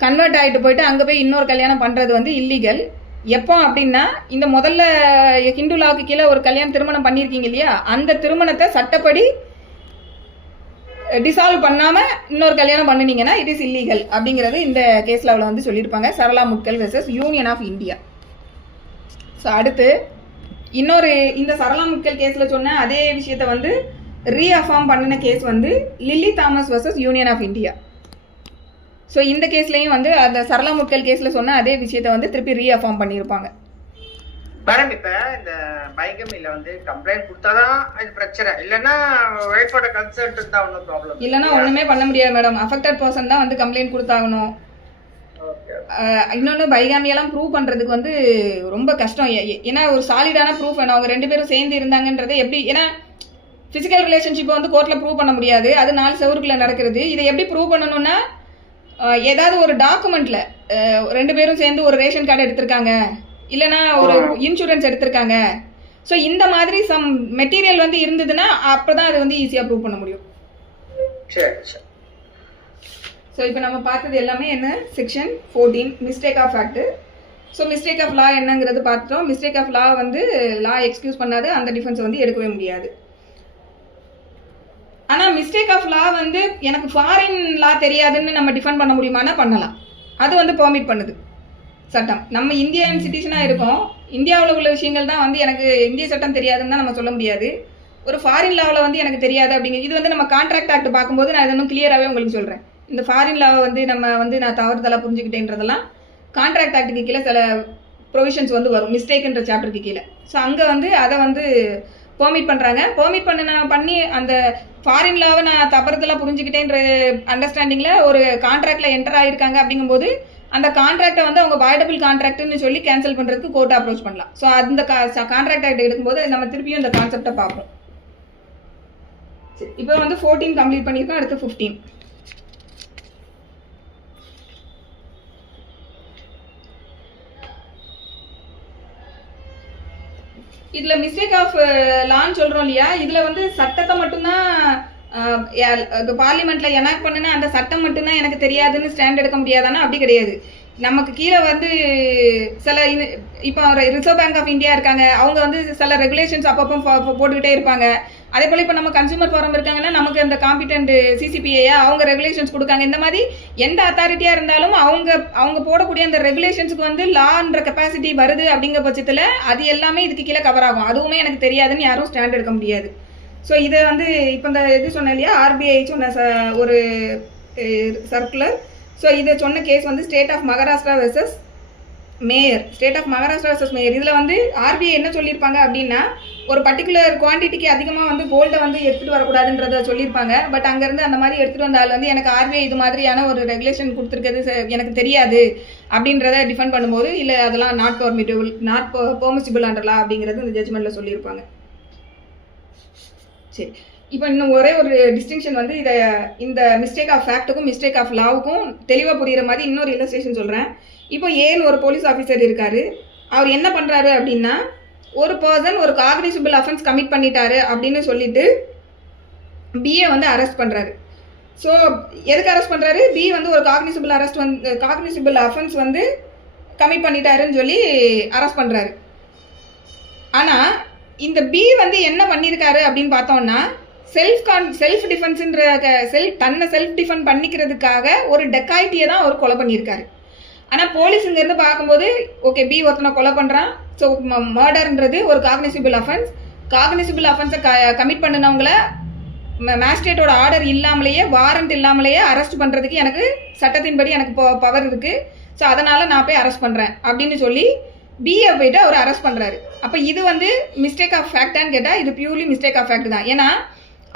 கன்வெர்ட் ஆகிட்டு போயிட்டு அங்கே போய் இன்னொரு கல்யாணம் பண்ணுறது வந்து இல்லீகல். எப்போ அப்படின்னா, இந்த முதல்ல ஹிந்து லாவுக்கு கீழே ஒரு திருமணம் பண்ணியிருக்கீங்க இல்லையா, அந்த திருமணத்தை சட்டப்படி டிசால்வ் பண்ணாமல் இன்னொரு கல்யாணம் பண்ணினீங்கன்னா இட் இஸ் இல்லீகல் அப்படிங்கிறது இந்த கேஸில் அவளை வந்து சொல்லியிருப்பாங்க. Sarla Mudgal versus Union of India. So அடுத்து இன்னொரு இந்த சரளா முட்கல் கேஸில் சொன்ன அதே விஷயத்தை வந்து ரீஅஃபார்ம் பண்ணின கேஸ் வந்து Lily Thomas versus Union of India. So இந்த கேஸ்லையும் வந்து அந்த சரளா முட்கல் கேஸில் சொன்ன அதே விஷயத்தை வந்து திருப்பி ரீஅஃபார்ம் பண்ணியிருப்பாங்க. மேடம் இப்போ இந்த பைகமியில் வந்து கம்ப்ளைண்ட் கொடுத்தாதான் இது பிரச்சனை, இல்லைன்னா ஒய்ஃபோட கன்சர்ட் இருந்தால் ஒன்றும் ப்ராப்ளம் இல்லைன்னா ஒன்றுமே பண்ண முடியாது மேடம். அஃபெக்டட் பர்சன் தான் வந்து கம்ப்ளைண்ட் கொடுத்தாகணும். இன்னொன்று பைகாமியெல்லாம் ப்ரூவ் பண்ணுறதுக்கு வந்து ரொம்ப கஷ்டம். ஏன்னா ஒரு சாலிடான ப்ரூஃப் வேணும். அவங்க 2 பேரும் சேர்ந்து இருந்தாங்கன்றதை எப்படி, ஏன்னா ஃபிசிக்கல் ரிலேஷன்ஷிப்பை வந்து கோர்ட்டில் ப்ரூவ் பண்ண முடியாது, அது 4 செவருக்குள்ளே நடக்கிறது. இதை எப்படி ப்ரூவ் பண்ணணும்னா, ஏதாவது ஒரு டாக்குமெண்ட்டில் 2 பேரும் சேர்ந்து ஒரு ரேஷன் கார்டு எடுத்திருக்காங்க, இல்லைனா ஒரு இன்சூரன்ஸ் எடுத்திருக்காங்க. ஸோ இந்த மாதிரி சம் மெட்டீரியல் வந்து இருந்ததுன்னா அப்போ தான் அது வந்து ஈஸியாக ப்ரூவ் பண்ண முடியும். ஸோ இப்போ நம்ம பார்த்தது எல்லாமே என்ன, section 14 mistake of fact. So mistake of law என்னங்கிறது பார்த்துட்டோம். மிஸ்டேக் ஆஃப் லா வந்து லா எக்ஸ்கியூஸ் பண்ணாது, அந்த டிஃபென்ஸ் வந்து எடுக்கவே முடியாது. ஆனால் மிஸ்டேக் ஆஃப் லா வந்து எனக்கு ஃபாரின் லா தெரியாதுன்னு நம்ம டிஃபெண்ட் பண்ண முடியுமானா பண்ணலாம். அது வந்து பெர்மிட் பண்ணுது சட்டம். நம்ம இந்தியன் சிட்டிசனாக இருக்கோம், இந்தியாவில் உள்ள விஷயங்கள் தான் வந்து எனக்கு இந்திய சட்டம் தெரியாதுன்னு தான் நம்ம சொல்ல முடியாது. ஒரு ஃபாரின் லாவில் வந்து எனக்கு தெரியாது அப்படிங்கிறது இது வந்து நம்ம கான்ட்ராக்ட் ஆக்ட் பார்க்கும்போது நான் இன்னும் கிளியராகவே உங்களுக்கு சொல்கிறேன். இந்த ஃபாரின் லாவை வந்து நம்ம வந்து நான் தவறுதலாக புரிஞ்சுக்கிட்டேன்றதெல்லாம் கான்ட்ராக்ட் ஆக்டுக்கு கீழே சில ப்ரொவிஷன்ஸ் வந்து வரும், மிஸ்டேக்குன்ற சாப்டருக்கு கீழே. ஸோ அங்கே வந்து அதை வந்து பெர்மிட் பண்ணுறாங்க. பெர்மிட் பண்ணி அந்த ஃபாரின் லாவை நான் தப்புறதெல்லாம் புரிஞ்சுக்கிட்டேன்ற அண்டர்ஸ்டாண்டிங்கில் ஒரு கான்ட்ராக்டில் என்டர் ஆகிருக்காங்க அப்படிங்கும்போது அந்த கான்ட்ராக்டை வந்து அவங்க வாய்டபிள் கான்ட்ராக்ட்னு சொல்லி கேன்சல் பண்ணுறதுக்கு கோர்ட்டை அப்ரோச் பண்ணலாம். ஸோ அந்த கான்ட்ராக்ட் ஆக்ட் எடுக்கும்போது நம்ம திருப்பியும் இந்த கான்செப்டை பார்ப்போம். சரி, இப்போ வந்து 14 கம்ப்ளீட் பண்ணியிருக்கோம். அடுத்து 15. இதில் மிஸ்டேக் ஆஃப் லான்னு சொல்கிறோம் இல்லையா, இதில் வந்து சட்டத்தை மட்டும்தான் பார்லிமெண்ட்டில் எனாக்ட் பண்ணுன்னா அந்த சட்டம் மட்டும்தான் எனக்கு தெரியாதுன்னு ஸ்டாண்ட் எடுக்க முடியாதானா? அப்படி கிடையாது. நமக்கு கீழே வந்து சில இப்போ ரிசர்வ் பேங்க் ஆஃப் இந்தியா இருக்காங்க, அவங்க வந்து சில ரெகுலேஷன்ஸ் அப்பப்போ போட்டுக்கிட்டே இருப்பாங்க. அதே போல் இப்போ நம்ம கன்சூமர் ஃபாரம் இருக்காங்கன்னா நமக்கு அந்த காம்பிடென்ட் சிசிபிஐயா அவங்க ரெகுலேஷன்ஸ் கொடுக்காங்க. இந்த மாதிரி எந்த அத்தாரிட்டியாக இருந்தாலும் அவங்க போடக்கூடிய அந்த ரெகுலேஷன்ஸுக்கு வந்து லான்ற கெப்பாசிட்டி வருது அப்படிங்கிற பட்சத்தில் அது எல்லாமே இதுக்கு கீழே கவர் ஆகும். அதுவுமே எனக்கு தெரியாதுன்னு யாரும் ஸ்டாண்ட் எடுக்க முடியாது. ஸோ இதை வந்து இப்போ இந்த இது சொன்னேன் இல்லையா, ஆர்பிஐ சொன்ன ஒரு சர்க்குலர். ஸோ இதை சொன்ன கேஸ் வந்து State of Maharashtra versus Mayer. State of Maharashtra versus Mayer. இதில் வந்து ஆர்பிஐ என்ன சொல்லியிருப்பாங்க அப்படின்னா, ஒரு பர்டிகுலர் குவான்டிட்டிக்கு அதிகமாக வந்து கோல்டை வந்து எடுத்துகிட்டு வரக்கூடாதுன்றத சொல்லியிருப்பாங்க. பட் அங்கேருந்து அந்த மாதிரி எடுத்துகிட்டு வந்தால் வந்து எனக்கு ஆர்பிஐ இது மாதிரியான ஒரு ரெகுலேஷன் கொடுத்துருக்கிறது எனக்கு தெரியாது அப்படின்றத டிஃபெண்ட் பண்ணும்போது இல்லை அதெல்லாம் நாட் பெர்மிசிபிள் அண்டர் லா அப்படிங்கிறது இந்த ஜட்ஜ்மெண்ட்டில் சொல்லியிருப்பாங்க. சரி, இப்போ இன்னும் ஒரே ஒரு டிஸ்டிங்ஷன் வந்து இந்த மிஸ்டேக் ஆஃப் ஃபேக்ட்டுக்கும் மிஸ்டேக் ஆஃப் லாவுக்கும் தெளிவாக புரிகிற மாதிரி இன்னொரு இல்லஸ்ட்ரேஷன் சொல்கிறேன். இப்போ ஏன்னு ஒரு போலீஸ் ஆஃபீஸர் இருக்கார். அவர் என்ன பண்ணுறாரு அப்படின்னா, ஒரு பர்சன் ஒரு காக்னிசபிள் அஃபென்ஸ் கமிட் பண்ணிட்டாரு அப்படின்னு சொல்லிட்டு பிஏ வந்து அரெஸ்ட் பண்ணுறாரு. ஸோ எதுக்கு அரெஸ்ட் பண்ணுறாரு? பி வந்து ஒரு காக்னிசபிள் அஃபென்ஸ் வந்து கமிட் பண்ணிட்டாருன்னு சொல்லி அரெஸ்ட் பண்ணுறாரு. ஆனால் இந்த பி வந்து என்ன பண்ணியிருக்காரு அப்படின்னு பார்த்தோம்னா, செல்ஃப் டிஃபென்ஸுன்ற தன்னை செல்ஃப் டிஃபெண்ட் பண்ணிக்கிறதுக்காக ஒரு டெக்காய்ட்டியை தான் அவர் கொலை பண்ணியிருக்காரு. ஆனால் போலீஸ் இங்கேருந்து பார்க்கும்போது ஓகே பி ஒருத்தனை கொலை பண்ணுறான், ஸோ மர்டர்ன்றது ஒரு காக்னிசிபிள் அஃபென்ஸை கமிட் பண்ணினவங்கள மேஜிஸ்ட்ரேட்டோட ஆர்டர் இல்லாமலேயே வாரண்ட் இல்லாமலேயே அரெஸ்ட் பண்ணுறதுக்கு எனக்கு சட்டத்தின்படி எனக்கு பவர் இருக்குது. ஸோ அதனால் நான் போய் அரெஸ்ட் பண்ணுறேன் அப்படின்னு சொல்லி பிஏ போய்ட்டு அவர் அரெஸ்ட் பண்ணுறாரு. அப்போ இது வந்து மிஸ்டேக் ஆஃப் ஃபேக்டான்னு கேட்டால் இது பியூர்லி மிஸ்டேக் ஆஃப் ஃபேக்ட் தான். ஏன்னா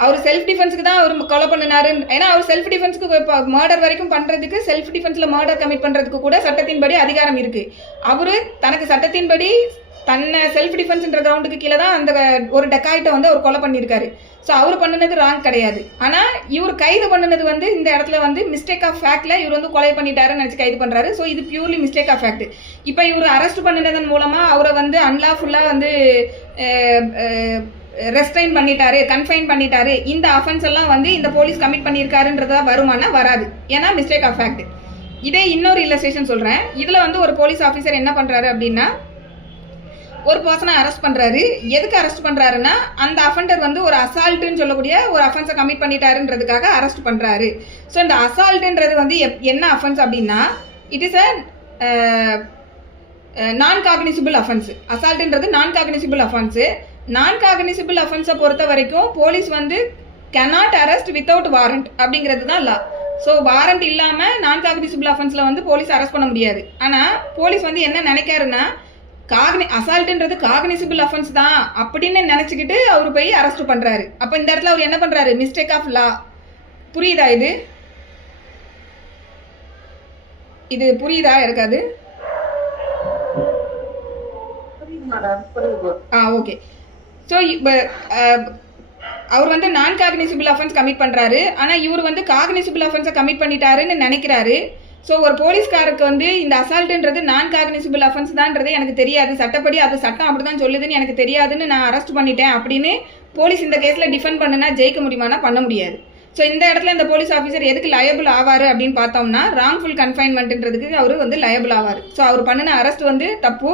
அவர் செல்ஃப் டிஃபென்ஸுக்கு தான் அவர் கொலை பண்ணினாரு. ஏன்னா அவர் செல்ஃப் டிஃபென்ஸுக்கு இப்போ மர்டர் வரைக்கும் பண்ணுறதுக்கு, செல்ஃப் டிஃபென்ஸில் மர்டர் கமிட் பண்ணுறதுக்கு கூட சட்டத்தின்படி அதிகாரம் இருக்குது. அவர் தனக்கு சட்டத்தின்படி தன்னை செல்ஃப் டிஃபென்ஸ்ன்ற கிரவுண்டுக்கு கீழே தான் அந்த ஒரு டெக்காய்ட்டை வந்து அவர் கொலை பண்ணியிருக்காரு. ஸோ அவர் பண்ணினது ராங் கிடையாது. ஆனால் இவர் கைது பண்ணினது வந்து இந்த இடத்துல வந்து மிஸ்டேக் ஆஃப் ஃபேக்டில் இவர் வந்து கொலை பண்ணிட்டாருன்னு நினச்சி கைது பண்ணுறாரு. ஸோ இது பியூர்லி மிஸ்டேக் ஆஃப் ஃபேக்ட். இப்போ இவர் அரெஸ்ட் பண்ணினதன் மூலமாக அவரை வந்து அன்லாஃபுல்லாக வந்து ரெஸ்ட்ரைன் பண்ணிட்டாரு, கன்ஃபைன் பண்ணிட்டாரு, இந்த அஃபென்ஸ் எல்லாம் வந்து இந்த போலீஸ் கமிட் பண்ணியிருக்காருன்றதா வருமானா வராது. ஏன்னா மிஸ்டேக் ஆஃப் ஃபேக்ட். இதே இன்னொரு இல்லஸ்ட்ரேஷன் சொல்கிறேன். இதில் வந்து ஒரு போலீஸ் ஆஃபீஸர் என்ன பண்ணுறாரு அப்படின்னா, ஒரு பர்சனை அரெஸ்ட் பண்ணுறாரு. எதுக்கு அரெஸ்ட் பண்ணுறாருன்னா, அந்த அஃபெண்டர் வந்து ஒரு அசால்ட்டுன்னு சொல்லக்கூடிய ஒரு அஃபென்ஸை கமிட் பண்ணிட்டாருன்றதுக்காக அரெஸ்ட் பண்ணுறாரு. ஸோ இந்த அசால்ட்டுன்றது வந்து என்ன அஃபென்ஸ் அப்படின்னா, இட் இஸ் நான் காக்னிசிபிள் அஃபென்ஸ். அசால்ட்டுன்றது நான் காக்னிசிபிள் அஃபென்ஸு. நான் காக்னிசிபிள் அஃபென்ஸை பொறுத்த வரைக்கும் போலீஸ் வந்து கேனாட் அரெஸ்ட் வித்தவுட் வாரண்ட் அப்படிங்கிறது தான் லா. ஸோ வாரண்ட் இல்லாமல் நான் காக்னிசிபிள் அஃபென்ஸில் வந்து போலீஸ் அரெஸ்ட் பண்ண முடியாது. ஆனால் போலீஸ் வந்து என்ன நினைக்காருன்னா, அசால்ட்டுன்றது காக்னிசிபிள் அஃபென்ஸ் தான் அப்படின்னு நினச்சிக்கிட்டு அவர் போய் அரெஸ்ட் பண்ணுறாரு. அப்போ இந்த இடத்துல அவர் என்ன பண்ணுறாரு? Mistake of law. புரியுதா? இது புரியுதா இருக்காது? ஓகே. ஸோ இப்போ அவர் வந்து நான் காக்னிசிபிள் அஃபென்ஸ் கமிட் பண்ணுறாரு. ஆனால் இவர் வந்து காக்னிசிபிள் அஃபென்ஸை கமிட் பண்ணிட்டாருன்னு நினைக்கிறாரு. ஸோ ஒரு போலீஸ்காருக்கு வந்து இந்த அசால்ட்டுன்றது நான் காக்னிசிபிள் அஃபென்ஸ் தான்ன்றது எனக்கு தெரியாது, சட்டப்படி அது சட்டம் அப்படி தான் சொல்லுதுன்னு எனக்கு தெரியாதுன்னு நான் அரெஸ்ட் பண்ணிட்டேன் அப்படின்னு போலீஸ் இந்த கேஸில் டிஃபெண்ட் பண்ணுனா ஜெயிக்க முடியுமானா பண்ண முடியாது. ஸோ இந்த இடத்துல இந்த போலீஸ் ஆஃபீஸர் எதுக்கு லயபிள் ஆவார் அப்படின்னு பார்த்தோம்னா, ராங்ஃபுல் கன்ஃபைன்மெண்ட்ன்றதுக்கு அவர் வந்து லயபிள் ஆவார். ஸோ அவர் பண்ணின அரெஸ்ட் வந்து தப்பு,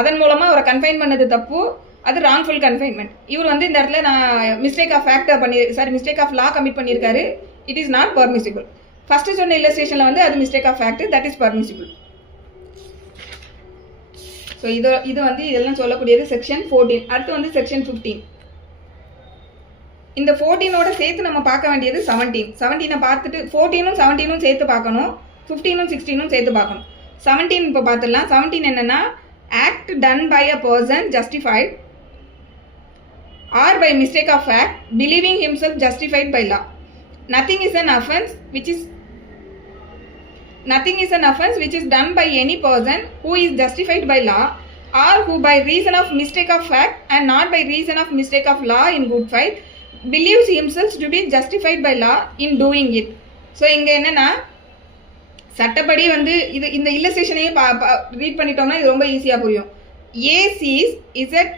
அதன் மூலமாக அவரை கன்ஃபைன் பண்ணது தப்பு, அது ராங்ஃபுல் கன்ஃபைன்மெண்ட். இவர் வந்து இந்த இடத்துல நான் மிஸ்டேக் ஆஃப் லா கமிட் பண்ணியிருக்காரு. It is not permissible. First சொன்ன இல்லஸ்ட்ரேஷனில் வந்து அது mistake of fact, that is permissible. So இது வந்து இதெல்லாம் சொல்லக்கூடியது செக்ஷன் 14. அடுத்து வந்து செக்ஷன் 15. இந்த 14ஓட சேர்த்து நம்ம பார்க்க வேண்டியது 17. 17 பார்த்துட்டு 14ம் 17ம் சேர்த்து பார்க்கணும், 15ம் 16ம் சேர்த்து பார்க்கணும். 17 இப்போ பார்த்துடலாம். 17 என்னன்னா, act done by a person justified or by mistake of fact, believing himself justified by law. Nothing is an offense which is done by any person who is justified by law, or who by reason of mistake of fact and not by reason of mistake of law in good faith believes himself to be justified by law in doing it. So இங்கே என்னென்னா சட்டப்படி வந்து இது இந்த இல்லஸ்ட்ரேஷனையும் read பண்ணிட்டோம்னா இது ரொம்ப ஈஸியாக புரியும். A sees Z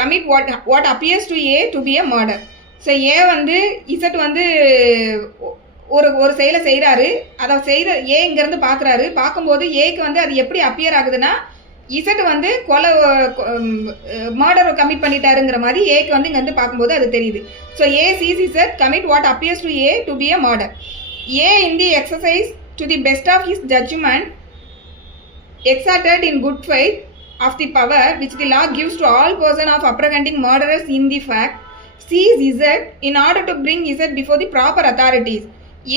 commit what appears to A to be a murder. So A வந்து இசட் வந்து ஒரு செயலை செய்கிறாரு, அதை செய்கிற ஏ இங்கேருந்து பார்க்குறாரு. பார்க்கும்போது ஏக்கு வந்து அது எப்படி அப்பியர் ஆகுதுன்னா இசட் வந்து மர்டர் கமிட் பண்ணிட்டாருங்கிற மாதிரி ஏக்கு வந்து இங்கே வந்து பார்க்கும்போது அது தெரியுது. So A sees Z commit what appears to A to be a murder. A in the exercise to the best of his judgment exerted in good faith of the power which the law gives to all person of apprehending murderers in the fact sees Z in order to bring Z before the proper authorities.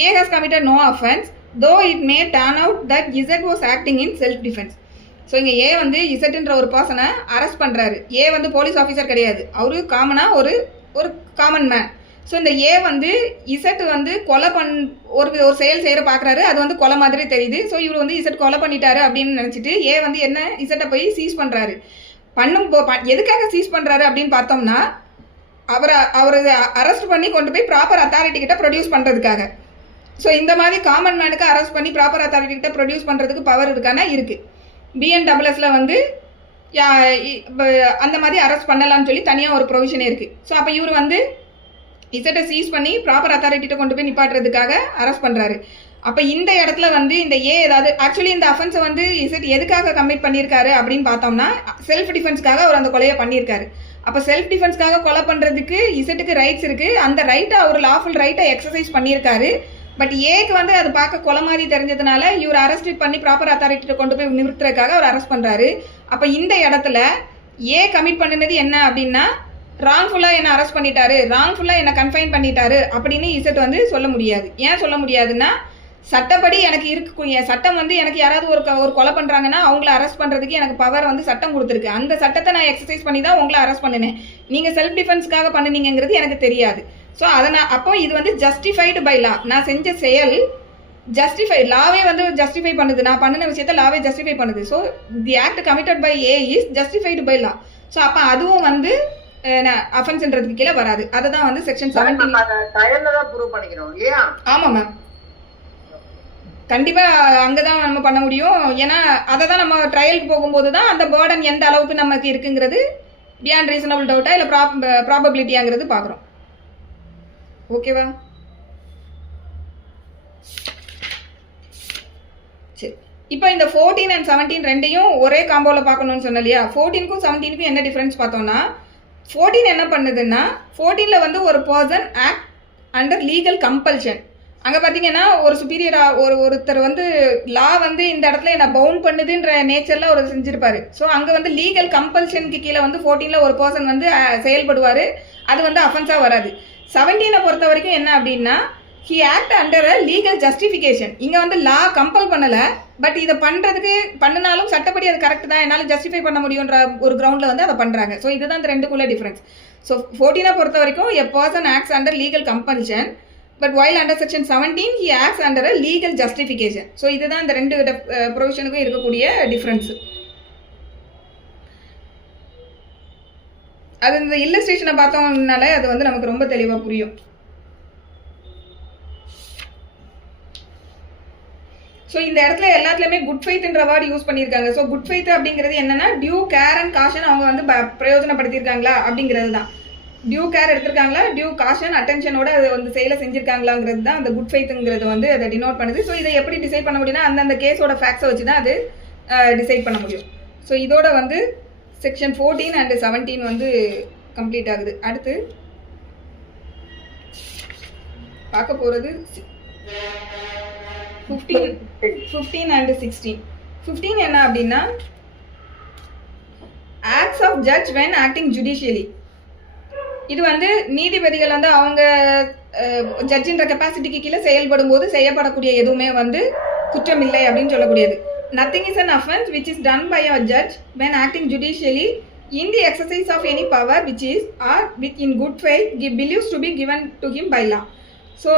A has committed no offense, though it may turn out that Z was acting in self-defense. So இங்கே ஏ வந்து இசட்ன்ற ஒரு பர்சனை arrest பண்ணுறாரு. ஏ வந்து police officer கிடையாது, அவரு காமனாக ஒரு காமன் மேன். ஸோ இந்த ஏ வந்து இசட் வந்து கொலை ஒரு செயல் செய்கிற பார்க்குறாரு, அது வந்து கொலை மாதிரி தெரியுது. ஸோ இவர் வந்து இசட் கொலை பண்ணிட்டாரு அப்படின்னு நினச்சிட்டு ஏ வந்து என்ன இசட்டை போய் சீஸ் பண்ணுறாரு. எதுக்காக சீஸ் பண்ணுறாரு அப்படின்னு பார்த்தோம்னா அவரை அரெஸ்ட் பண்ணி கொண்டு போய் ப்ராப்பர் அத்தாரிட்டி கிட்ட ப்ரொடியூஸ் பண்ணுறதுக்காக. ஸோ இந்த மாதிரி காமன் மேனுக்கு அரெஸ்ட் பண்ணி ப்ராப்பர் அத்தாரிட்டி கிட்ட ப்ரொடியூஸ் பண்ணுறதுக்கு பவர் இருக்கானா இருக்குது. பிஎன்டபிள்எஸில் வந்து அந்த மாதிரி அரெஸ்ட் பண்ணலான்னு சொல்லி தனியாக ஒரு ப்ரொவிஷனே இருக்குது. ஸோ அப்போ இவர் வந்து இசட்டை சீஸ் பண்ணி ப்ராப்பர் அத்தாரிட்டிகிட்ட கொண்டு போய் நிப்பாட்டுறதுக்காக அரெஸ்ட் பண்ணுறாரு. அப்போ இந்த இடத்துல வந்து இந்த ஏ ஏதாவது ஆக்சுவலி இந்த அஃபென்ஸை வந்து இசட் எதுக்காக கமிட் பண்ணியிருக்காரு அப்படின்னு பார்த்தோம்னா செல்ஃப் டிஃபென்ஸ்க்காக அவர் அந்த கொலையை பண்ணியிருக்காரு. அப்போ செல்ஃப் டிஃபென்ஸ்க்காக கொலை பண்ணுறதுக்கு இசட்டுக்கு ரைட்ஸ் இருக்குது. அந்த ரைட்டை அவர் லாஃபுல் ரைட்டை எக்ஸசைஸ் பண்ணியிருக்காரு. பட் ஏக்கு வந்து அது பார்க்க கொலை மாதிரி தெரிஞ்சதுனால இவர் அரெஸ்ட் பண்ணி ப்ராப்பர் அத்தாரிட்டிகிட்ட கொண்டு போய் நிறுத்துறதுக்காக அவர் அரெஸ்ட் பண்ணுறாரு. அப்போ இந்த இடத்துல ஏ கமிட் பண்ணினது என்ன அப்படின்னா ராங்ஃபுல்லாக என்ன அரெஸ்ட் பண்ணிட்டாரு, ராங்ஃபுல்லாக என்ன கன்ஃபைன் பண்ணிட்டாரு அப்படின்னு இசட் வந்து சொல்ல முடியாது. ஏன் சொல்ல முடியாதுன்னா சட்டப்படி எனக்கு இருக்கக்கூடிய சட்டம் வந்து எனக்கு யாராவது ஒரு கொலை பண்ணுறாங்கன்னா அவங்கள அரெஸ்ட் பண்ணுறதுக்கு எனக்கு பவர் வந்து சட்டம் கொடுத்துருக்கு. அந்த சட்டத்தை நான் எக்ஸசைஸ் பண்ணி தான் உங்களை அரெஸ்ட் பண்ணினேன். நீங்கள் செல்ஃப் டிஃபென்ஸ்க்காக பண்ணினீங்கிறது எனக்கு தெரியாது. ஸோ அதை அப்போ இது வந்து ஜஸ்டிஃபைடு பை லா. நான் செஞ்ச செயல் ஜஸ்டிஃபை லாவே வந்து ஜஸ்டிஃபை பண்ணுது. நான் பண்ணின விஷயத்த லாவே ஜஸ்டிஃபை பண்ணுது. So the act committed by A is justified by law. So அப்போ அதுவும் வந்து அஃபென்ஸ்ன்றதுக்கு கீழே வராது. அதை தான் வந்து செக்ஷன் 17 ஆமாம் மேம், கண்டிப்பாக அங்கே தான் நம்ம பண்ண முடியும். ஏன்னா அதை தான் நம்ம ட்ரையலுக்கு போகும்போது தான் அந்த பேர்டன் எந்த அளவுக்கு நமக்கு இருக்குங்கிறது பியாண்ட் ரீசனபிள் டவுட்டா இல்லை ப்ராபபிலிட்டியாங்கிறது பார்க்குறோம். ஓகேவா? சரி, இப்போ இந்த 14 and 17 ரெண்டையும் ஒரே காம்போவில் பார்க்கணும்னு சொன்ன இல்லையா? 14க்கும் 17க்கும் என்ன டிஃப்ரென்ஸ் பார்த்தோம்னா 14 என்ன பண்ணுதுன்னா 14ல் வந்து ஒரு person act under legal compulsion. அங்கே பார்த்தீங்கன்னா ஒரு சுப்பீரியராக ஒருத்தர் வந்து லா வந்து இந்த இடத்துல என்ன பவுண்ட் பண்ணுதுன்ற நேச்சரில் அவர் செஞ்சுருப்பாரு. ஸோ அங்கே வந்து லீகல் கம்பல்ஷனுக்கு கீழே வந்து 14ல் ஒரு பர்சன் வந்து செயல்படுவார். அது வந்து அஃபென்ஸாக வராது. 17 பொறுத்த வரைக்கும் என்ன அப்படின்னா he act under a legal justification. இங்கே வந்து லா கம்பல் பண்ணலை, பட் இதை பண்ணினாலும் சட்டப்படி அது கரெக்ட் தான், என்னால் ஜஸ்டிஃபை பண்ண முடியுன்ற ஒரு கிரவுண்டில் வந்து அதை பண்ணுறாங்க. ஸோ இதுதான் இந்த ரெண்டுக்குள்ள டிஃப்ரென்ஸ். ஸோ 14 பொறுத்த வரைக்கும் a person acts under legal compulsion, but while under section 17 he acts under a legal justification. So இதுதான் இந்த ரெண்டு ப்ரொவிஷனுக்கும் இருக்கக்கூடிய டிஃப்ரென்ஸு. அது இந்த இல்லஸ்ட்ரேஷனை பார்த்தோம்னாலே அது வந்து நமக்கு ரொம்ப தெளிவாக புரியும். ஸோ இந்த இடத்துல எல்லாத்துலேயுமே குட் ஃபெய்த்ன்ற வேர்டு யூஸ் பண்ணியிருக்காங்க. ஸோ குட் ஃபெய்த் அப்படிங்கிறது என்னன்னா டியூ கேர் அண்ட் காஷன் அவங்க வந்து பிரயோஜனப்படுத்தியிருக்காங்களா அப்படிங்கிறது தான். டியூ கேர் எடுத்திருக்காங்களா, டியூ காஷன் அட்டென்ஷனோட அதை வந்து செயலை செஞ்சிருக்காங்களாங்கிறது தான் அந்த குட் ஃபெய்த்துங்கிறது வந்து அதை டினோட் பண்ணுது. ஸோ இதை எப்படி டிசைட் பண்ண முடியும்னா அந்தந்த கேஸோட ஃபேக்ட்ஸை வச்சு தான் அது டிசைட் பண்ண முடியும். ஸோ இதோட வந்து செக்ஷன் 14 and 17 வந்து கம்ப்ளீட் ஆகுது. அடுத்து பார்க்க போகிறது 15 and 16. 15 என்ன அப்படின்னா acts of judge when acting judicially. இது வந்து நீதிபதிகள் வந்து அவங்க ஜட்ஜின்ற கெப்பாசிட்டிக்கு கீழே செயல்படும் போது செய்யப்படக்கூடிய எதுவுமே வந்து குற்றம் இல்லை அப்படின்னு சொல்லக்கூடியது. Nothing is an offense which is done by a judge when acting judicially in the exercise of any power which is or with in good faith believes to be given to him by law. So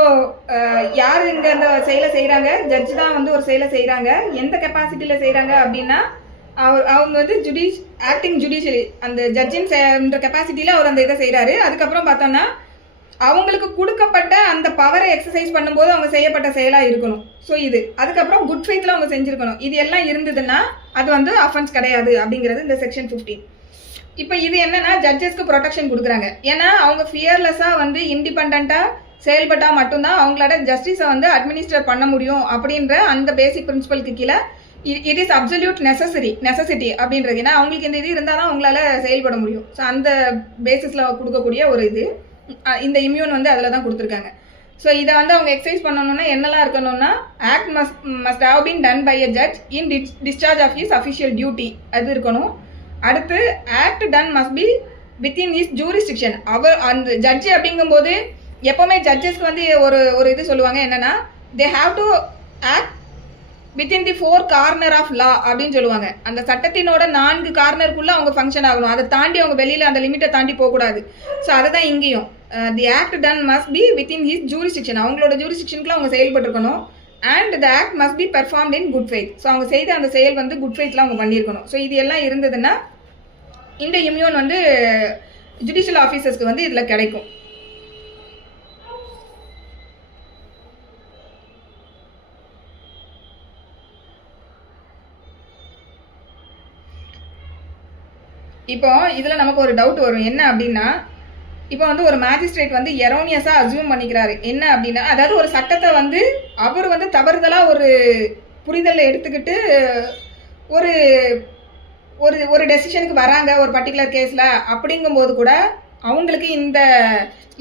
யார் இங்கே அந்த செயலை செய்கிறாங்க, judge தான் வந்து ஒரு செயலை செய்கிறாங்க. எந்த கெப்பாசிட்டியில் செய்கிறாங்க அப்படின்னா அவங்க வந்து ஆக்டிங் ஜுடிஷியலி, அந்த ஜட்ஜின் கெப்பாசிட்டியில் அவர் அந்த இதை செய்கிறாரு. அதுக்கப்புறம் பார்த்தோன்னா அவங்களுக்கு கொடுக்கப்பட்ட அந்த பவரை எக்ஸசைஸ் பண்ணும்போது அவங்க செய்யப்பட்ட செயலாக இருக்கணும். ஸோ இது அதுக்கப்புறம் குட் ஃபெய்த்தில் அவங்க செஞ்சுருக்கணும். இது எல்லாம் இருந்ததுன்னா அது வந்து அஃபென்ஸ் கிடையாது அப்படிங்கிறது இந்த செக்ஷன் 15. இப்போ இது என்னன்னா ஜட்ஜஸ்க்கு ப்ரொடெக்ஷன் கொடுக்குறாங்க. ஏன்னா அவங்க ஃபியர்லெஸ்ஸாக வந்து இண்டிபெண்ட்டாக செயல்பட்டால் மட்டும்தான் அவங்களோட ஜஸ்டிஸை வந்து அட்மினிஸ்டர் பண்ண முடியும் அப்படின்ற அந்த பேசிக் பிரின்சிபலுக்கு கீழே இட் இஸ் அப்சல்யூட் நெசசிட்டி அப்படின்றது. ஏன்னா அவங்களுக்கு இந்த இது இருந்தால் தான் அவங்களால செயல்பட முடியும். ஸோ அந்த பேசிஸில் கொடுக்கக்கூடிய ஒரு இது இந்த இம்யூன் வந்து அதில் தான் கொடுத்துருக்காங்க. ஸோ இதை வந்து அவங்க எக்ஸசைஸ் பண்ணணும்னா என்னெல்லாம் இருக்கணும்னா act must have been done by a judge in discharge of his official duty, அது இருக்கணும். அடுத்து act done must be within his jurisdiction. அவர் அந்த ஜட்ஜு அப்படிங்கும்போது எப்போவுமே ஜட்ஜஸ்க்கு வந்து ஒரு இது சொல்லுவாங்க என்னென்னா they have to act within the 4 corner of law அப்படின்னு சொல்லுவாங்க. அந்த சட்டத்தினோட 4 கார்னருக்குள்ளே அவங்க ஃபங்க்ஷன் ஆகணும். அதை தாண்டி அவங்க வெளியில் அந்த லிமிட்டை தாண்டி போகக்கூடாது. ஸோ அதை தான் இங்கேயும் the act done must be within his jurisdiction, அவங்களோட ஜூரிஸ்டிக்ஷனுக்குள்ள அவங்க செயல்பட்டுருக்கணும். And the act must be performed in good faith. So அவங்க செய்த அந்த செயல் வந்து குட் ஃபெய்த்தில் அவங்க பண்ணியிருக்கணும். ஸோ இது எல்லாம் இருந்ததுன்னா இந்த இம்யூன் வந்து ஜுடிஷியல் ஆஃபீஸர்ஸ்க்கு வந்து இதில் கிடைக்கும். இப்போ இதில் நமக்கு ஒரு டவுட் வரும். என்ன அப்படின்னா இப்போ வந்து ஒரு மேஜிஸ்ட்ரேட் வந்து எரோனியஸாக அசியூம் பண்ணிக்கிறாரு. என்ன அப்படின்னா அதாவது ஒரு சட்டத்தை வந்து அவர் வந்து தவறுதலாக ஒரு புரிதலை எடுத்துக்கிட்டு ஒரு ஒரு ஒரு டெசிஷனுக்கு வராங்க ஒரு பர்டிகுலர் கேஸில். அப்படிங்கும்போது கூட அவங்களுக்கு இந்த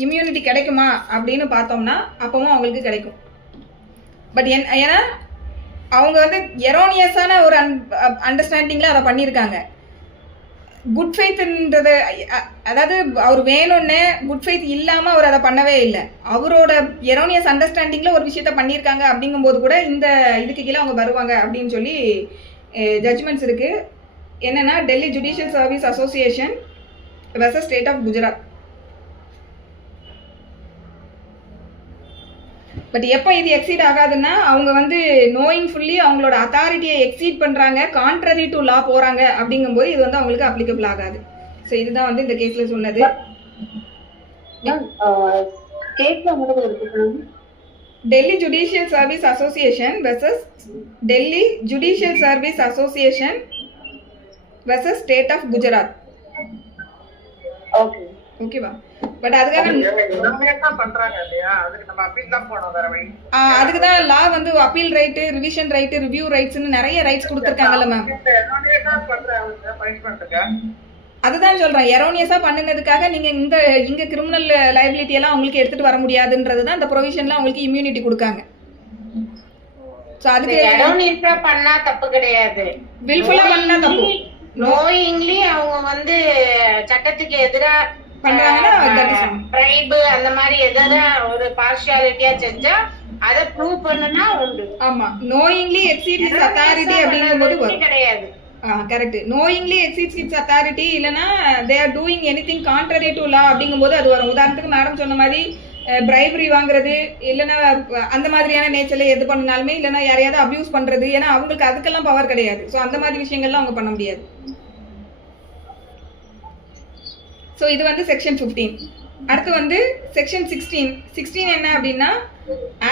இம்யூனிட்டி கிடைக்குமா அப்படின்னு பார்த்தோம்னா அப்பவும் அவங்களுக்கு கிடைக்கும். பட் ஏன்னா அவங்க வந்து எரோனியஸான ஒரு அண்டர்ஸ்டாண்டிங்கில் அதை பண்ணியிருக்காங்க. குட் ஃபெய்த்ன்றது அதாவது அவர் வேணும்னு குட் ஃபெய்த் இல்லாமல் அவர் அதை பண்ணவே இல்லை. அவரோட எரோனியஸ் அண்டர்ஸ்டாண்டிங்கில் ஒரு விஷயத்த பண்ணியிருக்காங்க. அப்படிங்கும்போது கூட இந்த இதுக்கு கீழே அவங்க வருவாங்க அப்படின்னு சொல்லி ஜட்ஜ்மெண்ட்ஸ் இருக்குது. என்னென்னா Delhi judicial service association versus state of Gujarat. But எப்போ இது எக்ஸீட் ஆகாதுன்னா அவங்க வந்து நோயிங்ஃபுல்லி அவங்களோட அத்தாரிட்டியை எக்ஸீட் பண்ணுறாங்க, கான்ட்ரரி டு லா போகிறாங்க. அப்படிங்கும்போது இது வந்து அவங்களுக்கு அப்ளிகபிள் ஆகாது. ஸோ இதுதான் வந்து இந்த கேஸில் சொன்னது. Delhi judicial service association versus Delhi judicial service association versus state of Gujarat. ஓகேவா? பட் அதுக்காக அதுக்கு தான் லா வந்து appeal right, revision right, review ரைட்ஸ்னு நிறைய ரைட்ஸ் கொடுத்துருக்காங்கல்ல மேம். அதுதான் சொல்றேன், எரோனியஸா பண்ணினதுக்காக நீங்க இங்க கிரிமினல் லைபிலிட்டி எல்லாம் உங்களுக்கு எடுத்துட்டு வர முடியாதுன்றது தான் இந்த ப்ரொவிஷன்ல உங்களுக்கு இம்யூனிட்டி கொடுக்காங்க. சோ அதுக்கு எரோனியஸா பண்ணா தப்பு கிடையாது, வில்ஃபுல்லா பண்ணா தப்பு. நோயிங்லி அவங்க வந்து சட்டத்துக்கு எதிரா அந்த மாதிரி எதனா ஒரு பார்ஷியாலிட்டியா செஞ்சா அத ப்ரூவ் பண்ணனா உண்டு. ஆமா, நோயிங்லி எக்ஸீட் இட்ஸ் அத்தாரிட்டி அப்படிங்கும்போது வரும். கிடையாது. Correct. Knowingly exceeds its authority இல்லனா they are doing anything contrary to law அப்படிங்கும்போது அது வரும். உதாரணத்துக்கு மேடம் சொன்ன மாதிரி பிரைபரி வாங்குறது இல்லைன்னா அந்த மாதிரியான நேச்சர்ல எது பண்ணாலுமே, இல்லைன்னா யாரையாவது அபியூஸ் பண்றது, ஏன்னா அவங்களுக்கு அதுக்கெல்லாம் பவர் கிடையாது. ஸோ அந்த மாதிரி விஷயங்கள்லாம் அவங்க பண்ண முடியாது. ஸோ இது வந்து செக்ஷன் 15. அடுத்து வந்து செக்ஷன் 16 என்ன அப்படின்னா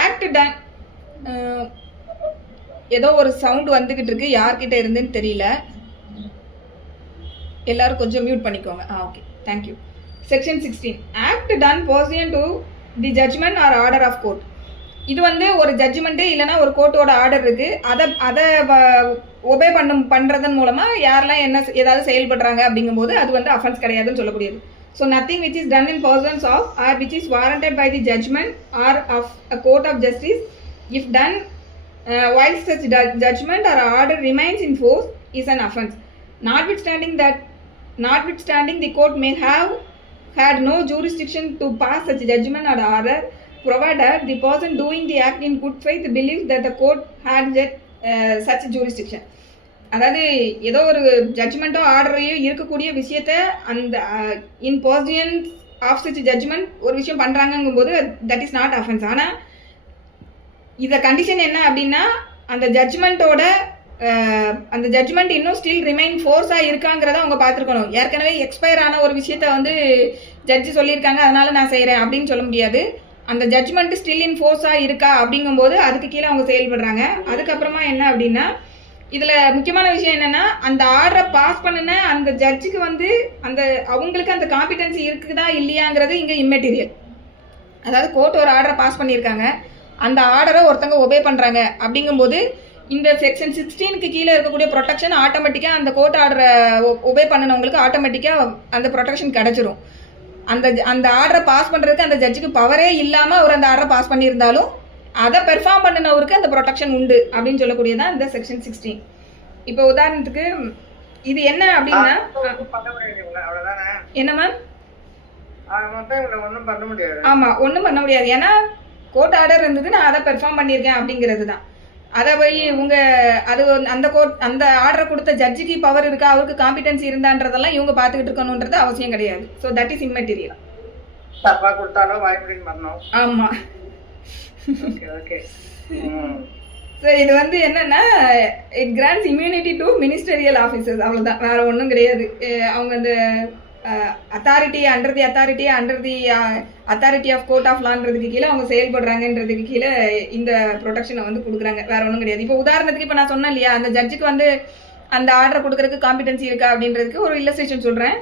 ஆக்ட் டன். ஏதோ ஒரு சவுண்ட் வந்துகிட்டு இருக்கு, யார்கிட்ட இருந்துன்னு தெரியல. எல்லாரும் கொஞ்சம் மியூட் பண்ணிக்கோங்க. Okay, thank you. Section 16 act done pursuant to the judgment or order of court. இது வந்து ஒரு ஜட்ஜ்மெண்ட்டு இல்லைனா ஒரு கோர்ட்டோட ஆர்டர் இருக்குது, அதை ஒபே பண்ணுறதன் மூலமாக யாரெல்லாம் ஏதாவது செயல்படுறாங்க அப்படிங்கும்போது அது வந்து அஃபென்ஸ் கிடையாதுன்னு சொல்லக்கூடியது. So nothing which is done in pursuance of or which is warranted by the judgment or of a court of justice if done while such judgment or order remains in force is an offense. Notwithstanding the court may have had no jurisdiction to pass such judgment or order, provided the person doing the act in good faith believes that the court had such jurisdiction. அதாவது ஏதோ ஒரு ஜட்ஜ்மெண்ட்டோ ஆர்டரையோ இருக்கக்கூடிய விஷயத்த அந்த இன் பர்சியன்ஸ் of such judgement ஒரு விஷயம் பண்ணுறாங்கங்கும்போது that is not offence. ஆனால் இதை கண்டிஷன் என்ன அப்படின்னா அந்த ஜட்ஜ்மெண்ட்டோட அந்த ஜட்ஜ்மெண்ட் இன்னும் ஸ்டில் ரிமைன் ஃபோர்ஸாக இருக்காங்கிறத அவங்க பார்த்துருக்கணும். ஏற்கனவே எக்ஸ்பயர் ஆன ஒரு விஷயத்த வந்து ஜட்ஜி சொல்லியிருக்காங்க அதனால நான் செய்கிறேன் அப்படின்னு சொல்ல முடியாது. அந்த ஜட்ஜ்மெண்ட் ஸ்டில் இன் ஃபோர்ஸாக இருக்கா அப்படிங்கும்போது அதுக்கு கீழே அவங்க செயல்படுறாங்க. அதுக்கப்புறமா என்ன அப்படின்னா இதில் முக்கியமான விஷயம் என்னென்னா அந்த ஆர்டரை பாஸ் பண்ணின அந்த ஜட்ஜுக்கு வந்து அந்த அவங்களுக்கு அந்த காம்பிடன்சி இருக்குதா இல்லையாங்கிறது இங்கே இம்மெட்டீரியல். அதாவது கோர்ட் ஒரு ஆர்டரை பாஸ் பண்ணியிருக்காங்க, அந்த ஆர்டரை ஒருத்தங்க ஒபே பண்ணுறாங்க அப்படிங்கும்போது இந்த செக்ஷன் 16க்கு கீழே இருக்கக்கூடிய ப்ரொடெக்ஷன் ஆட்டோமேட்டிக்காக அந்த கோர்ட் ஆர்டரை ஒபே பண்ணினவங்களுக்கு ஆட்டோமேட்டிக்காக அந்த ப்ரொடெக்ஷன் கிடச்சிரும். அந்த ஆர்டரை பாஸ் பண்ணுறதுக்கு அந்த ஜட்ஜுக்கு பவரே இல்லாமல் அவர் அந்த ஆர்டரை பாஸ் பண்ணியிருந்தாலும் அதை பெர்ஃபார்ம் பண்ணினவருக்கு அந்த ப்ரொடெக்ஷன் உண்டு அப்படின்னு சொல்லக்கூடியதான் இந்த செக்ஷன் 16. இப்போ உதாரணத்துக்கு இது என்ன அப்படின்னா என்ன மேம்? ஆமாம், ஒன்றும் பண்ண முடியாது. ஏன்னா கோர்ட் ஆர்டர் இருந்தது, நான் அதை பெர்ஃபார்ம் பண்ணியிருக்கேன் அப்படிங்கிறது தான். அதை போய் அது அந்த ஆர்டரை கொடுத்த ஜட்ஜுக்கு பவர் இருக்கா, அவருக்கு காம்பிடன்சி இருந்தான்றதெல்லாம் இவங்க பார்த்துக்கிட்டு இருக்கணுன்றது அவசியம் கிடையாது. So that is immaterial. ஆமாம். ஸோ இது வந்து என்னன்னா it grants immunity to ministerial officers, அவ்வளோதான், வேற ஒன்றும் கிடையாது. அவங்க அந்த authority under the authority of court of லான்றதுக்கு கீழே அவங்க செயல்படுறாங்கன்றதுக்கு கீழே இந்த ப்ரொடெக்ஷனை வந்து கொடுக்குறாங்க, வேற ஒன்றும் கிடையாது. இப்போ உதாரணத்துக்கு இப்போ நான் சொன்னேன் இல்லையா, அந்த ஜட்ஜுக்கு வந்து அந்த ஆர்டர் கொடுக்கறதுக்கு காம்பிடன்சி இருக்கா அப்படின்றதுக்கு ஒரு இல்லஸ்ட்ரேஷன் சொல்கிறேன்.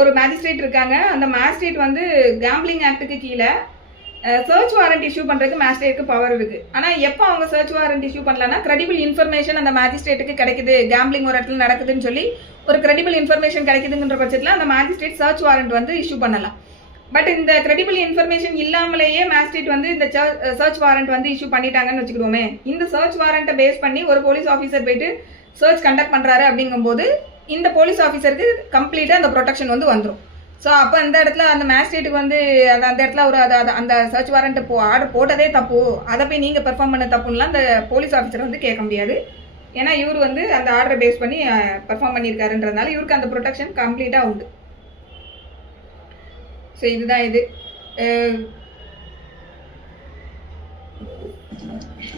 ஒரு மேஜிஸ்ட்ரேட் இருக்காங்க, அந்த மேஜிஸ்ட்ரேட் வந்து கேம்பிளிங் ஆக்டுக்கு கீழே சர்ச் வாரண்ட் இஷ்யூ பண்ணுறதுக்கு மேஜிஸ்ட்ரேட்டுக்கு பவர் இருக்குது. ஆனால் எப்போ அவங்க சர்ச் வாரண்ட் இஷ்யூ பண்ணலன்னா கிரெடிபிள் இன்ஃபர்மேஷன் அந்த மேஜிஸ்ட்ரேட்டுக்கு கிடைக்குது, கேம்பிளிங் ஒரு இடத்துல நடக்குதுன்னு சொல்லி ஒரு கிரெடிபிள் இன்ஃபர்மேஷன் கிடைக்குதுங்கிற பட்சத்தில் அந்த மேஜிஸ்ட்ரேட் சர்ச் வாரண்ட் வந்து இஷ்யூ பண்ணலாம். பட் இந்த கிரெடிபிள் இன்ஃபர்மேஷன் இல்லாமலேயே மேஜிஸ்ட்ரேட் வந்து இந்த சர்ச் வாரண்ட் வந்து இஷ்யூ பண்ணிட்டாங்கன்னு வச்சுக்கிடுவோமே, இந்த சர்ச் வாரண்ட்டை பேஸ் பண்ணி ஒரு போலீஸ் ஆஃபீஸர் போயிட்டு சர்ச் கண்டக்ட் பண்ணுறாரு அப்படிங்கும்போது இந்த போலீஸ் ஆஃபீஸருக்கு கம்ப்ளீட்டாக அந்த ப்ரொடெக்ஷன் வந்து வந்துடும். ஸோ அப்போ அந்த இடத்துல அந்த மேஜிஸ்ட்ரேட்டுக்கு வந்து அந்த இடத்துல ஒரு அந்த சர்ச் வாரண்ட் ஆர்டர் போட்டதே தப்பு, அதை போய் நீங்கள் பெர்ஃபார்ம் பண்ண தப்புன்னா அந்த போலீஸ் ஆஃபீஸர் வந்து கேட்க முடியாது. ஏன்னா இவர் வந்து அந்த ஆர்டரை பேஸ் பண்ணி பெர்ஃபார்ம் பண்ணியிருக்காருன்றதுனால இவருக்கு அந்த ப்ரொடெக்ஷன் கம்ப்ளீட்டாக உண்டு. ஸோ இதுதான் இது.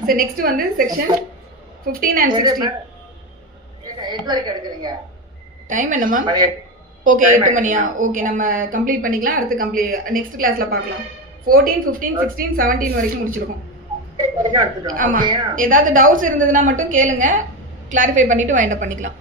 ஸோ நெக்ஸ்ட் வந்து செக்ஷன் 15 and 16. டைம் என்னம்மா? ஓகே, 8 மணியா? ஓகே, நம்ம கம்ப்ளீட் பண்ணிக்கலாம். அடுத்து நெக்ஸ்ட் கிளாஸ்ல பார்க்கலாம். 14, 15, 16, 17 வரைக்கும் முடிச்சிருக்கோம். ஆமா, ஏதாவது டவுட்ஸ் இருந்ததுன்னா மட்டும் கேளுங்க, கிளாரிஃபை பண்ணிட்டு வைண்ட் அப் பண்ணிக்கலாம்.